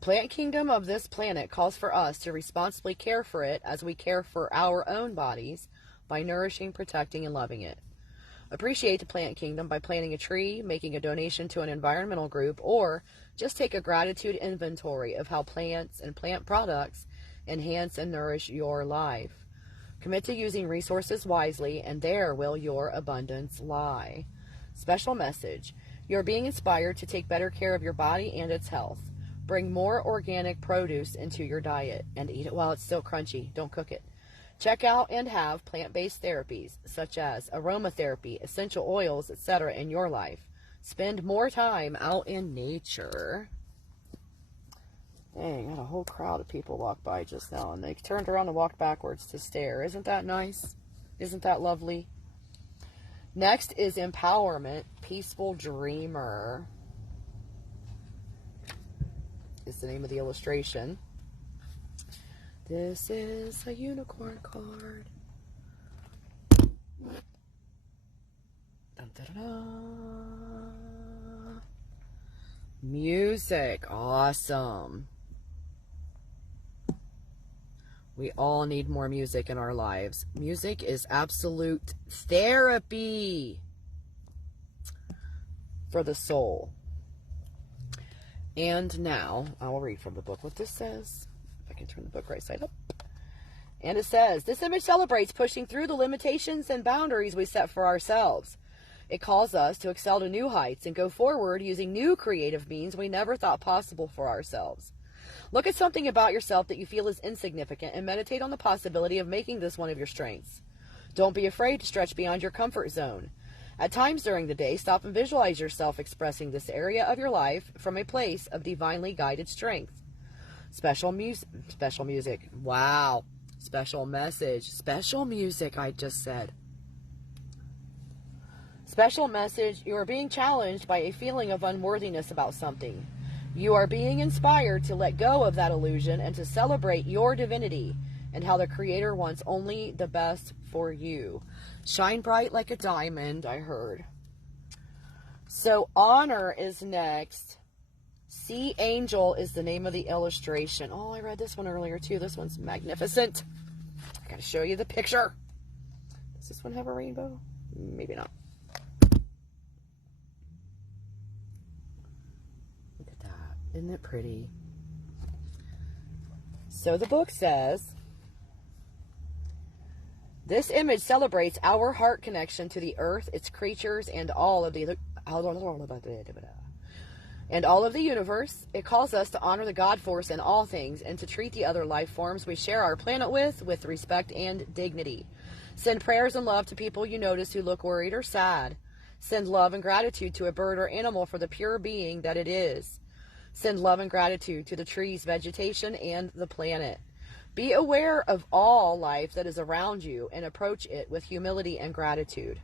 plant kingdom of this planet calls for us to responsibly care for it as we care for our own bodies by nourishing, protecting, and loving it. Appreciate the plant kingdom by planting a tree, making a donation to an environmental group, or just take a gratitude inventory of how plants and plant products enhance and nourish your life. Commit to using resources wisely, and there will your abundance lie. Special message. You're being inspired to take better care of your body and its health. Bring more organic produce into your diet and eat it while it's still crunchy. Don't cook it. Check out and have plant-based therapies such as aromatherapy, essential oils, etc. in your life. Spend more time out in nature. Dang, had a whole crowd of people walk by just now, and they turned around and walked backwards to stare. Isn't that nice? Isn't that lovely? Next is empowerment. Peaceful dreamer is the name of the illustration. This is a unicorn card. Dun, dun, dun, dun. Music. Awesome. We all need more music in our lives. Music is absolute therapy for the soul. And now, I will read from the book what this says. If I can turn the book right side up. And it says, this image celebrates pushing through the limitations and boundaries we set for ourselves. It calls us to excel to new heights and go forward using new creative means we never thought possible for ourselves. Look at something about yourself that you feel is insignificant and meditate on the possibility of making this one of your strengths. Don't be afraid to stretch beyond your comfort zone. At times during the day, stop and visualize yourself expressing this area of your life from a place of divinely guided strength. Special music. Wow. Special message. Special music, I just said. Special message. You are being challenged by a feeling of unworthiness about something. You are being inspired to let go of that illusion and to celebrate your divinity and how the Creator wants only the best for you. Shine bright like a diamond, I heard. So honor is next. Sea Angel is the name of the illustration. Oh, I read this one earlier too. This one's magnificent. I gotta show you the picture. Does this one have a rainbow? Maybe not. Look at that. Isn't it pretty? So the book says, this image celebrates our heart connection to the earth, its creatures, and all of the universe. It calls us to honor the God force in all things and to treat the other life forms we share our planet with respect and dignity. Send prayers and love to people you notice who look worried or sad. Send love and gratitude to a bird or animal for the pure being that it is. Send love and gratitude to the trees, vegetation, and the planet. Be aware of all life that is around you and approach it with humility and gratitude.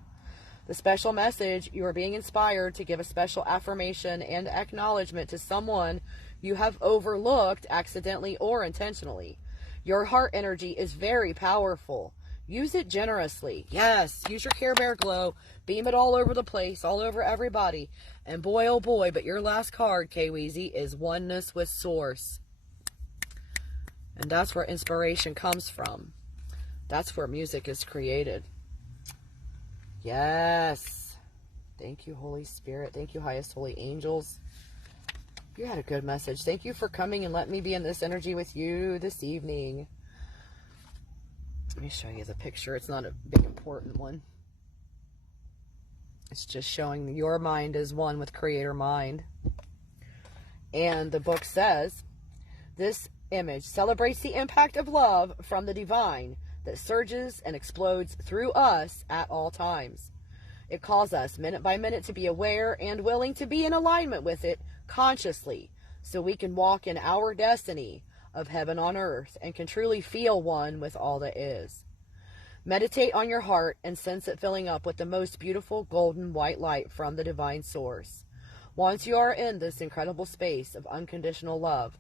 The special message, you are being inspired to give a special affirmation and acknowledgement to someone you have overlooked accidentally or intentionally. Your heart energy is very powerful. Use it generously. Yes, use your Care Bear glow. Beam it all over the place, all over everybody. And boy, oh boy, but your last card, K-Weezy, is oneness with Source. And that's where inspiration comes from. That's where music is created. Yes. Thank you, Holy Spirit. Thank you, highest holy angels. You had a good message. Thank you for coming and letting me be in this energy with you this evening. Let me show you the picture. It's not a big important one. It's just showing your mind is one with Creator mind. And the book says, this image celebrates the impact of love from the divine that surges and explodes through us at all times. It calls us minute by minute to be aware and willing to be in alignment with it consciously so we can walk in our destiny of heaven on earth and can truly feel one with all that is. Meditate on your heart and sense it filling up with the most beautiful golden white light from the divine source. Once you are in this incredible space of unconditional love,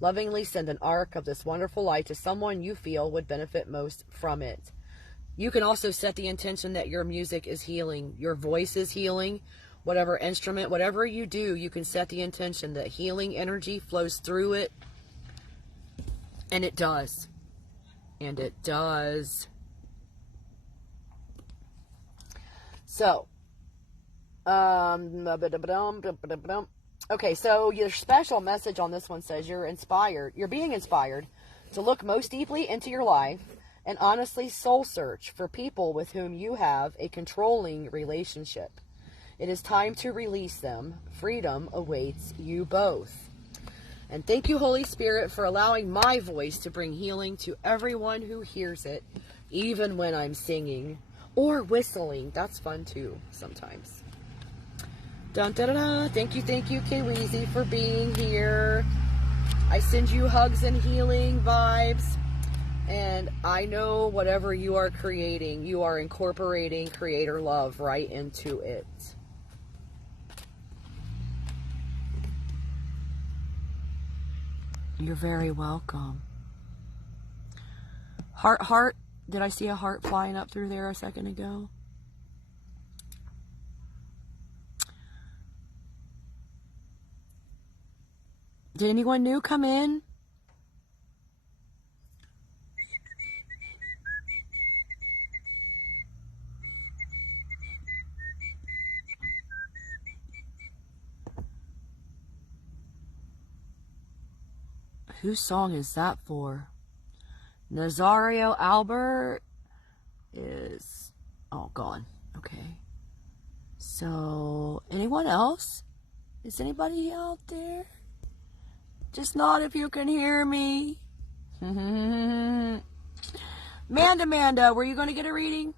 lovingly send an arc of this wonderful light to someone you feel would benefit most from it. You can also set the intention that your music is healing, your voice is healing, whatever instrument, whatever you do, you can set the intention that healing energy flows through it. And it does. And it does. So, okay, so your special message on this one says you're being inspired to look most deeply into your life and honestly soul search for people with whom you have a controlling relationship. It is time to release them. Freedom awaits you both. And thank you, Holy Spirit, for allowing my voice to bring healing to everyone who hears it, even when I'm singing or whistling. That's fun too, sometimes. Dun, da, da, da. Thank you, K-Weezy, for being here. I send you hugs and healing vibes. And I know whatever you are creating, you are incorporating creator love right into it. You're very welcome. Heart. Did I see a heart flying up through there a second ago? Did anyone new come in? Whose song is that for? Nazario Albert is gone. Okay. So, anyone else? Is anybody out there? Just nod if you can hear me. Amanda, were you going to get a reading?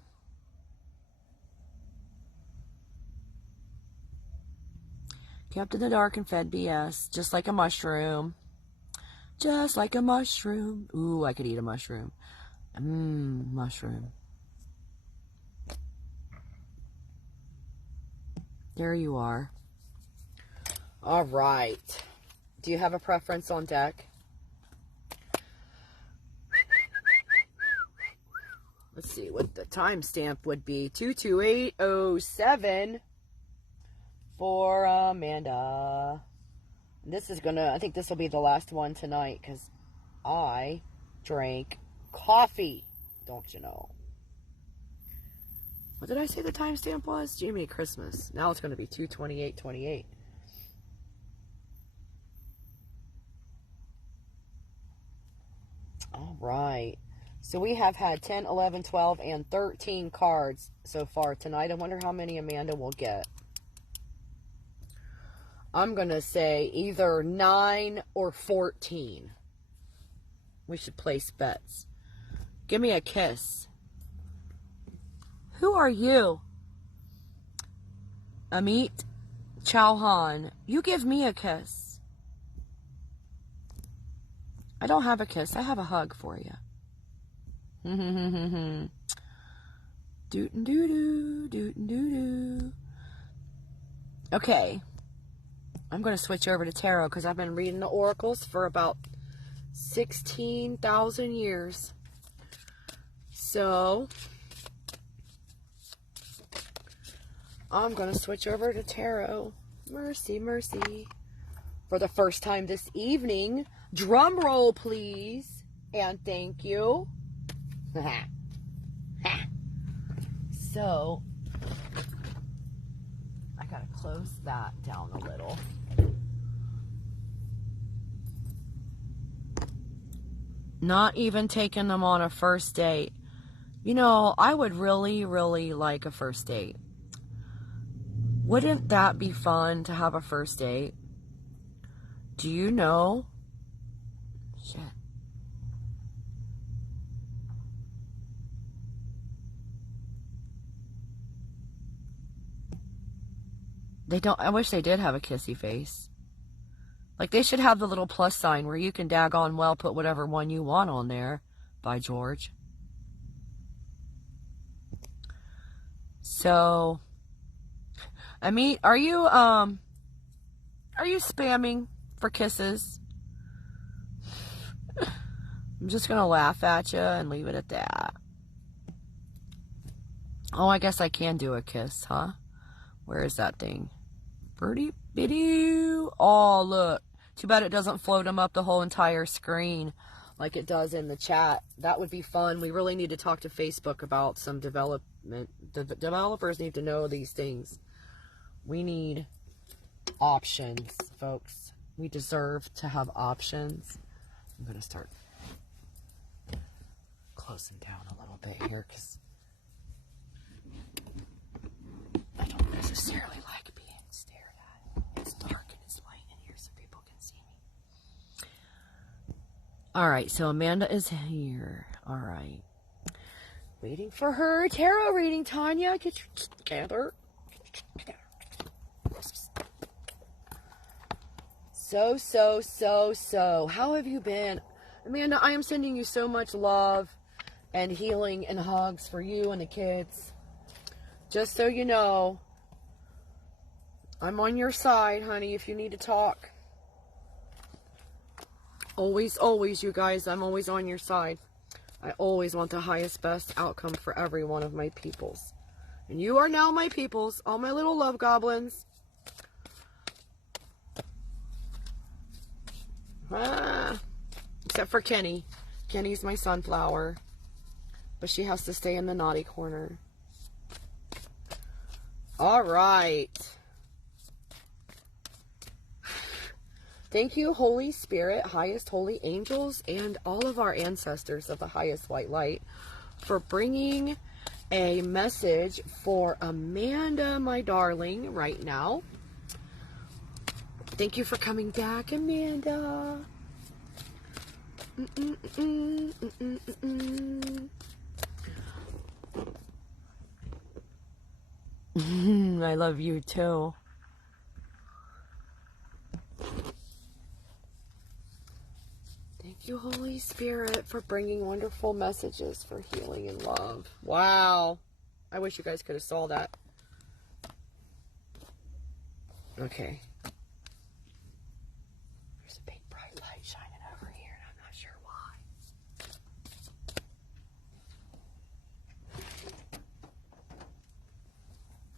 Kept in the dark and fed BS, just like a mushroom. Just like a mushroom. Ooh, I could eat a mushroom. Mushroom. There you are. All right. Do you have a preference on deck? Let's see what the timestamp would be. 22807 for Amanda. This is I think this will be the last one tonight because I drank coffee, don't you know? What did I say the timestamp was? Jiminy Christmas. Now it's going to be 22828. All right. So we have had 10, 11, 12, and 13 cards so far tonight. I wonder how many Amanda will get. I'm going to say either 9 or 14. We should place bets. Give me a kiss. Who are you? Amit Chauhan. You give me a kiss. I don't have a kiss. I have a hug for you. Doot-and-doo-doo. Okay. I'm going to switch over to tarot because I've been reading the oracles for about 16,000 years. So, I'm going to switch over to tarot. Mercy, mercy. For the first time this evening, drum roll, please. And thank you. So, I got to close that down a little. Not even taking them on a first date. You know, I would really, really like a first date. Wouldn't that be fun to have a first date? Do you know? Shit. They don't. I wish they did have a kissy face. Like, they should have the little plus sign where you can daggone well put whatever one you want on there. By George. So, I mean, are you spamming for kisses? I'm just gonna laugh at you and leave it at that. Oh, I guess I can do a kiss, huh? Where is that thing? Birdie bidoo. Oh, look. Too bad it doesn't float them up the whole entire screen like it does in the chat. That would be fun. We really need to talk to Facebook about some The developers need to know these things. We need options, folks. We deserve to have options. I'm going to start closing down a little bit here because I don't necessarily like being stared at. It's dark and it's light in here so people can see me. All right, so Amanda is here. All right. Waiting for her tarot reading, Tanya. Get your together. So. How have you been? Amanda, I am sending you so much love and healing and hugs for you and the kids. Just so you know, I'm on your side, honey, if you need to talk. Always, you guys, I'm always on your side. I always want the highest, best outcome for every one of my peoples. And you are now my peoples, all my little love goblins. Except for Kenny. Kenny's my sunflower. But she has to stay in the naughty corner. All right. Thank you, Holy Spirit, highest holy angels, and all of our ancestors of the highest white light for bringing a message for Amanda, my darling, right now. Thank you for coming back, Amanda. I love you too. Thank you, Holy Spirit, for bringing wonderful messages for healing and love. Wow. I wish you guys could have saw that. Okay. There's a big bright light shining over here, and I'm not sure why.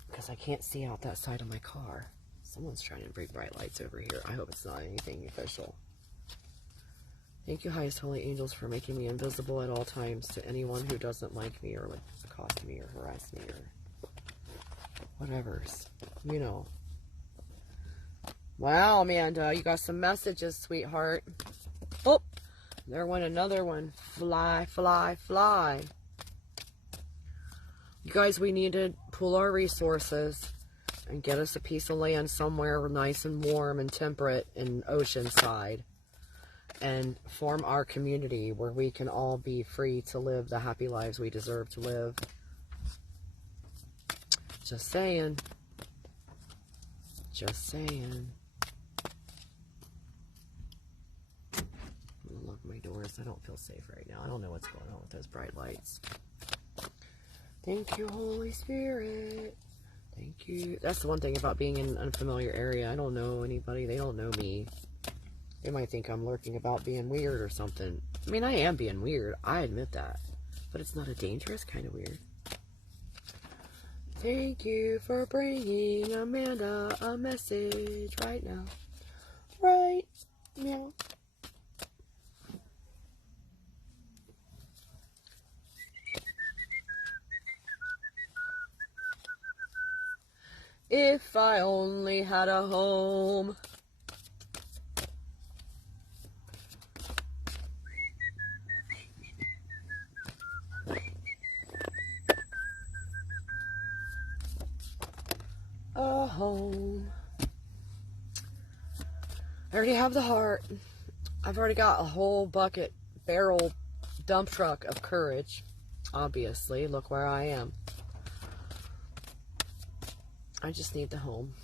Because I can't see out that side of my car. Someone's trying to bring bright lights over here. I hope it's not anything official. Thank you, highest holy angels, for making me invisible at all times to anyone who doesn't like me or accost me or harass me or whatever's, you know. Wow, Amanda, you got some messages, sweetheart. Oh, there went another one. Fly, fly, fly. You guys, we need to pool our resources and get us a piece of land somewhere nice and warm and temperate and oceanside. And form our community where we can all be free to live the happy lives we deserve to live. Just saying. Just saying. Lock my doors. I don't feel safe right now. I don't know what's going on with those bright lights. Thank you, Holy Spirit. Thank you. That's the one thing about being in an unfamiliar area. I don't know anybody. They don't know me. They might think I'm lurking about being weird or something. I mean, I am being weird. I admit that. But it's not a dangerous kind of weird. Thank you for bringing Amanda a message right now. Right now. If I only had a home. A home. I already have the heart. I've already got a whole bucket, barrel, dump truck of courage. Obviously, look where I am. I just need the home.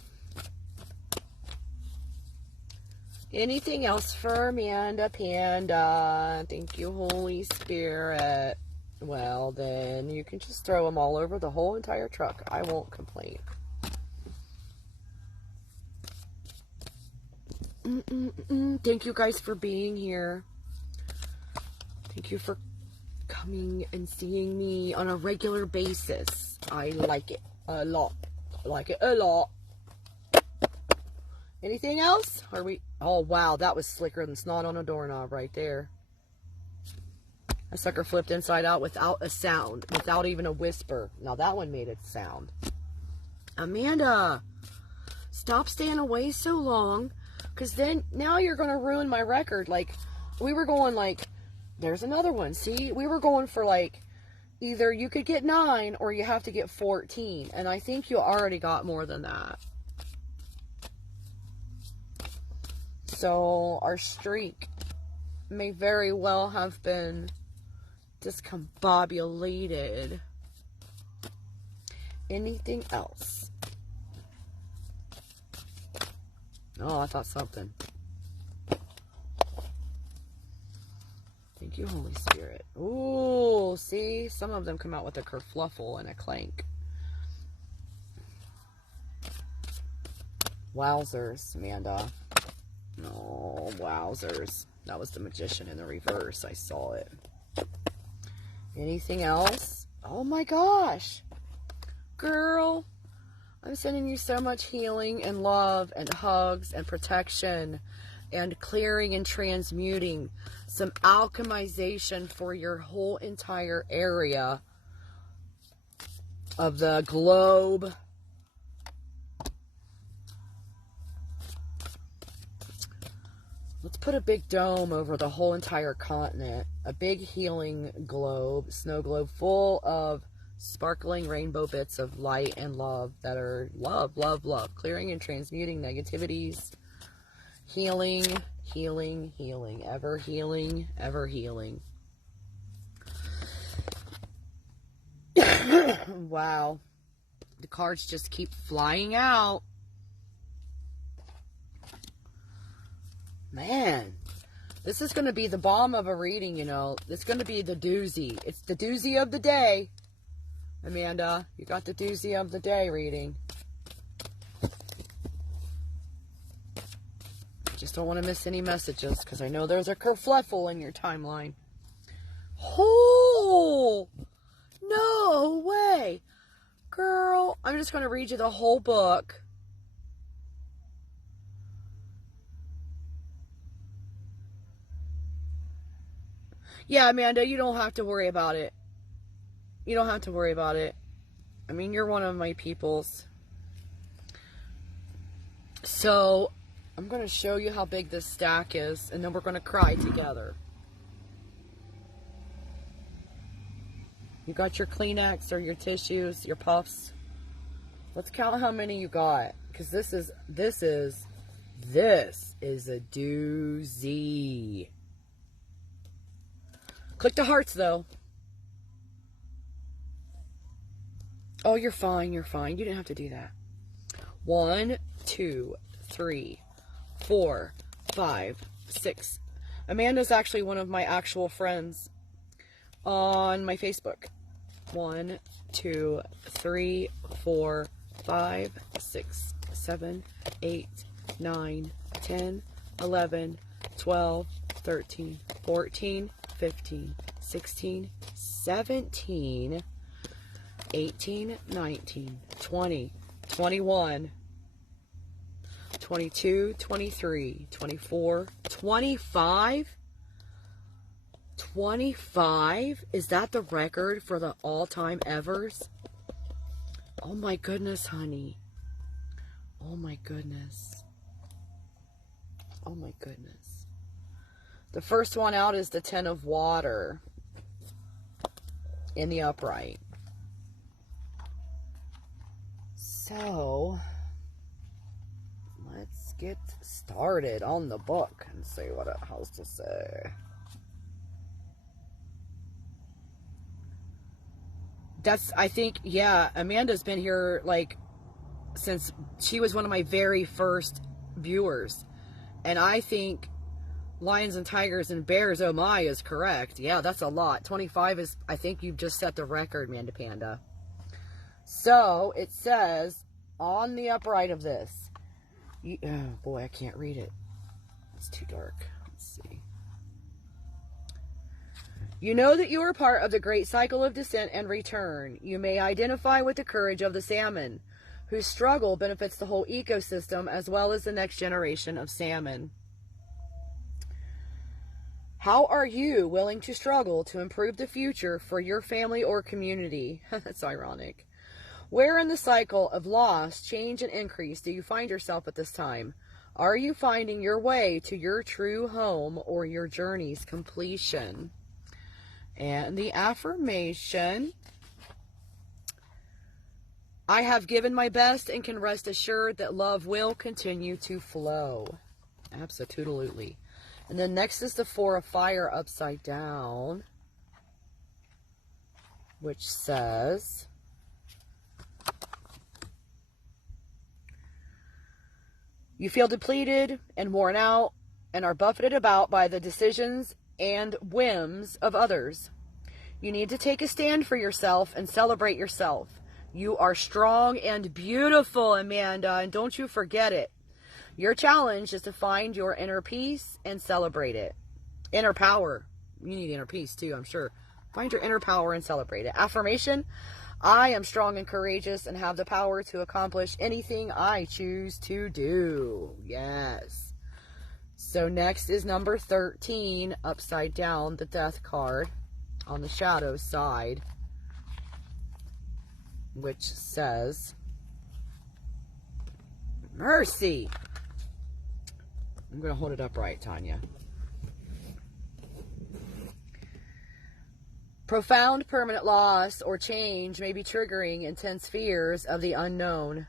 Anything else for Amanda Panda? Thank you, Holy Spirit. Well, then you can just throw them all over the whole entire truck. I won't complain. Thank you guys for being here. Thank you for coming and seeing me on a regular basis. I like it a lot. I like it a lot. Anything else? Are we? Oh, wow. That was slicker than snot on a doorknob right there. A sucker flipped inside out without a sound, without even a whisper. Now that one made its sound. Amanda, stop staying away so long, because then now you're going to ruin my record. Like, we were going like, there's another one. See, we were going for like, either you could get 9 or you have to get 14. And I think you already got more than that. So our streak may very well have been discombobulated. Anything else? Oh, I thought something. Thank you, Holy Spirit. Ooh, see? Some of them come out with a kerfluffle and a clank. Wowzers, Amanda. Oh, wowzers. That was the Magician in the reverse. I saw it. Anything else? Oh my gosh. Girl, I'm sending you so much healing and love and hugs and protection and clearing and transmuting. Some alchemization for your whole entire area of the globe. Let's put a big dome over the whole entire continent. A big healing globe, snow globe, full of sparkling rainbow bits of light and love that are love, love, love. Clearing and transmuting negativities. Healing, healing, healing. Ever healing, ever healing. Wow. The cards just keep flying out. Man, this is going to be the bomb of a reading, you know. It's going to be the doozy. It's the doozy of the day. Amanda, you got the doozy of the day reading. Just don't want to miss any messages, because I know there's a kerfluffle in your timeline. Oh, no way. Girl, I'm just going to read you the whole book. Yeah, Amanda, you don't have to worry about it. You don't have to worry about it. I mean, you're one of my peoples. So, I'm going to show you how big this stack is, and then we're going to cry together. You got your Kleenex or your tissues, your puffs? Let's count how many you got, because this is a doozy. Click the hearts, though. Oh, you're fine. You're fine. You didn't have to do that. 1, 2, 3, 4, 5, 6. Amanda's actually one of my actual friends on my Facebook. 1, 2, 3, 4, 5, 6, 7, 8, 9, 10, 11, 12, 13, 14, 15, 16, 17, 18, 19, 20, 21, 22, 23, 24, 25. 25? Is that the record for the all-time evers? Oh my goodness, honey. Oh my goodness. Oh my goodness. The first one out is the 10 of water in the upright. So, let's get started on the book and see what it has to say. I think, yeah, Amanda's been here, like, since she was one of my very first viewers. And I think lions and tigers and bears, oh my, is correct. Yeah, that's a lot. 25 is, I think you've just set the record, Manda Panda. So, it says, on the upright of this, oh boy, I can't read it. It's too dark. Let's see. You know that you are part of the great cycle of descent and return. You may identify with the courage of the salmon, whose struggle benefits the whole ecosystem as well as the next generation of salmon. How are you willing to struggle to improve the future for your family or community? That's ironic. Where in the cycle of loss, change, and increase do you find yourself at this time? Are you finding your way to your true home or your journey's completion? And the affirmation: I have given my best and can rest assured that love will continue to flow. Absolutely. And then next is the Four of Fire upside down, which says, you feel depleted and worn out and are buffeted about by the decisions and whims of others. You need to take a stand for yourself and celebrate yourself. You are strong and beautiful, Amanda, and don't you forget it. Your challenge is to find your inner peace and celebrate it. Inner power. You need inner peace too, I'm sure. Find your inner power and celebrate it. Affirmation: I am strong and courageous and have the power to accomplish anything I choose to do. Yes. So next is number 13, upside down, the Death card on the shadow side, which says, mercy. I'm going to hold it upright, Tanya. Profound permanent loss or change may be triggering intense fears of the unknown.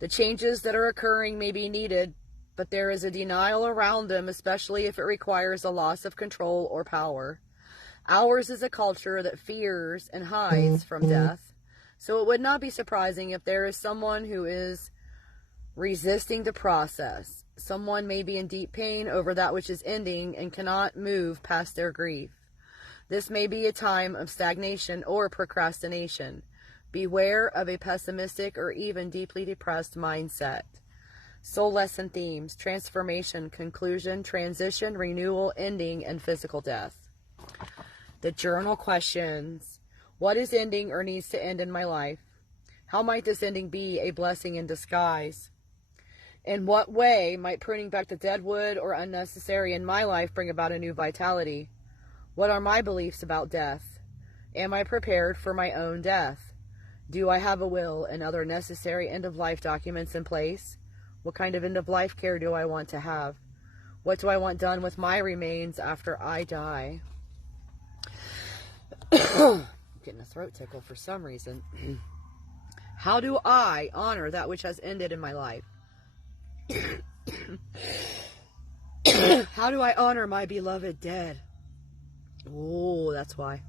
The changes that are occurring may be needed, but there is a denial around them, especially if it requires a loss of control or power. Ours is a culture that fears and hides from death, so it would not be surprising if there is someone who is resisting the process. Someone may be in deep pain over that which is ending and cannot move past their grief. This may be a time of stagnation or procrastination. Beware of a pessimistic or even deeply depressed mindset. Soul lesson themes: transformation, conclusion, transition, renewal, ending, and physical death. The journal questions: what is ending or needs to end in my life? How might this ending be a blessing in disguise? In what way might pruning back the dead wood or unnecessary in my life bring about a new vitality? What are my beliefs about death? Am I prepared for my own death? Do I have a will and other necessary end-of-life documents in place? What kind of end-of-life care do I want to have? What do I want done with my remains after I die? Getting a throat tickle for some reason. How do I honor that which has ended in my life? How do I honor my beloved dead? Oh, that's why.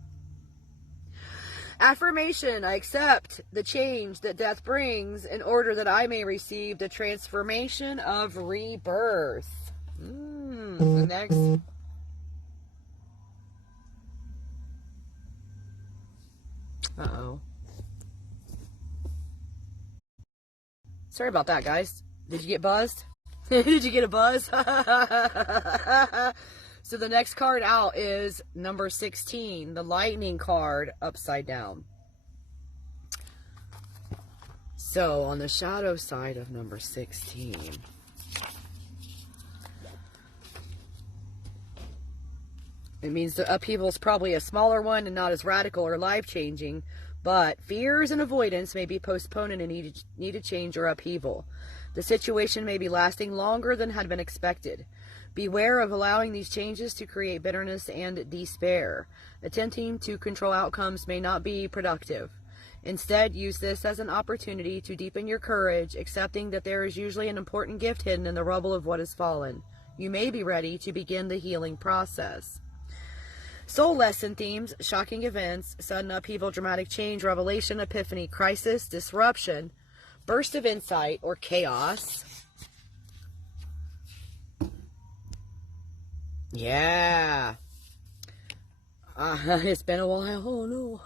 Affirmation: I accept the change that death brings in order that I may receive the transformation of rebirth. The next. Uh-oh. Sorry about that, guys. Did you get buzzed? Did you get a buzz? So the next card out is number 16, the lightning card upside down. So on the shadow side of number 16, it means the upheaval is probably a smaller one and not as radical or life-changing, but fears and avoidance may be postponing a needed change or upheaval. The situation may be lasting longer than had been expected. Beware of allowing these changes to create bitterness and despair. Attempting to control outcomes may not be productive. Instead, use this as an opportunity to deepen your courage, accepting that there is usually an important gift hidden in the rubble of what has fallen. You may be ready to begin the healing process. Soul lesson themes: shocking events, sudden upheaval, dramatic change, revelation, epiphany, crisis, disruption, burst of insight, or chaos. Yeah. It's been a while. Oh, no.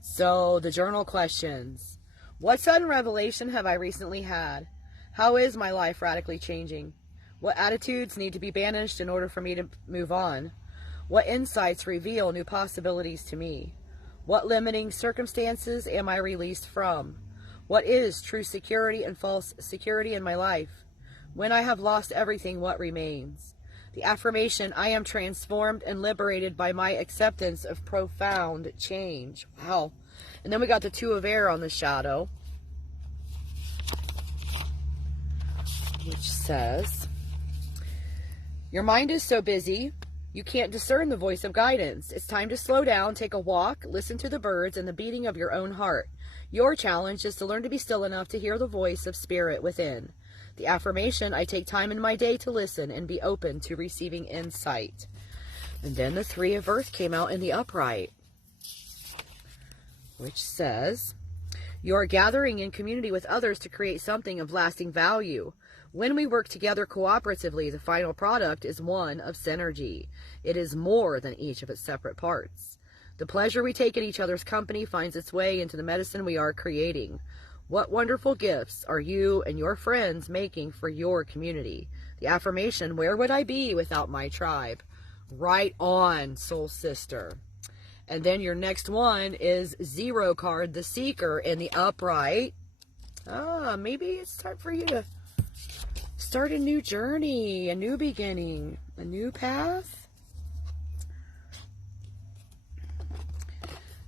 So, the journal questions. What sudden revelation have I recently had? How is my life radically changing? What attitudes need to be banished in order for me to move on? What insights reveal new possibilities to me? What limiting circumstances am I released from? What is true security and false security in my life? When I have lost everything, what remains? The affirmation, I am transformed and liberated by my acceptance of profound change. Wow. And then we got the Two of Air on the shadow, which says, your mind is so busy, you can't discern the voice of guidance. It's time to slow down, take a walk, listen to the birds and the beating of your own heart. Your challenge is to learn to be still enough to hear the voice of spirit within. The affirmation, I take time in my day to listen and be open to receiving insight. And then the Three of Earth came out in the upright, which says, you are gathering in community with others to create something of lasting value. When we work together cooperatively, the final product is one of synergy. It is more than each of its separate parts. The pleasure we take in each other's company finds its way into the medicine we are creating. What wonderful gifts are you and your friends making for your community? The affirmation, where would I be without my tribe? Right on, soul sister. And then your next one is Zero card, the Seeker in the upright. Maybe it's time for you to start a new journey, a new beginning, a new path.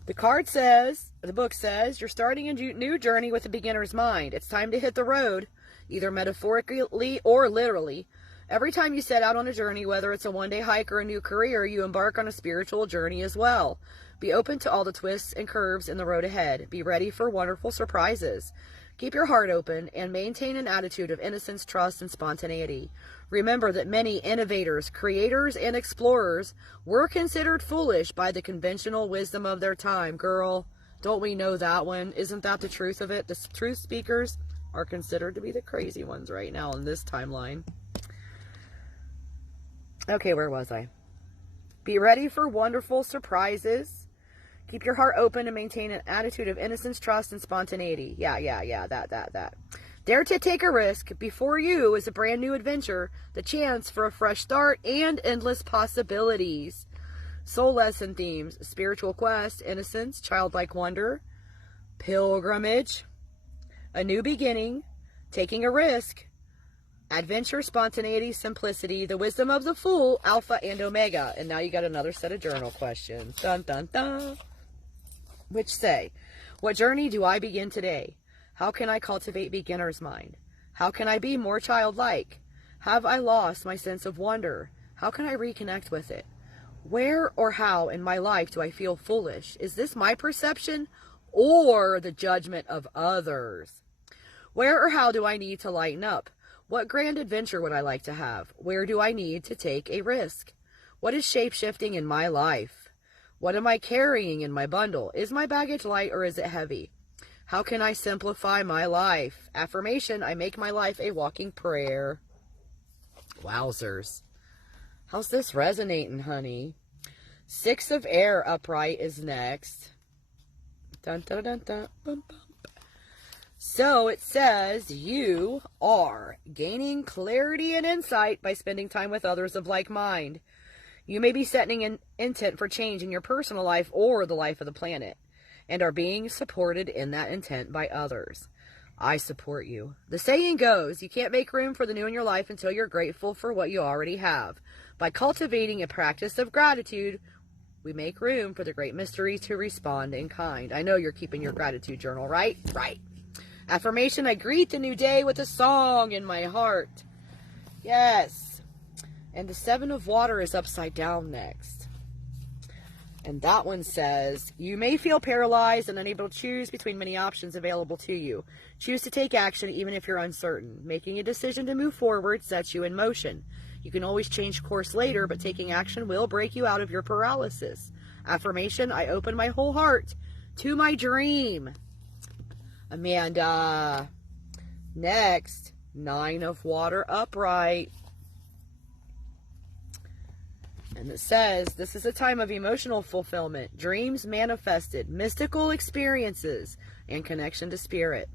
The card says, the book says, you're starting a new journey with a beginner's mind. It's time to hit the road, either metaphorically or literally. Every time you set out on a journey, whether it's a one-day hike or a new career, you embark on a spiritual journey as well. Be open to all the twists and curves in the road ahead. Be ready for wonderful surprises. Keep your heart open and maintain an attitude of innocence, trust, and spontaneity. Remember that many innovators, creators, and explorers were considered foolish by the conventional wisdom of their time. Girl, don't we know that one? Isn't that the truth of it? The truth speakers are considered to be the crazy ones right now in this timeline. Okay, where was I? Be ready for wonderful surprises. Keep your heart open and maintain an attitude of innocence, trust, and spontaneity. Yeah, that. Dare to take a risk. Before you is a brand new adventure, the chance for a fresh start, and endless possibilities. Soul lesson themes, spiritual quest, innocence, childlike wonder, pilgrimage, a new beginning, taking a risk, adventure, spontaneity, simplicity, the wisdom of the fool, alpha and omega. And now you got another set of journal questions. Dun, dun, dun. Which say, what journey do I begin today? How can I cultivate beginner's mind? How can I be more childlike? Have I lost my sense of wonder? How can I reconnect with it? Where or how in my life do I feel foolish? Is this my perception or the judgment of others? Where or how do I need to lighten up? What grand adventure would I like to have? Where do I need to take a risk? What is shape-shifting in my life? What am I carrying in my bundle? Is my baggage light or is it heavy? How can I simplify my life? Affirmation, I make my life a walking prayer. Wowzers. How's this resonating, honey? Six of Air upright is next. Dun, dun, dun, dun, bum, bum. So it says you are gaining clarity and insight by spending time with others of like mind. You may be setting an intent for change in your personal life or the life of the planet, and are being supported in that intent by others. I support you. The saying goes, you can't make room for the new in your life until you're grateful for what you already have. By cultivating a practice of gratitude, we make room for the great mystery to respond in kind. I know you're keeping your gratitude journal, right? Right. Affirmation, I greet the new day with a song in my heart. Yes. And the Seven of Water is upside down next. And that one says, you may feel paralyzed and unable to choose between many options available to you. Choose to take action even if you're uncertain. Making a decision to move forward sets you in motion. You can always change course later, but taking action will break you out of your paralysis. Affirmation, I open my whole heart to my dream. Amanda. Next, Nine of Water upright. And it says, this is a time of emotional fulfillment, dreams manifested, mystical experiences, and connection to spirit.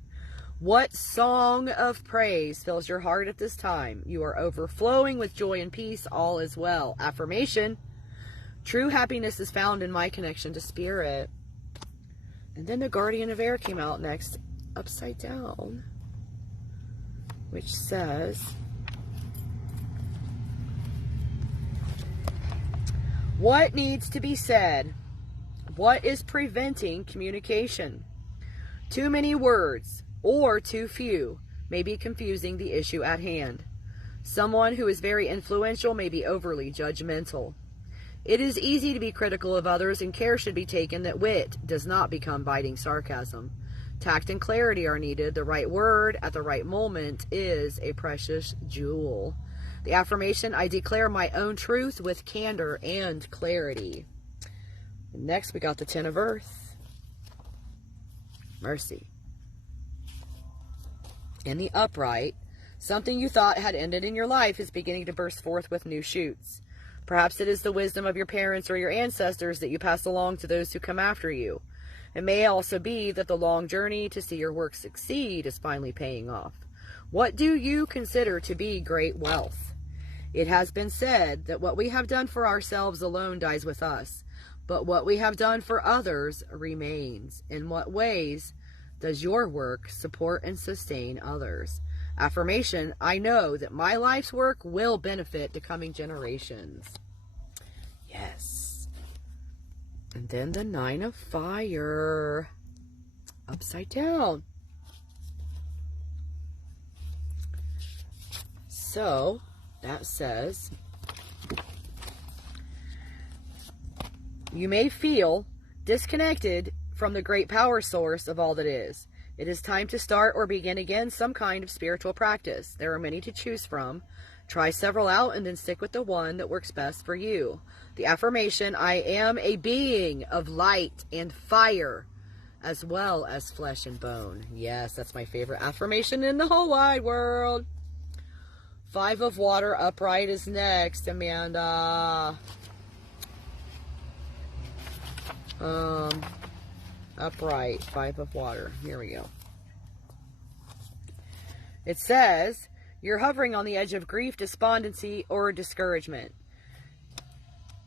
What song of praise fills your heart at this time? You are overflowing with joy and peace, all is well. Affirmation, true happiness is found in my connection to spirit. And then the Guardian of Air came out next, upside down, which says, What needs to be said? What is preventing communication? Too many words or too few may be confusing the issue at hand. Someone who is very influential may be overly judgmental. It is easy to be critical of others, and care should be taken that wit does not become biting sarcasm. Tact and clarity are needed. The right word at the right moment is a precious jewel. The affirmation, I declare my own truth with candor and clarity. Next, we got the Ten of Earth. Mercy. In the upright, something you thought had ended in your life is beginning to burst forth with new shoots. Perhaps it is the wisdom of your parents or your ancestors that you pass along to those who come after you. It may also be that the long journey to see your work succeed is finally paying off. What do you consider to be great wealth? It has been said that what we have done for ourselves alone dies with us, but what we have done for others remains. In what ways does your work support and sustain others? Affirmation, I know that my life's work will benefit the coming generations. Yes. And then the Nine of Fire. Upside down. So, that says, you may feel disconnected from the great power source of all that is. It is time to start or begin again some kind of spiritual practice. There are many to choose from. Try several out and then stick with the one that works best for you. The affirmation, I am a being of light and fire, as well as flesh and bone. Yes, that's my favorite affirmation in the whole wide world. Five of Water upright is next, Amanda. Upright, Five of Water. Here we go. It says, you're hovering on the edge of grief, despondency, or discouragement.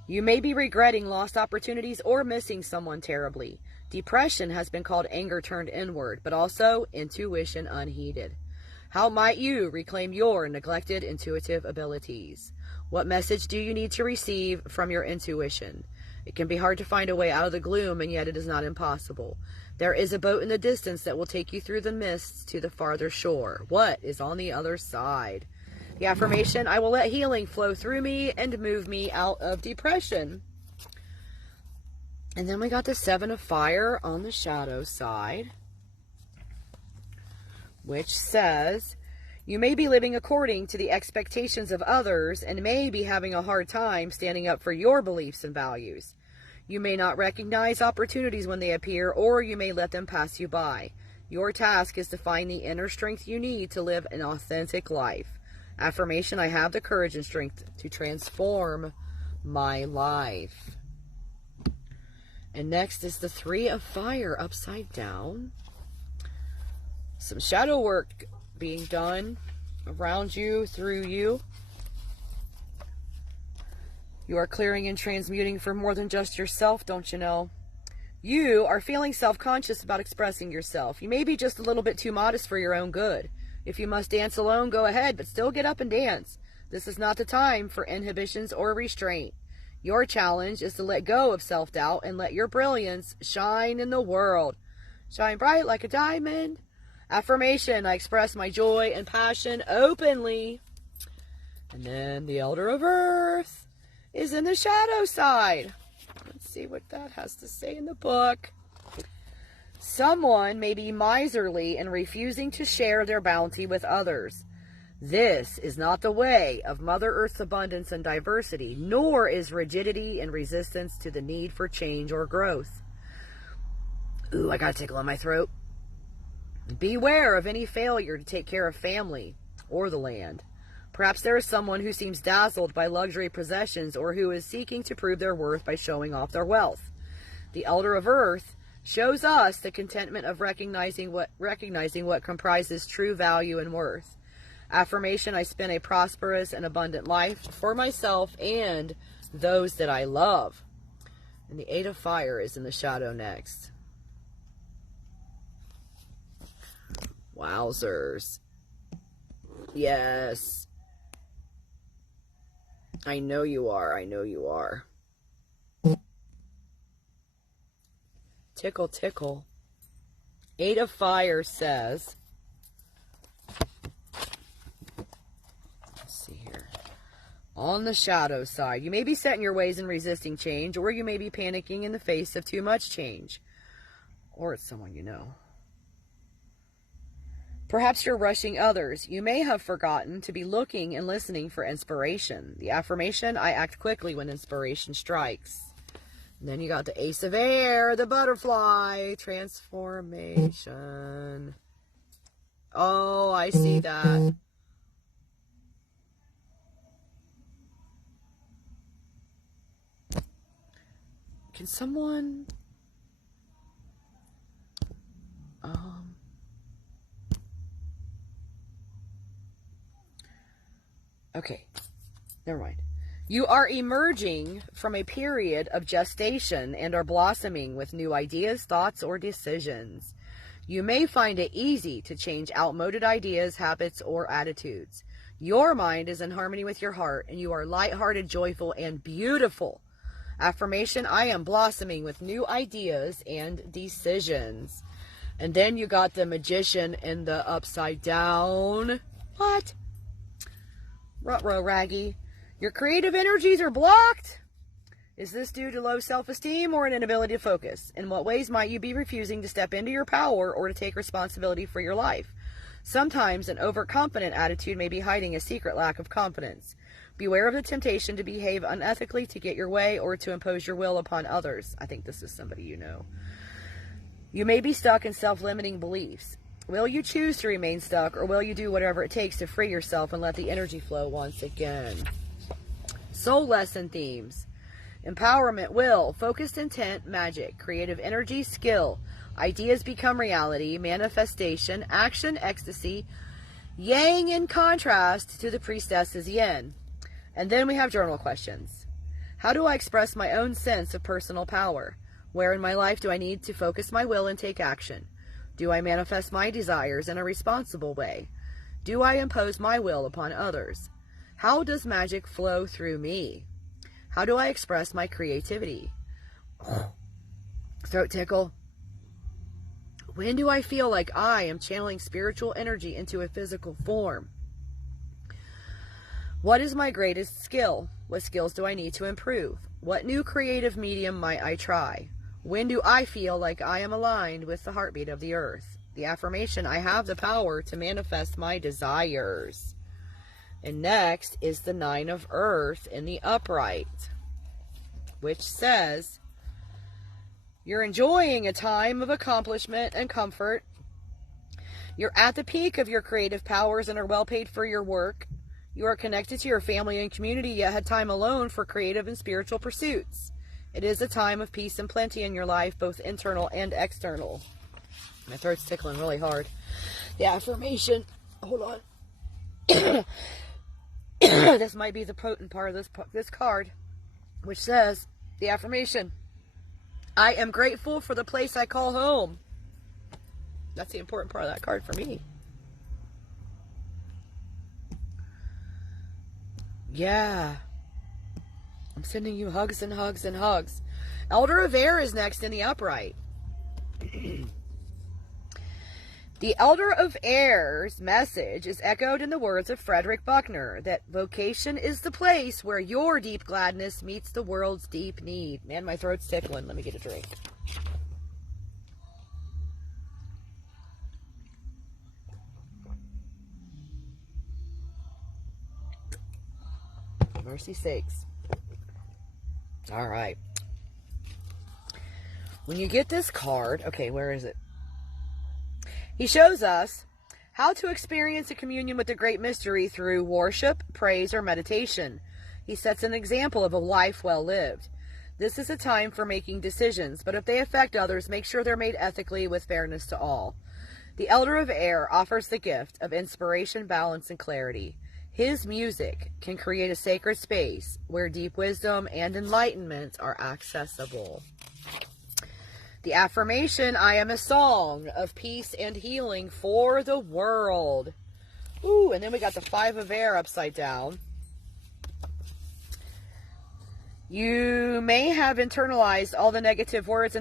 You may be regretting lost opportunities or missing someone terribly. Depression has been called anger turned inward, but also intuition unheeded. How might you reclaim your neglected intuitive abilities? What message do you need to receive from your intuition? It can be hard to find a way out of the gloom, and yet it is not impossible. There is a boat in the distance that will take you through the mists to the farther shore. What is on the other side? The affirmation, I will let healing flow through me and move me out of depression. And then we got the Seven of Fire on the shadow side, which says, you may be living according to the expectations of others and may be having a hard time standing up for your beliefs and values. You may not recognize opportunities when they appear, or you may let them pass you by. Your task is to find the inner strength you need to live an authentic life. Affirmation, I have the courage and strength to transform my life. And next is the Three of Fire upside down. Some shadow work being done around you, through you. You are clearing and transmuting for more than just yourself, don't you know? You are feeling self-conscious about expressing yourself. You may be just a little bit too modest for your own good. If you must dance alone, go ahead, but still get up and dance. This is not the time for inhibitions or restraint. Your challenge is to let go of self-doubt and let your brilliance shine in the world. Shine bright like a diamond. Affirmation, I express my joy and passion openly. And then the Elder of Earth is in the shadow side. Let's see what that has to say in the book. Someone may be miserly in refusing to share their bounty with others. This is not the way of Mother Earth's abundance and diversity, nor is rigidity and resistance to the need for change or growth. Ooh, I got a tickle in my throat. Beware of any failure to take care of family or the land. Perhaps there is someone who seems dazzled by luxury possessions or who is seeking to prove their worth by showing off their wealth. The Elder of Earth shows us the contentment of recognizing what comprises true value and worth. Affirmation, I spend a prosperous and abundant life for myself and those that I love. And the Eight of Fire is in the shadow next. Wowzers. Yes. I know you are. I know you are. Tickle, tickle. 8 of Fire says, let's see here. On the shadow side, you may be set in your ways and resisting change, or you may be panicking in the face of too much change. Or it's someone you know. Perhaps you're rushing others. You may have forgotten to be looking and listening for inspiration. The affirmation, I act quickly when inspiration strikes. And then you got the Ace of Air, the butterfly, transformation. Oh, I see that. Can someone... Okay, never mind. You are emerging from a period of gestation and are blossoming with new ideas, thoughts, or decisions. You may find it easy to change outmoded ideas, habits, or attitudes. Your mind is in harmony with your heart, and you are lighthearted, joyful, and beautiful. Affirmation, I am blossoming with new ideas and decisions. And then you got the Magician in the upside down. What? Ruh-roh, Raggy. Your creative energies are blocked? Is this due to low self-esteem or an inability to focus? In what ways might you be refusing to step into your power or to take responsibility for your life? Sometimes an overconfident attitude may be hiding a secret lack of confidence. Beware of the temptation to behave unethically, to get your way, or to impose your will upon others. I think this is somebody you know. You may be stuck in self-limiting beliefs. Will you choose to remain stuck, or will you do whatever it takes to free yourself and let the energy flow once again? Soul lesson themes. Empowerment, will, focused intent, magic, creative energy, skill, ideas become reality, manifestation, action, ecstasy, yang in contrast to the priestess's yin. And then we have journal questions. How do I express my own sense of personal power? Where in my life do I need to focus my will and take action? Do I manifest my desires in a responsible way? Do I impose my will upon others? How does magic flow through me? How do I express my creativity? Throat tickle. When do I feel like I am channeling spiritual energy into a physical form? What is my greatest skill? What skills do I need to improve? What new creative medium might I try? When do I feel like I am aligned with the heartbeat of the earth? The affirmation, I have the power to manifest my desires. And next is the 9 of Earth in the upright, which says, you're enjoying a time of accomplishment and comfort. You're at the peak of your creative powers and are well paid for your work. You are connected to your family and community, yet had time alone for creative and spiritual pursuits. It is a time of peace and plenty in your life, both internal and external. My throat's tickling really hard. The affirmation, hold on. This might be the potent part of this card, which says, the affirmation, I am grateful for the place I call home. That's the important part of that card for me. Yeah. I'm sending you hugs and hugs and hugs. Elder of Air is next in the upright. The Elder of Air's message is echoed in the words of Frederick Buckner, that vocation is the place where your deep gladness meets the world's deep need. Man, my throat's tickling. Let me get a drink. Mercy sakes. All right. When you get this card, okay, where is it? He shows us how to experience a communion with the great mystery through worship, praise, or meditation. He sets an example of a life well lived. This is a time for making decisions, but if they affect others, make sure they're made ethically with fairness to all. The Elder of Air offers the gift of inspiration, balance, and clarity. His music can create a sacred space where deep wisdom and enlightenment are accessible. The affirmation, I am a song of peace and healing for the world. Ooh, and then we got the 5 of Air upside down. You may have internalized all the negative words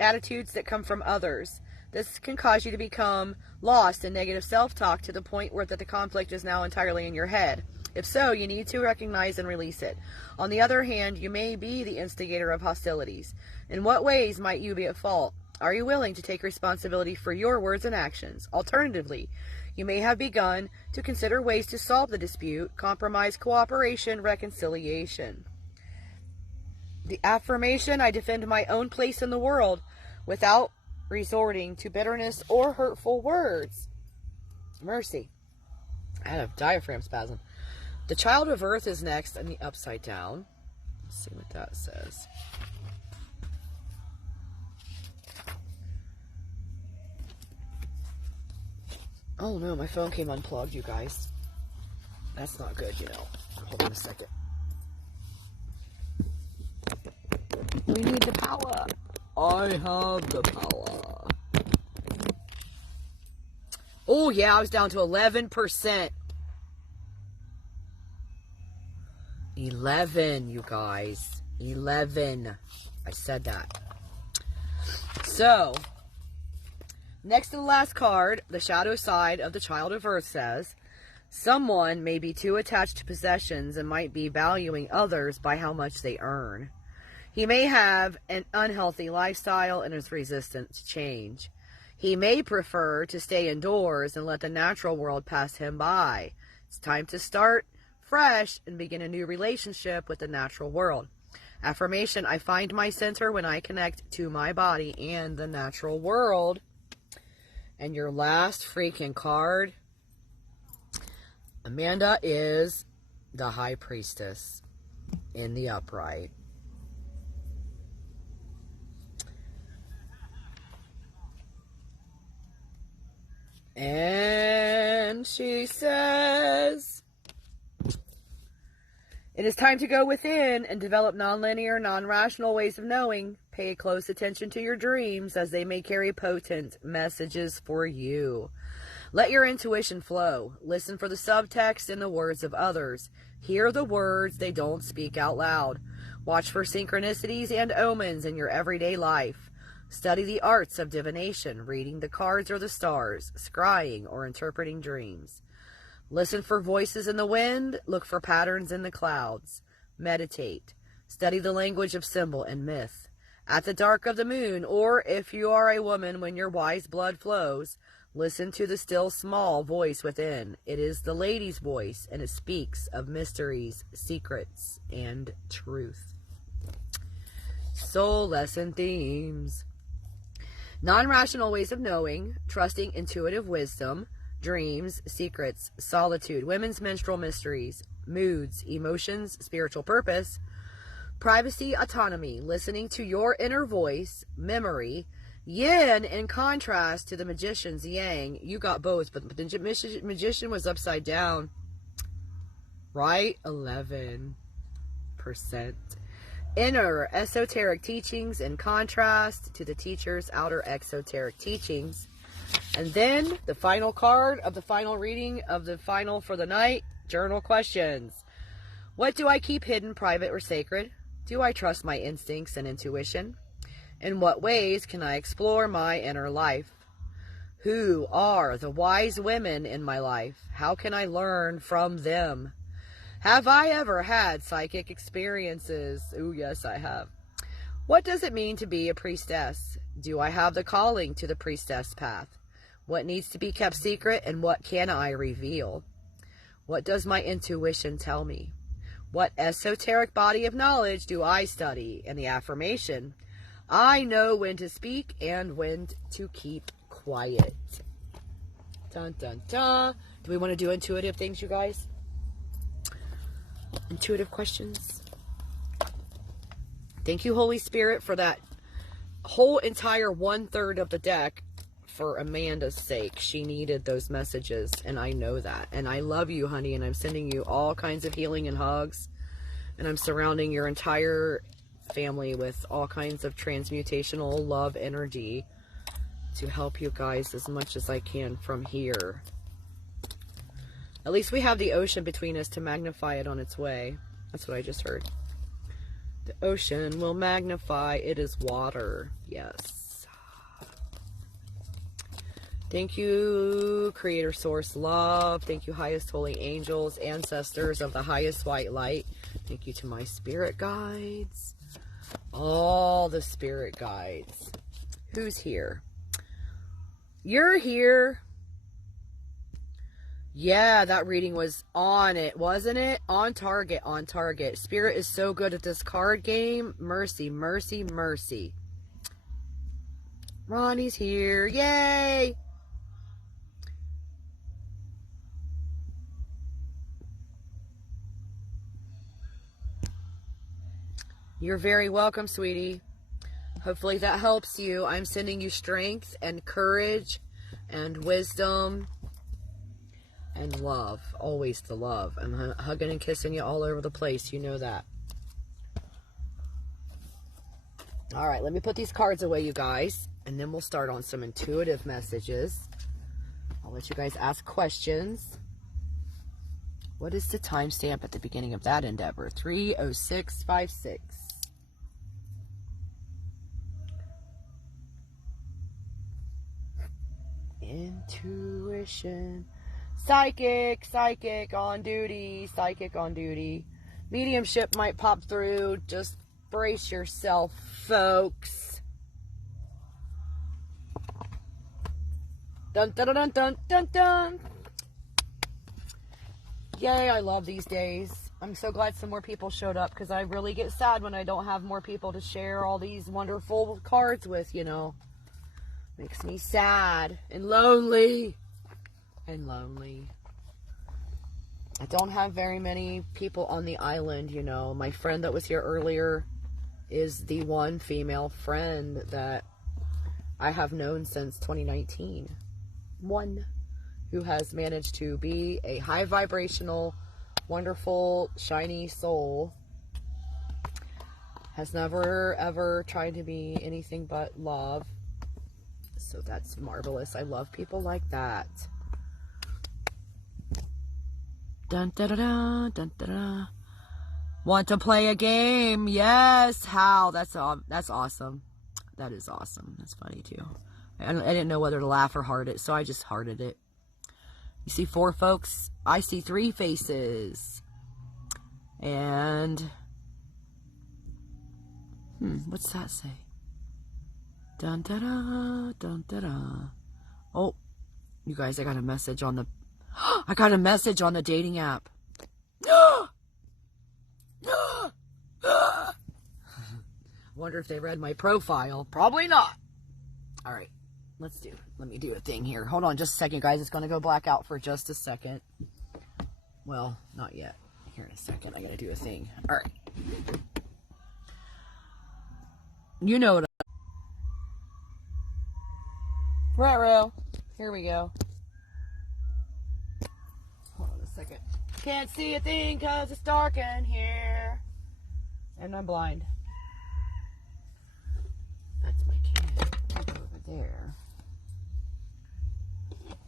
attitudes that come from others. This can cause you to become lost in negative self-talk to the point where that the conflict is now entirely in your head. If so, you need to recognize and release it. On the other hand, you may be the instigator of hostilities. In what ways might you be at fault? Are you willing to take responsibility for your words and actions? Alternatively, you may have begun to consider ways to solve the dispute, compromise, cooperation, reconciliation. The affirmation, I defend my own place in the world without resorting to bitterness or hurtful words. Mercy. I had a diaphragm spasm. The child of earth is next in the upside down. Let's see what that says. Oh no, my phone came unplugged, you guys. That's not good, you know. Hold on a second. We need the power. I have the power. Oh yeah, I was down to 11%. 11, you guys. 11. I said that. So, next to the last card, the shadow side of the Child of Earth says, someone may be too attached to possessions and might be valuing others by how much they earn. He may have an unhealthy lifestyle and is resistant to change. He may prefer to stay indoors and let the natural world pass him by. It's time to start fresh and begin a new relationship with the natural world. Affirmation, I find my center when I connect to my body and the natural world. And your last freaking card, Amanda, is the High Priestess in the upright. And she says, it is time to go within and develop nonlinear, non-rational ways of knowing. Pay close attention to your dreams as they may carry potent messages for you. Let your intuition flow. Listen for the subtext in the words of others. Hear the words they don't speak out loud. Watch for synchronicities and omens in your everyday life. Study the arts of divination, reading the cards or the stars, scrying or interpreting dreams. Listen for voices in the wind. Look for patterns in the clouds. Meditate. Study the language of symbol and myth. At the dark of the moon, or if you are a woman when your wise blood flows, listen to the still small voice within. It is the lady's voice, and it speaks of mysteries, secrets, and truth. Soul lesson themes. Non-rational ways of knowing, trusting intuitive wisdom, dreams, secrets, solitude, women's menstrual mysteries, moods, emotions, spiritual purpose, privacy, autonomy, listening to your inner voice, memory, yin in contrast to the magician's yang. You got both, but the magician was upside down. Right? 11%. Inner esoteric teachings in contrast to the teacher's outer exoteric teachings. And then the final card of the final reading of the final for the night, journal questions. What do I keep hidden, private, or sacred? Do I trust my instincts and intuition? In what ways can I explore my inner life? Who are the wise women in my life? How can I learn from them? Have I ever had psychic experiences? Ooh, yes, I have. What does it mean to be a priestess? Do I have the calling to the priestess path? What needs to be kept secret and what can I reveal? What does my intuition tell me? What esoteric body of knowledge do I study? And the affirmation, I know when to speak and when to keep quiet. Dun, dun, dun. Do we want to do intuitive things, you guys? Intuitive questions. Thank you, Holy Spirit, for that whole entire 1/3 of the deck for Amanda's sake. She needed those messages, and I know that. And I love you, honey, and I'm sending you all kinds of healing and hugs. And I'm surrounding your entire family with all kinds of transmutational love energy to help you guys as much as I can from here. At least we have the ocean between us to magnify it on its way. That's what I just heard. The ocean will magnify. It is water. Yes. Thank you, Creator Source Love. Thank you, highest holy angels, ancestors of the highest white light. Thank you to my spirit guides. All the spirit guides. Who's here? You're here. Yeah, that reading was on it, wasn't it? On target, on target. Spirit is so good at this card game. Mercy, mercy, mercy. Ronnie's here. Yay! You're very welcome, sweetie. Hopefully that helps you. I'm sending you strength and courage and wisdom and love. Always the love. I'm hugging and kissing you all over the place. You know that. All right, let me put these cards away, you guys. And then we'll start on some intuitive messages. I'll let you guys ask questions. What is the timestamp at the beginning of that endeavor? 3:06:56. Intuition. Psychic, psychic on duty, psychic on duty. Mediumship might pop through. Just brace yourself, folks. Dun dun dun dun dun dun. Yay, I love these days. I'm so glad some more people showed up because I really get sad when I don't have more people to share all these wonderful cards with, you know. Makes me sad and lonely. And lonely. I don't have very many people on the island, you know. My friend that was here earlier is the one female friend that I have known since 2019. One who has managed to be a high vibrational, wonderful, shiny soul. Has never ever tried to be anything but love. So that's marvelous. I love people like that. Dun da da da dun da da. Want to play a game? Yes. How? That's awesome. That is awesome. That's funny too. I didn't know whether to laugh or heart it, so I just hearted it. You see 4 folks. I see 3 faces. And what's that say? Dun da da dun da da. Oh, you guys, I got a message on the I got a message on the dating app. Wonder if they read my profile. Probably not. All right, let me do a thing here. Hold on just a second, guys. It's going to go black out for just a second. Well, not yet. Here in a second, I got to do a thing. All right. You know what Ruh-roh. Here we go. Hold on a second. Can't see a thing because it's dark in here. And I'm blind. That's my cat over there.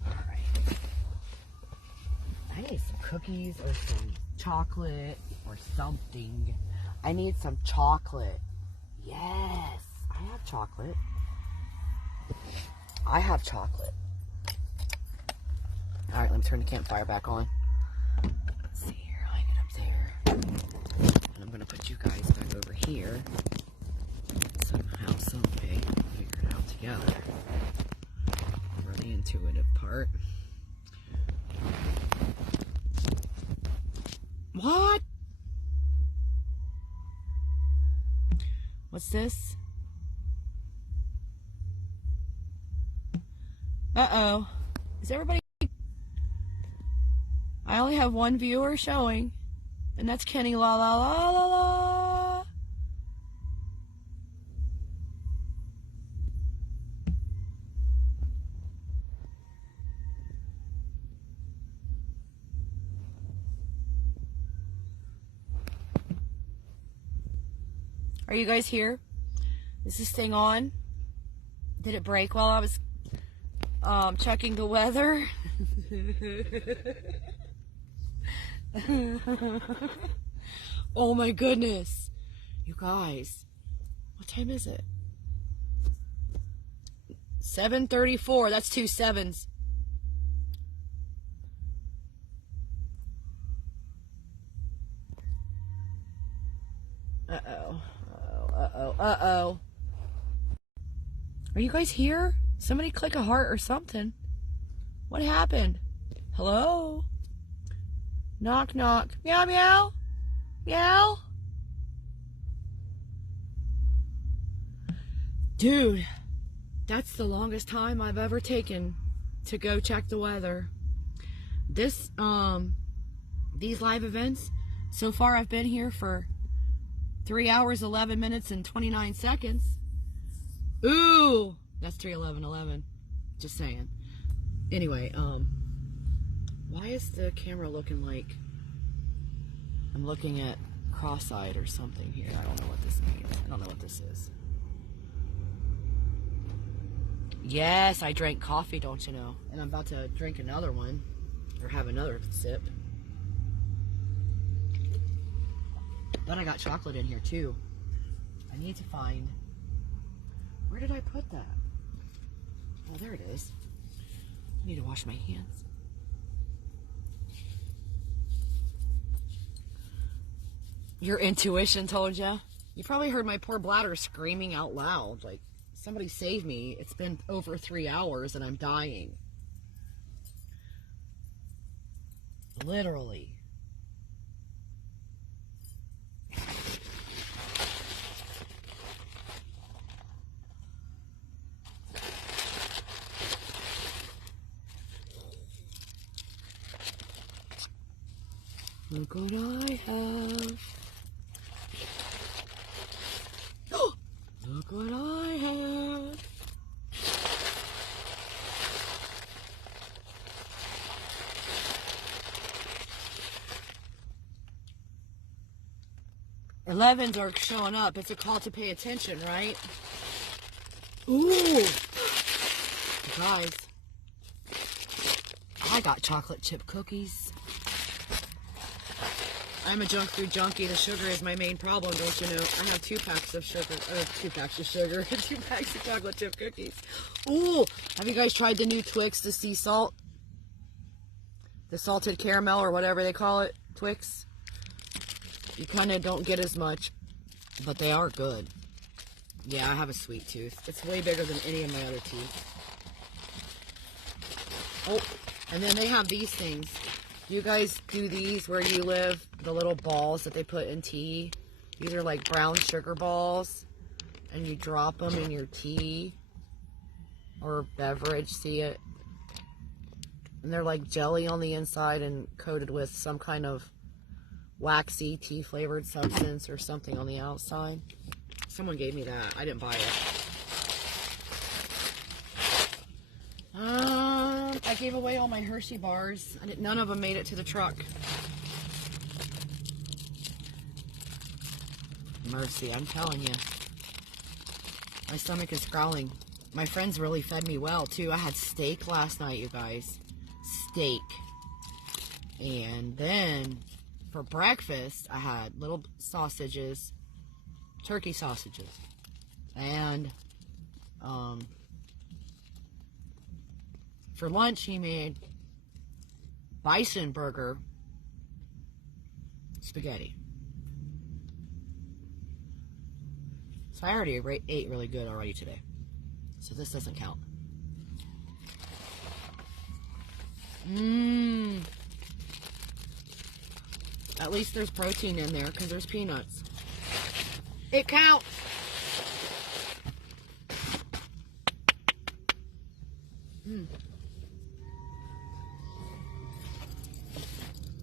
Alright. I need some cookies or some chocolate or something. I need some chocolate. Yes. I have chocolate. I have chocolate. Alright, let me turn the campfire back on. Let's see here. Hang it up there. And I'm going to put you guys back over here. Somehow, someway, figure it out together. For the intuitive part. What? What's this? Uh-oh. Is everybody... I only have one viewer showing. And that's Kenny la la la la la. Are you guys here? Is this thing on? Did it break while I was checking the weather? Oh my goodness. You guys, what time is it? 7:34. That's 2 sevens. Uh-oh. Uh-oh. Are you guys here? Somebody click a heart or something. What happened? Hello? Knock, knock. Meow, meow. Meow. Dude, that's the longest time I've ever taken to go check the weather. These live events, so far I've been here for 3 hours, 11 minutes, and 29 seconds. Ooh, that's 3:11:11. Just saying. Anyway, why is the camera looking like I'm looking at cross-eyed or something here? I don't know what this means. I don't know what this is. Yes, I drank coffee, don't you know? And I'm about to drink another one, or have another sip. But I got chocolate in here too. I need to find, where did I put that? Oh, there it is. I need to wash my hands. Your intuition told you? You probably heard my poor bladder screaming out loud, like, somebody save me. It's been over 3 hours and I'm dying. Literally. Look what I have. Look what I have. Elevens are showing up. It's a call to pay attention, right? Ooh. Guys, I got chocolate chip cookies. I'm a junk food junkie. The sugar is my main problem, don't you know? I have 2 packs of sugar, 2 packs of sugar, 2 packs of chocolate chip cookies. Ooh, have you guys tried the new Twix, the sea salt? The salted caramel or whatever they call it, Twix? You kind of don't get as much, but they are good. Yeah, I have a sweet tooth. It's way bigger than any of my other teeth. Oh, and then they have these things. You guys do these where you live? The little balls that they put in tea. These are like brown sugar balls. And you drop them in your tea or beverage, see it? And they're like jelly on the inside and coated with some kind of waxy tea flavored substance or something on the outside. Someone gave me that. I didn't buy it. I gave away all my Hershey bars. None of them made it to the truck. Mercy, I'm telling you. My stomach is growling. My friends really fed me well, too. I had steak last night, you guys. Steak. And then, for breakfast, I had little sausages. Turkey sausages. And, for lunch, he made bison burger spaghetti. So I already ate really good already today. So this doesn't count. At least there's protein in there because there's peanuts. It counts.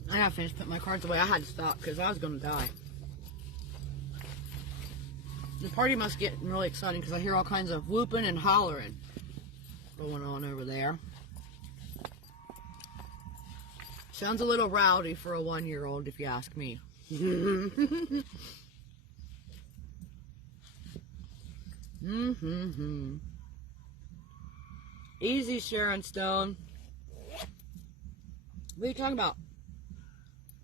I gotta finish putting my cards away. I had to stop because I was gonna die. The party must get really exciting because I hear all kinds of whooping and hollering going on over there. Sounds a little rowdy for a 1-year-old, if you ask me. Easy, Sharon Stone. What are you talking about?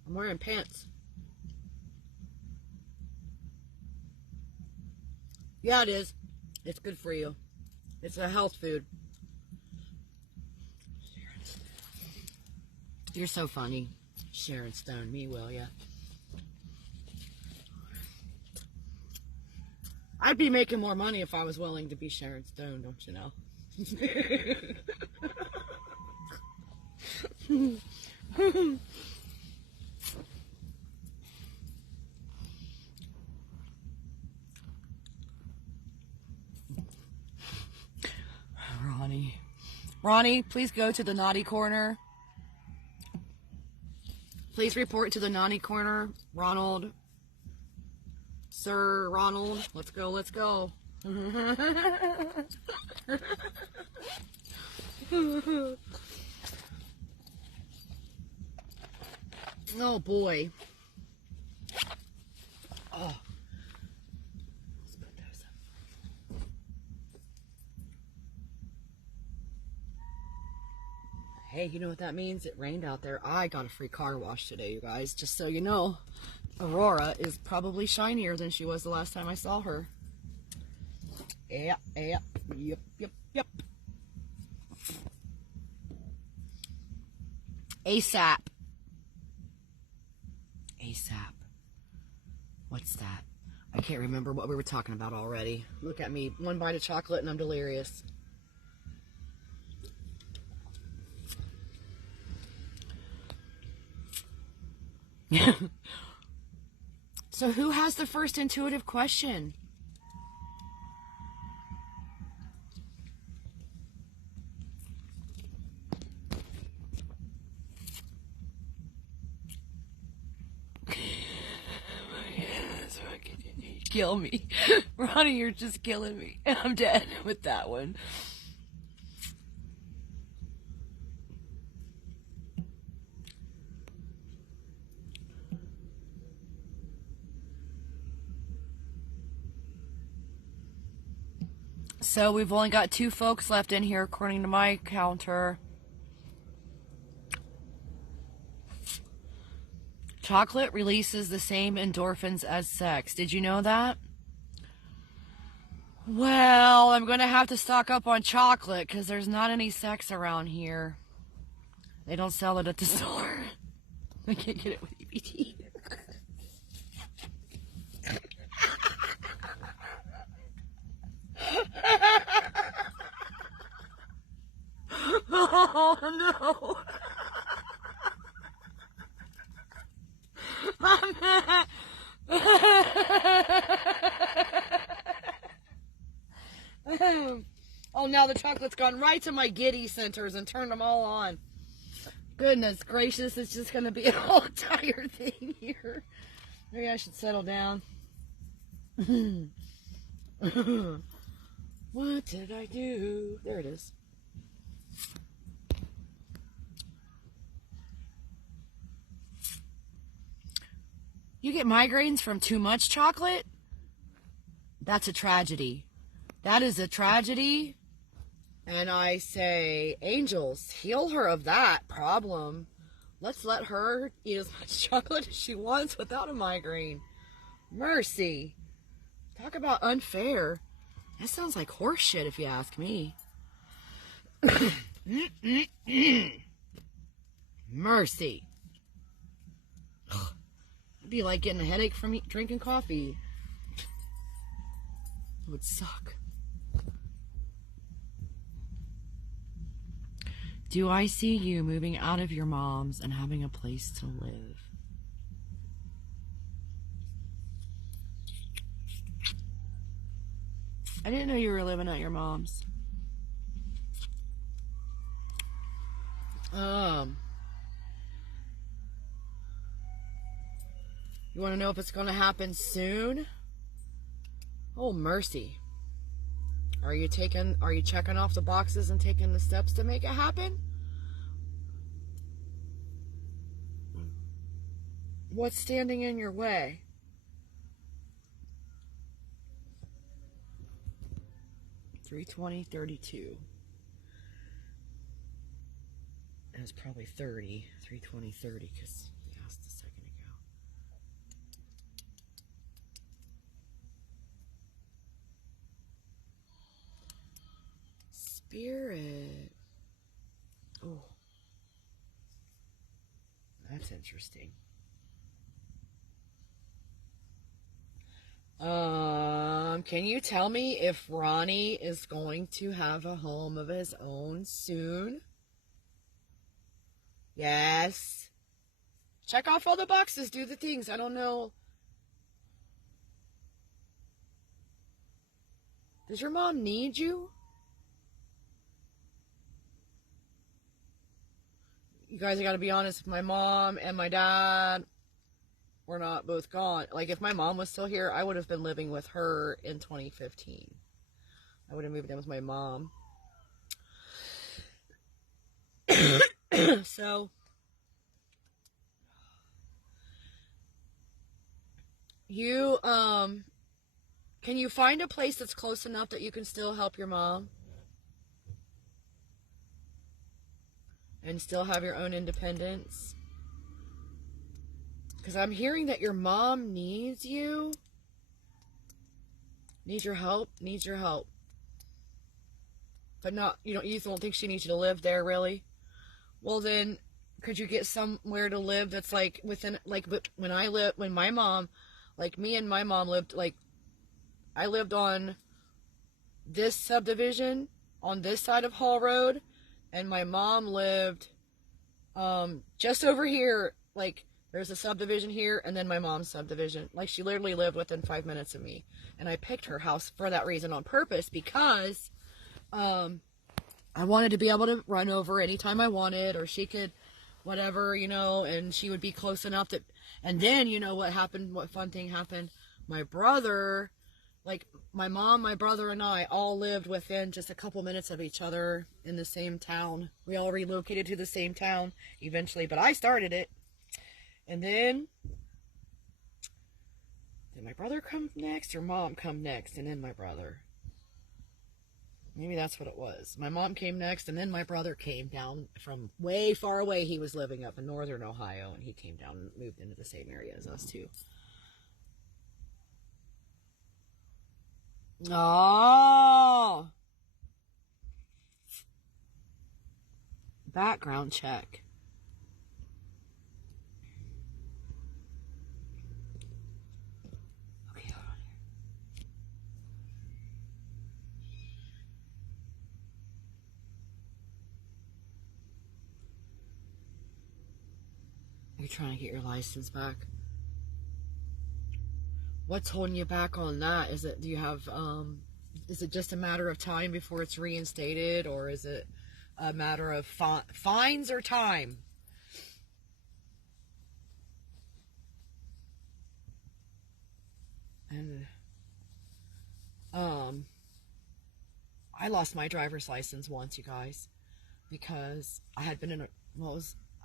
I'm wearing pants. Yeah, it is. It's good for you. It's a health food. You're so funny. Sharon Stone, me, will ya? I'd be making more money if I was willing to be Sharon Stone, don't you know? Ronnie, please go to the naughty corner. Please report to the naughty corner. Ronald. Sir Ronald. Let's go, let's go. Oh boy. Oh. Let's put those up. Hey, you know what that means? It rained out there. I got a free car wash today, you guys. Just so you know, Aurora is probably shinier than she was the last time I saw her. Yep. ASAP. What's that? I can't remember what we were talking about already. Look at me. One bite of chocolate and I'm delirious. So who has the first intuitive question? Kill me. Ronnie, you're just killing me. I'm dead with that one. So we've only got 2 folks left in here according to my counter. Chocolate releases the same endorphins as sex. Did you know that? Well, I'm going to have to stock up on chocolate because there's not any sex around here. They don't sell it at the store. I can't get it with EBT. Oh, no. Oh, now the chocolate's gone right to my giddy centers and turned them all on. Goodness gracious, it's just going to be a whole entire thing here. Maybe I should settle down. What did I do? There it is. You get migraines from too much chocolate? That's a tragedy. That is a tragedy. And I say, angels, heal her of that problem. Let's let her eat as much chocolate as she wants without a migraine. Mercy. Talk about unfair. That sounds like horse shit if you ask me. Mercy. It'd be like getting a headache from drinking coffee. It would suck. Do I see you moving out of your mom's and having a place to live? I didn't know you were living at your mom's. You want to know if it's going to happen soon? Oh, mercy. Are you checking off the boxes and taking the steps to make it happen? What's standing in your way? $320.32. It was probably 30. $320.30 because we asked a second ago. Spirit. Oh. That's interesting. Can you tell me if Ronnie is going to have a home of his own soon? Yes. Check off all the boxes. Do the things. I don't know. Does your mom need you? You guys got to be honest. My mom and my dad were not both gone. Like, if my mom was still here, I would have been living with her in 2015. I would have moved in with my mom. So, you, can you find a place that's close enough that you can still help your mom? And still have your own independence? Because I'm hearing that your mom needs you. Needs your help. Needs your help. But not, you don't think she needs you to live there, really? Well, then, could you get somewhere to live that's like within, like, when my mom, like, me and my mom lived, like, I lived on this subdivision on this side of Hall Road, and my mom lived just over here. Like, there's a subdivision here, and then my mom's subdivision. Like, she literally lived within 5 minutes of me, and I picked her house for that reason on purpose, because I wanted to be able to run over anytime I wanted, or she could whatever, and she would be close enough that. And then, what happened, what fun thing happened? My brother, like, my mom, my brother, and I all lived within just a couple minutes of each other in the same town. We all relocated to the same town eventually, but I started it. And then did my brother come next, or mom come next, and then my brother? Maybe that's what it was. My mom came next, and then my brother came down from way far away. He was living up in northern Ohio, and he came down and moved into the same area as us, too. Oh! Background check. Okay, hold on here. Are you trying to get your license back? What's holding you back on that? Is it, is it just a matter of time before it's reinstated, or is it a matter of fines or time? And, I lost my driver's license once, you guys, because I had been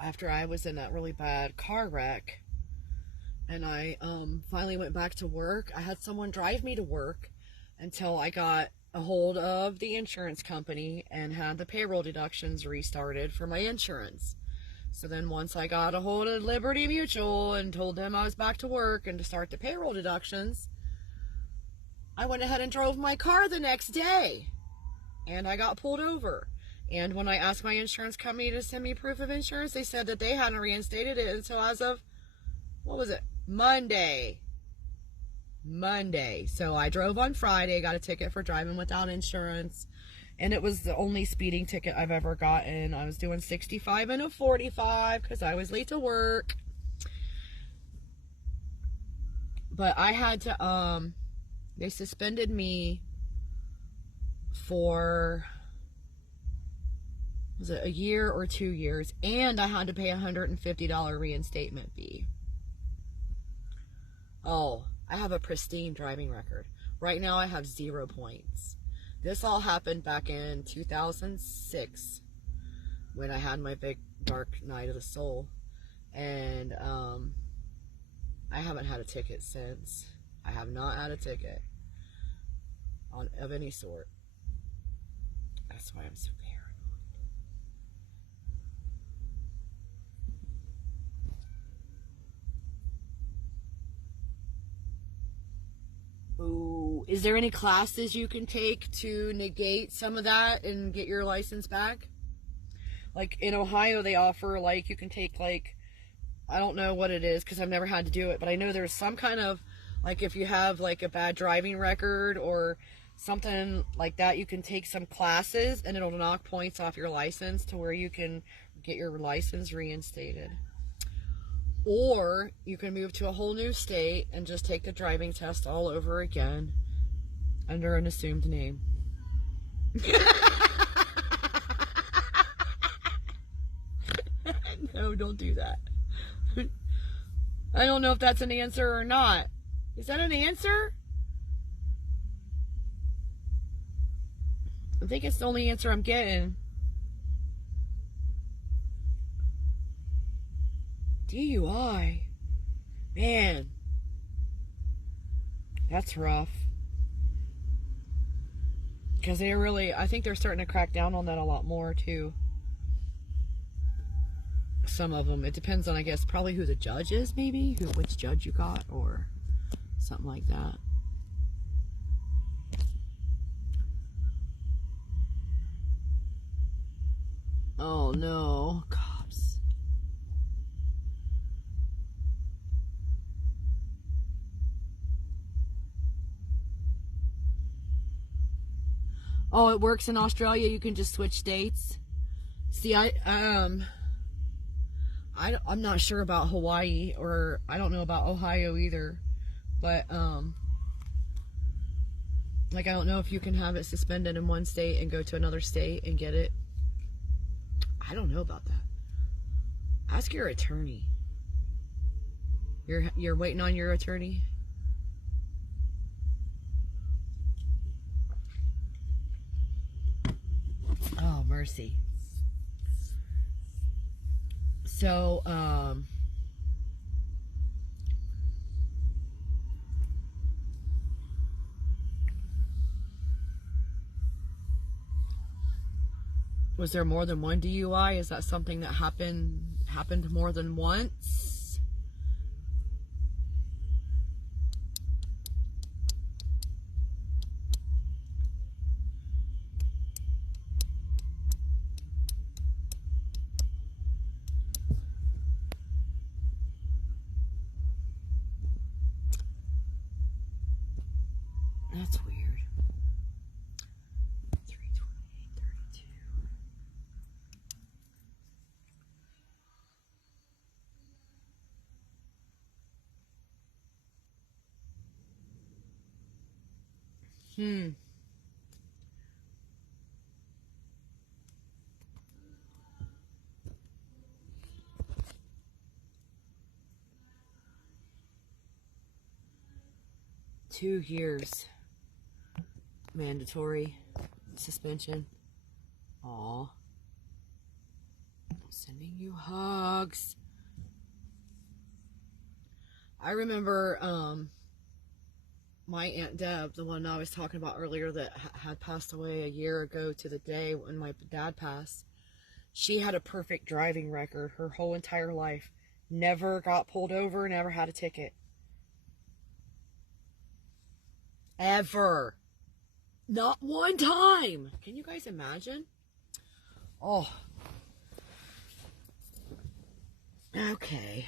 after I was in that really bad car wreck, and I finally went back to work. I had someone drive me to work until I got a hold of the insurance company and had the payroll deductions restarted for my insurance. So then once I got a hold of Liberty Mutual and told them I was back to work and to start the payroll deductions, I went ahead and drove my car the next day, and I got pulled over. And when I asked my insurance company to send me proof of insurance, they said that they hadn't reinstated it until as of, what was it, Monday. So I drove on Friday, got a ticket for driving without insurance, and it was the only speeding ticket I've ever gotten. I was doing 65 and a 45 because I was late to work. But I had to, they suspended me for, was it a year or 2 years? And I had to pay a $150 reinstatement fee. Oh, I have a pristine driving record. Right now I have 0 points. This all happened back in 2006 when I had my big dark night of the soul. And I haven't had a ticket since. I have not had a ticket of any sort. That's why I'm so paranoid. Ooh, Is there any classes you can take to negate some of that and get your license back? Like in Ohio, they offer, like, you can take, like, I don't know what it is because I've never had to do it, but I know there's some kind of, like, if you have, like, a bad driving record or something like that, you can take some classes and it'll knock points off your license to where you can get your license reinstated. Or you can move to a whole new state and just take the driving test all over again under an assumed name. No, don't do that. I don't know if that's an answer or not. Is that an answer? I think it's the only answer I'm getting. DUI. Man. That's rough. Because they really, I think they're starting to crack down on that a lot more too. Some of them. It depends on, I guess, probably who the judge is, maybe. Which judge you got or something like that. Oh no. Cops. Oh, it works in Australia. You can just switch states. See, I'm not sure about Hawaii, or I don't know about Ohio either. But like, I don't know if you can have it suspended in one state and go to another state and get it. I don't know about that. Ask your attorney. You're waiting on your attorney? Oh, mercy. So, was there more than one DUI? Is that something that happened more than once? That's weird. 328, 32. 2 years mandatory suspension. Aw. I'm sending you hugs. I remember my Aunt Deb, the one I was talking about earlier that had passed away a year ago to the day when my dad passed. She had a perfect driving record her whole entire life. Never got pulled over, never had a ticket. Ever. Not one time. Can you guys imagine? Oh. Okay.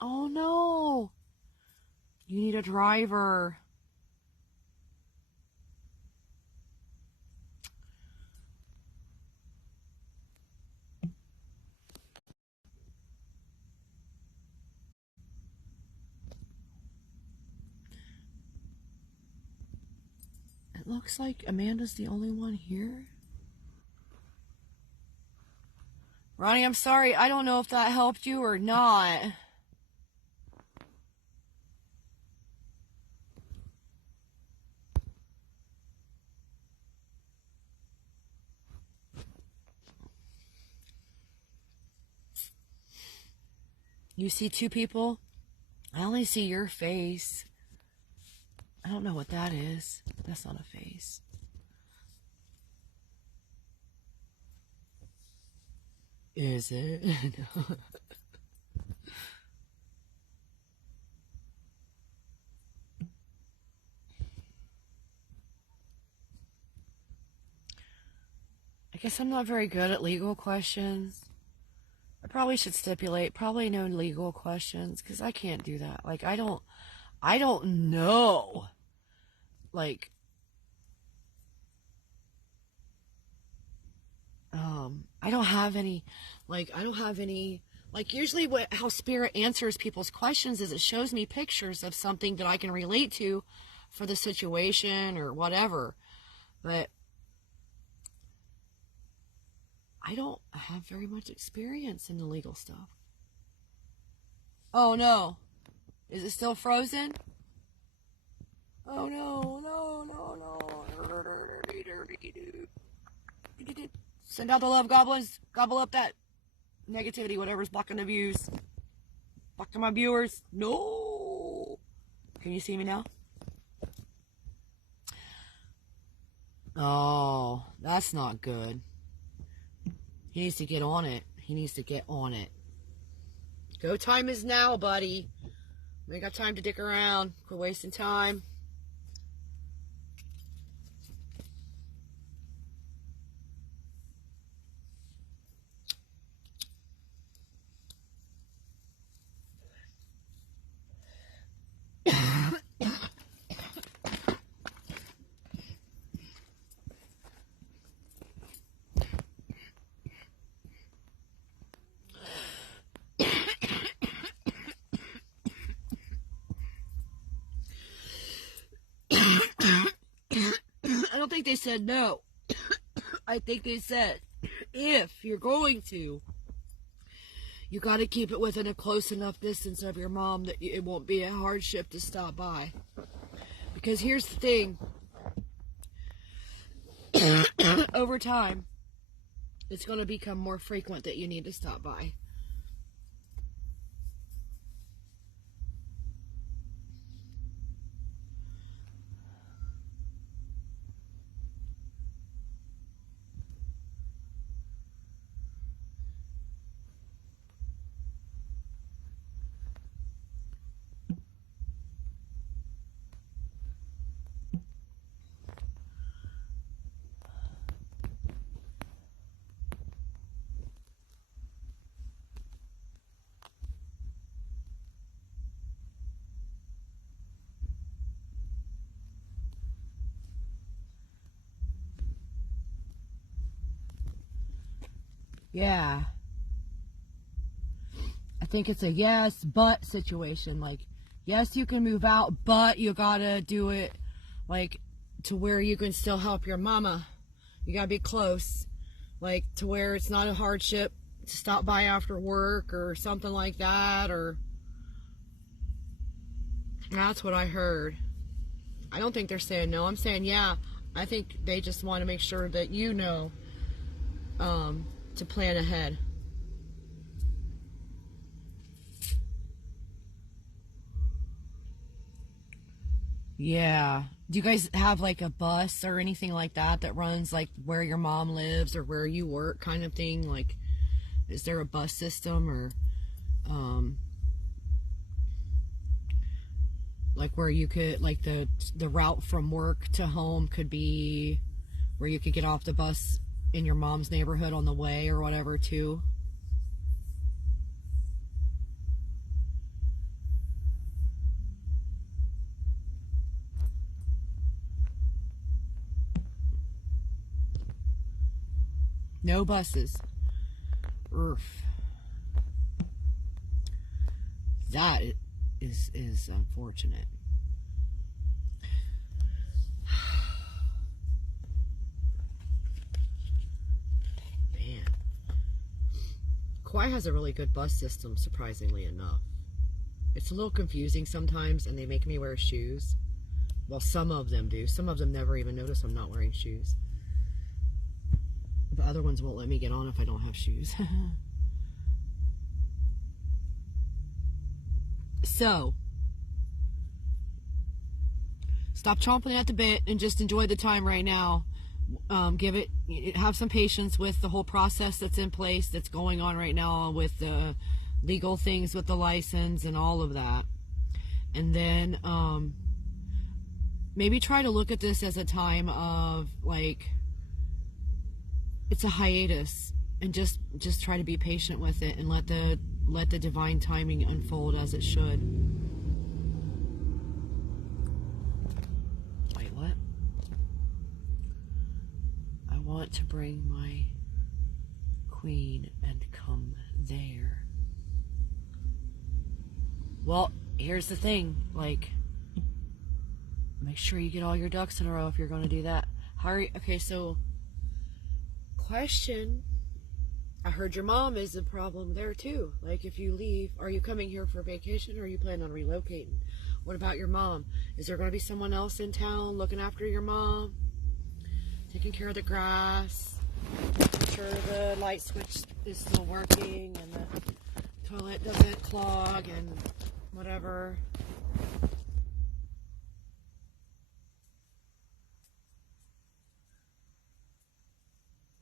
Oh no. You need a driver. It looks like Amanda's the only one here. Ronnie, I'm sorry. I don't know if that helped you or not. You see 2 people? I only see your face. I don't know what that is. That's not a face. Is it? No. I guess I'm not very good at legal questions. I probably should stipulate probably no legal questions because I can't do that. Like I don't know. Like I don't have any like usually how spirit answers people's questions is it shows me pictures of something that I can relate to for the situation or whatever. But I don't have very much experience in the legal stuff. Oh no. Is it still frozen? Oh no, no, no, no. Send out the love goblins. Gobble up that negativity, whatever's blocking the views. Blocking my viewers. No. Can you see me now? Oh, that's not good. He needs to get on it. He needs to get on it. Go time is now, buddy. We ain't got time to dick around. Quit wasting time. I don't think they said no. I think they said, if you're going to, you got to keep it within a close enough distance of your mom that it won't be a hardship to stop by. Because here's the thing. Over time, it's going to become more frequent that you need to stop by. Yeah. I think it's a yes, but situation. Like, yes, you can move out, but you gotta do it, like, to where you can still help your mama. You gotta be close. Like, to where it's not a hardship to stop by after work or something like that, or... That's what I heard. I don't think they're saying no. I'm saying, yeah, I think they just want to make sure that you know, to plan ahead. Yeah. Do you guys have like a bus or anything like that that runs like where your mom lives or where you work kind of thing? Like, is there a bus system or, like where you could, like the route from work to home could be where you could get off the bus in your mom's neighborhood on the way or whatever too? No buses. Oof. That is unfortunate. Man. Kauai has a really good bus system, surprisingly enough. It's a little confusing sometimes, and they make me wear shoes. Well, some of them do. Some of them never even notice I'm not wearing shoes. The other ones won't let me get on if I don't have shoes. So, Stop chomping at the bit and just enjoy the time right now. Have some patience with the whole process that's in place, that's going on right now with the legal things with the license and all of that. And then maybe try to look at this as a time of, like, it's a hiatus, and just try to be patient with it and let the divine timing unfold as it should. Wait, what? I want to bring my queen and come there. Well, here's the thing, like, make sure you get all your ducks in a row if you're going to do that. Okay, so, question. I heard your mom is a problem there too. Like, if you leave, are you coming here for vacation or are you planning on relocating? What about your mom? Is there going to be someone else in town looking after your mom? Taking care of the grass? Making sure the light switch is still working and the toilet doesn't clog and whatever.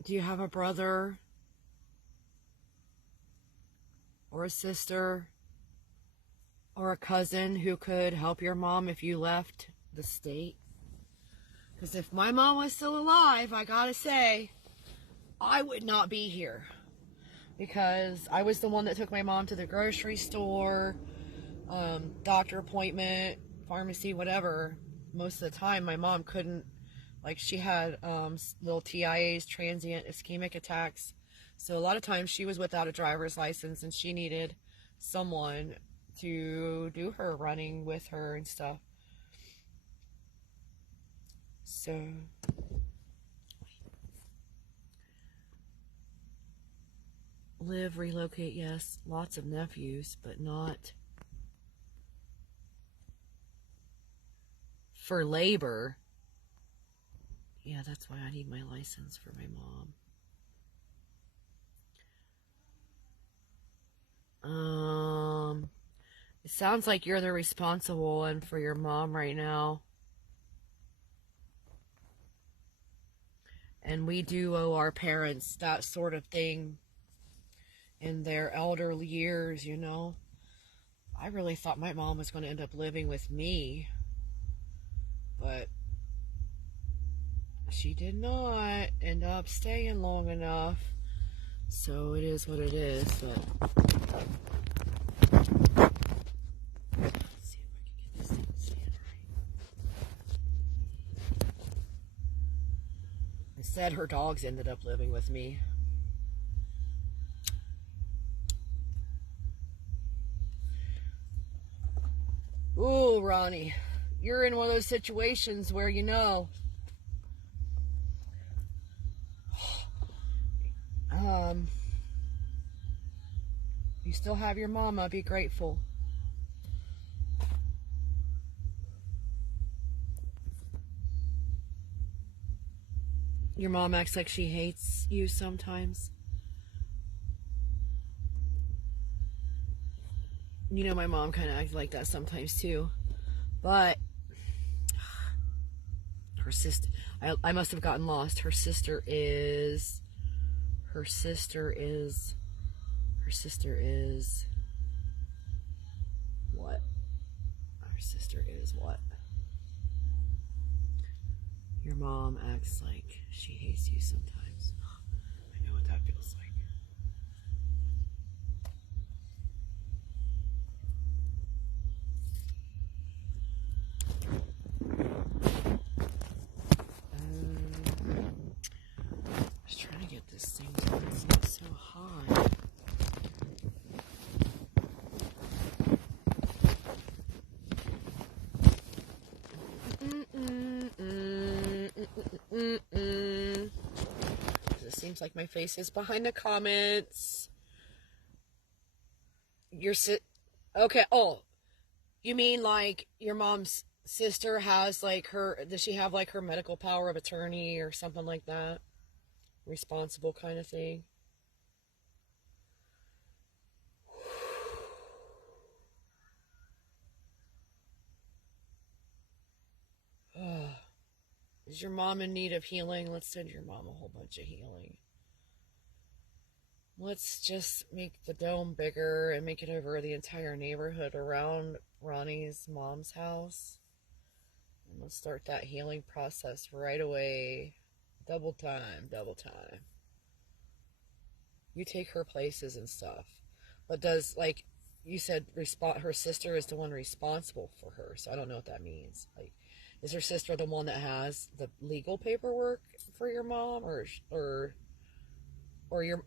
Do you have a brother or a sister or a cousin who could help your mom if you left the state? Because if my mom was still alive, I gotta say, I would not be here. Because I was the one that took my mom to the grocery store, doctor appointment, pharmacy, whatever. Most of the time, my mom couldn't, like, she had little TIAs, transient ischemic attacks. So a lot of times she was without a driver's license and she needed someone to do her running with her and stuff. So, live, relocate, yes. Lots of nephews, but not for labor. Yeah, that's why I need my license for my mom. It sounds like you're the responsible one for your mom right now. And we do owe our parents that sort of thing in their elderly years, you know. I really thought my mom was going to end up living with me, but she did not end up staying long enough. So it is what it is, but let's see if I can get this thing to stand right. Instead, her dogs ended up living with me. Ooh, Ronnie, you're in one of those situations where, you know, you still have your mama. Be grateful. Your mom acts like she hates you sometimes. You know, my mom kind of acts like that sometimes too. But her sister, I must have gotten lost. Her sister is what? Her sister is what? Your mom acts like she hates you sometimes. I know what that feels like. I was trying to get this thing to it's not so high. It seems like my face is behind the comments. Okay. Oh, you mean like your mom's sister has like does she have like her medical power of attorney or something like that? Responsible kind of thing. Is your mom in need of healing? Let's send your mom a whole bunch of healing. Let's just make the dome bigger and make it over the entire neighborhood around Ronnie's mom's house. And let's start that healing process right away. Double time, double time. You take her places and stuff. But does, like, you said her sister is the one responsible for her, so I don't know what that means. Like, is her sister the one that has the legal paperwork for your mom, or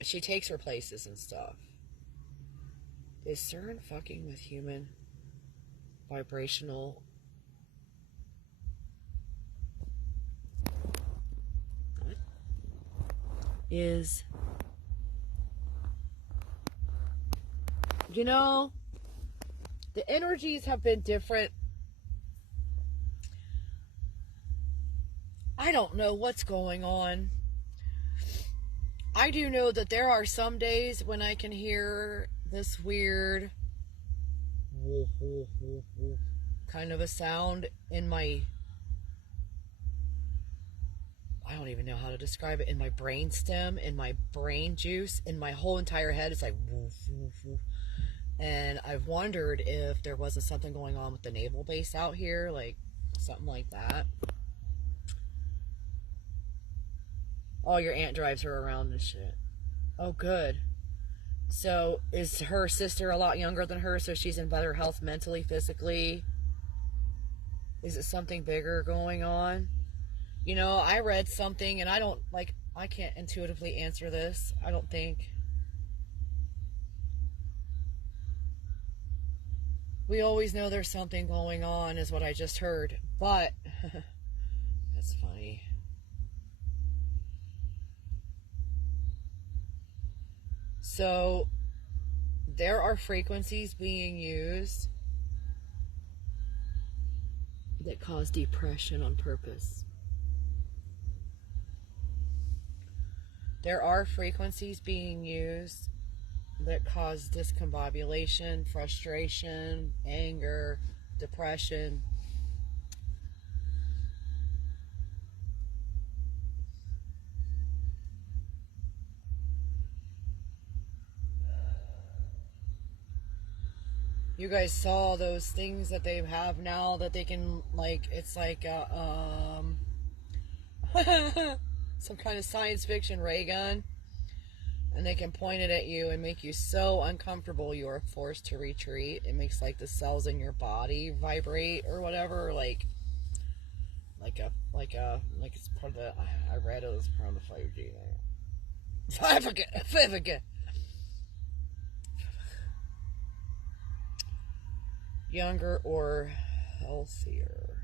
she takes her places and stuff? Is CERN fucking with human vibrational? What is, you know, the energies have been different. I don't know what's going on. I do know that there are some days when I can hear this weird kind of a sound in my, I don't even know how to describe it, in my brain stem, in my brain juice, in my whole entire head. It's like woof, woof, woof. And I've wondered if there wasn't something going on with the naval base out here, like something like that. All your aunt drives her around and shit. Oh, good. So is her sister a lot younger than her, so she's in better health mentally, physically? Is it something bigger going on? You know, I read something, and I can't intuitively answer this, I don't think. We always know there's something going on, is what I just heard. But, that's funny. So, there are frequencies being used that cause depression on purpose. There are frequencies being used that cause discombobulation, frustration, anger, depression. You guys saw those things that they have now that they can, like, it's like some kind of science fiction ray gun, and they can point it at you and make you so uncomfortable you are forced to retreat. It makes, like, the cells in your body vibrate or whatever, like it's part of the, I read it was part of the 5G thing. 5G. Younger or healthier.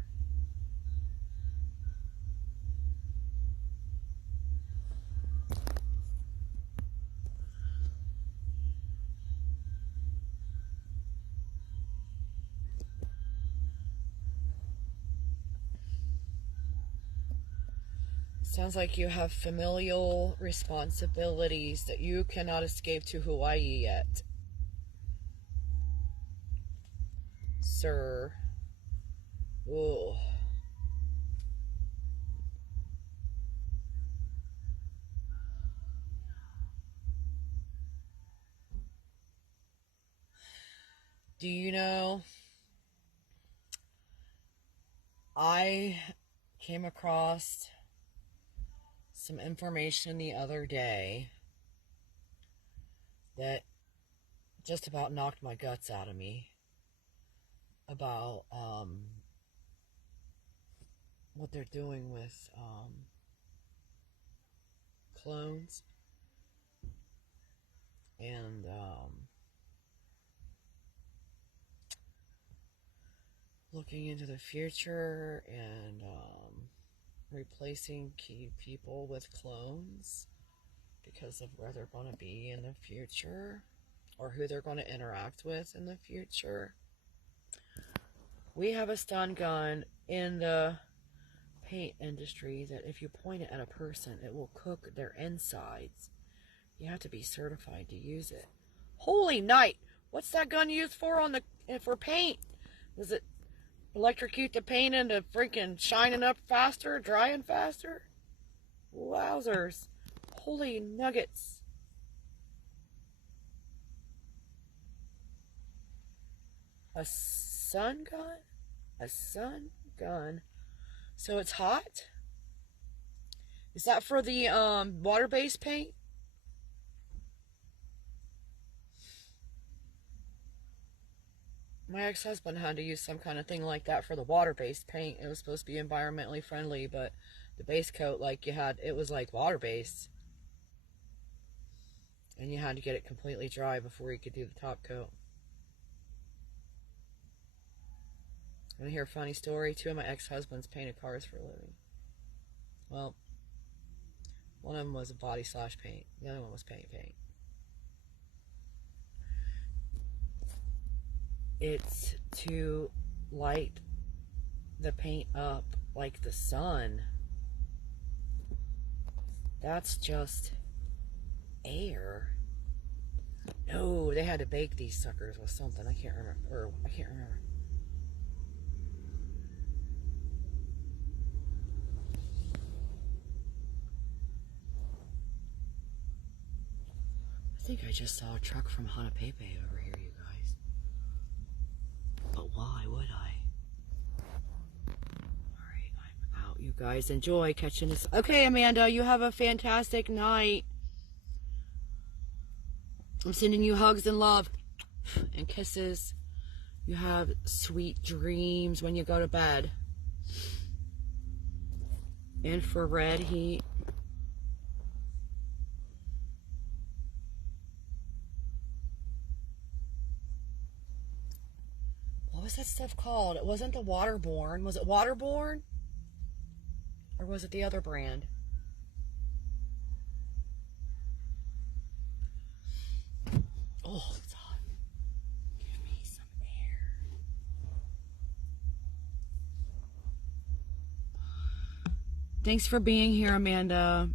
Sounds like you have familial responsibilities that you cannot escape to Hawaii yet, sir. Ooh. Do you know, I came across some information the other day that just about knocked my guts out of me about what they're doing with clones and looking into the future and replacing key people with clones because of where they're going to be in the future or who they're going to interact with in the future. We have a stun gun in the paint industry that if you point it at a person, it will cook their insides. You have to be certified to use it. Holy night! What's that gun used for for paint? Does it Electrocute the paint into freaking shining up faster, drying faster. Wowzers. Holy nuggets. A sun gun? A sun gun. So it's hot? Is that for the water-based paint? My ex-husband had to use some kind of thing like that for the water-based paint. It was supposed to be environmentally friendly, but the base coat, like you had, it was like water-based. And you had to get it completely dry before you could do the top coat. Want to hear a funny story? 2 of my ex-husbands painted cars for a living. Well, one of them was a body/paint. The other one was paint. It's to light the paint up like the sun. That's just air. No, they had to bake these suckers with something. I can't remember. I think I just saw a truck from Hanapepe over here, you guys. But why would I? Alright, I'm out. You guys enjoy catching this. Okay, Amanda, you have a fantastic night. I'm sending you hugs and love and kisses. You have sweet dreams when you go to bed. Infrared heat. What was that stuff called? It wasn't the Waterborne. Was it Waterborne? Or was it the other brand? Oh, it's hot. Give me some air. Thanks for being here, Amanda.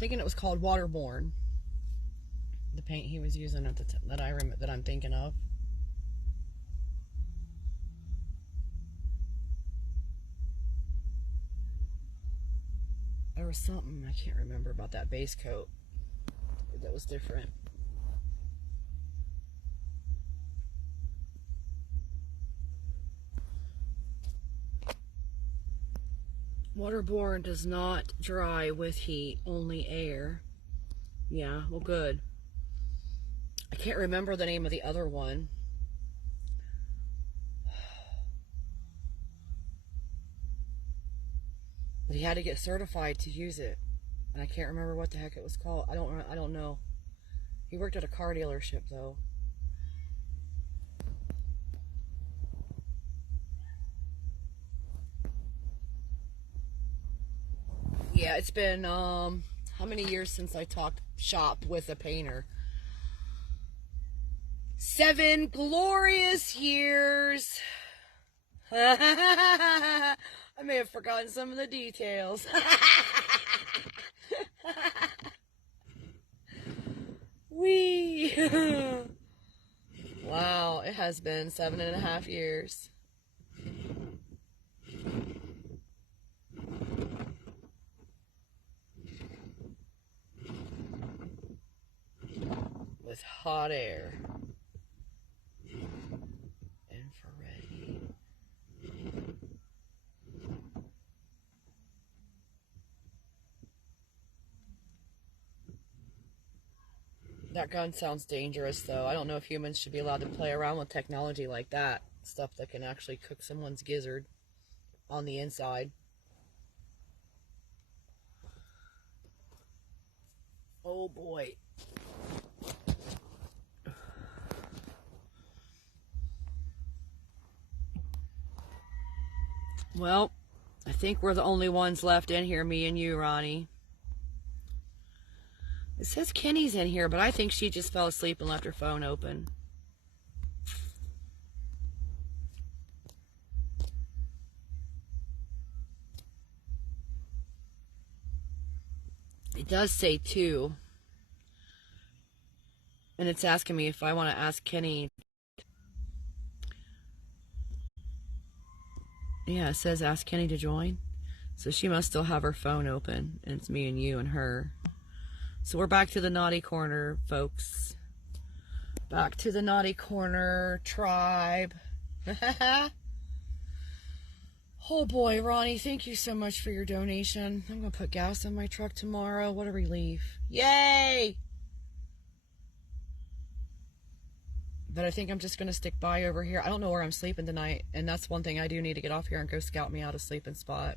Thinking it was called Waterborne. The paint he was using at the that I'm thinking of. There was something I can't remember about that base coat that was different. Waterborne does not dry with heat, only air. Yeah, well, good. I can't remember the name of the other one. But he had to get certified to use it. And I can't remember what the heck it was called. I don't know. He worked at a car dealership, though. Yeah, it's been, how many years since I talked shop with a painter? 7 glorious years. I may have forgotten some of the details. Wee. Wow, it has been 7.5 years. With hot air. Infrared heat. That gun sounds dangerous, though. I don't know if humans should be allowed to play around with technology like that. Stuff that can actually cook someone's gizzard on the inside. Oh boy. Well, I think we're the only ones left in here, me and you, Ronnie. It says Kenny's in here, but I think she just fell asleep and left her phone open. It does say 2. And it's asking me if I want to ask Kenny. Yeah, it says ask Kenny to join. So she must still have her phone open. And it's me and you and her. So we're back to the naughty corner, folks. Back to the naughty corner tribe. Oh boy, Ronnie, thank you so much for your donation. I'm going to put gas in my truck tomorrow. What a relief. Yay! But I think I'm just going to stick by over here. I don't know where I'm sleeping tonight. And that's one thing I do need to get off here and go scout me out a sleeping spot.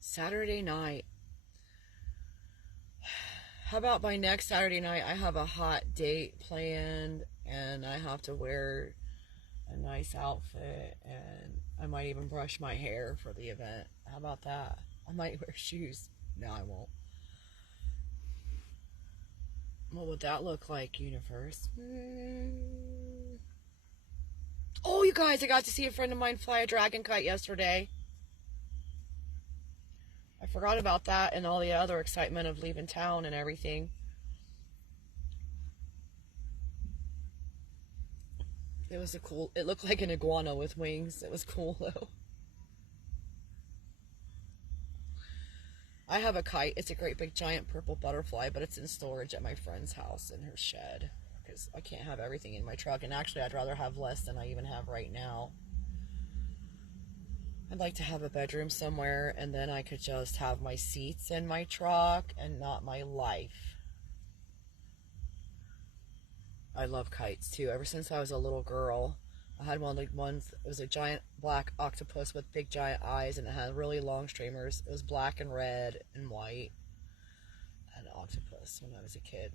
Saturday night. How about by next Saturday night, I have a hot date planned and I have to wear a nice outfit and I might even brush my hair for the event. How about that? I might wear shoes. No, I won't. What would that look like, universe? Oh, you guys, I got to see a friend of mine fly a dragon kite yesterday. I forgot about that and all the other excitement of leaving town and everything. It was it looked like an iguana with wings. It was cool though. I have a kite. It's a great big giant purple butterfly, but it's in storage at my friend's house in her shed because I can't have everything in my truck. And actually, I'd rather have less than I even have right now. I'd like to have a bedroom somewhere and then I could just have my seats in my truck and not my life. I love kites too. Ever since I was a little girl, I had one of the ones, it was a giant black octopus with big giant eyes and it had really long streamers. It was black and red and white. I had an octopus when I was a kid.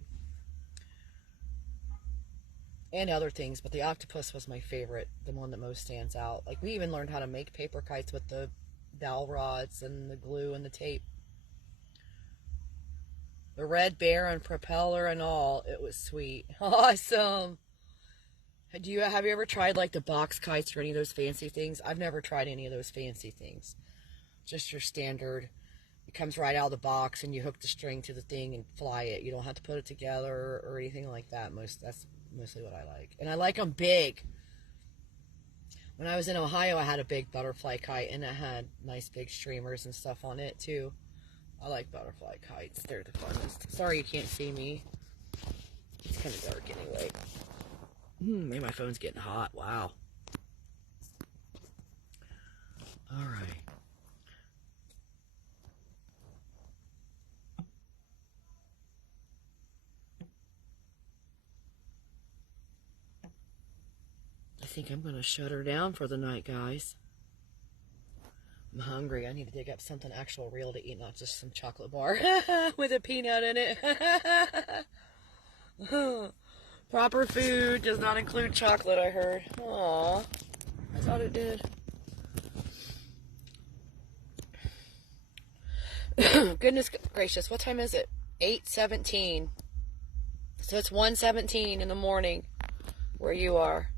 And other things, but the octopus was my favorite, the one that most stands out. Like, we even learned how to make paper kites with the dowel rods and the glue and the tape. The red bear and propeller and all. It was sweet. Awesome. Have you ever tried, like, the box kites or any of those fancy things? I've never tried any of those fancy things. Just your standard. It comes right out of the box and you hook the string to the thing and fly it. You don't have to put it together or anything like that. That's mostly what I like. And I like them big. When I was in Ohio, I had a big butterfly kite and it had nice big streamers and stuff on it too. I like butterfly kites. They're the funnest. Sorry you can't see me. It's kind of dark anyway. Maybe my phone's getting hot. Wow. All right. I think I'm going to shut her down for the night, guys. I'm hungry. I need to dig up something actual real to eat, not just some chocolate bar with a peanut in it. Proper food does not include chocolate, I heard. Aw, I thought it did. Goodness gracious, what time is it? 8:17. So it's 1:17 in the morning where you are.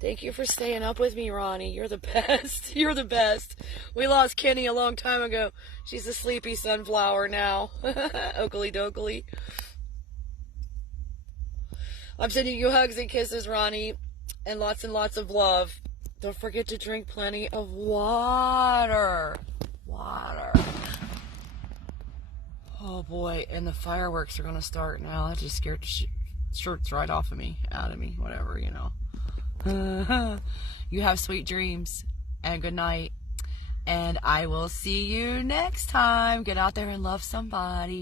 Thank you for staying up with me, Ronnie. You're the best. You're the best. We lost Kenny a long time ago. She's a sleepy sunflower now. Oakley dokley. I'm sending you hugs and kisses, Ronnie, and lots of love. Don't forget to drink plenty of water. Water. Oh boy, and the fireworks are going to start now. That just scared the shirts right off of me, out of me, whatever, you know. You have sweet dreams and good night, and I will see you next time. Get out there and love somebody.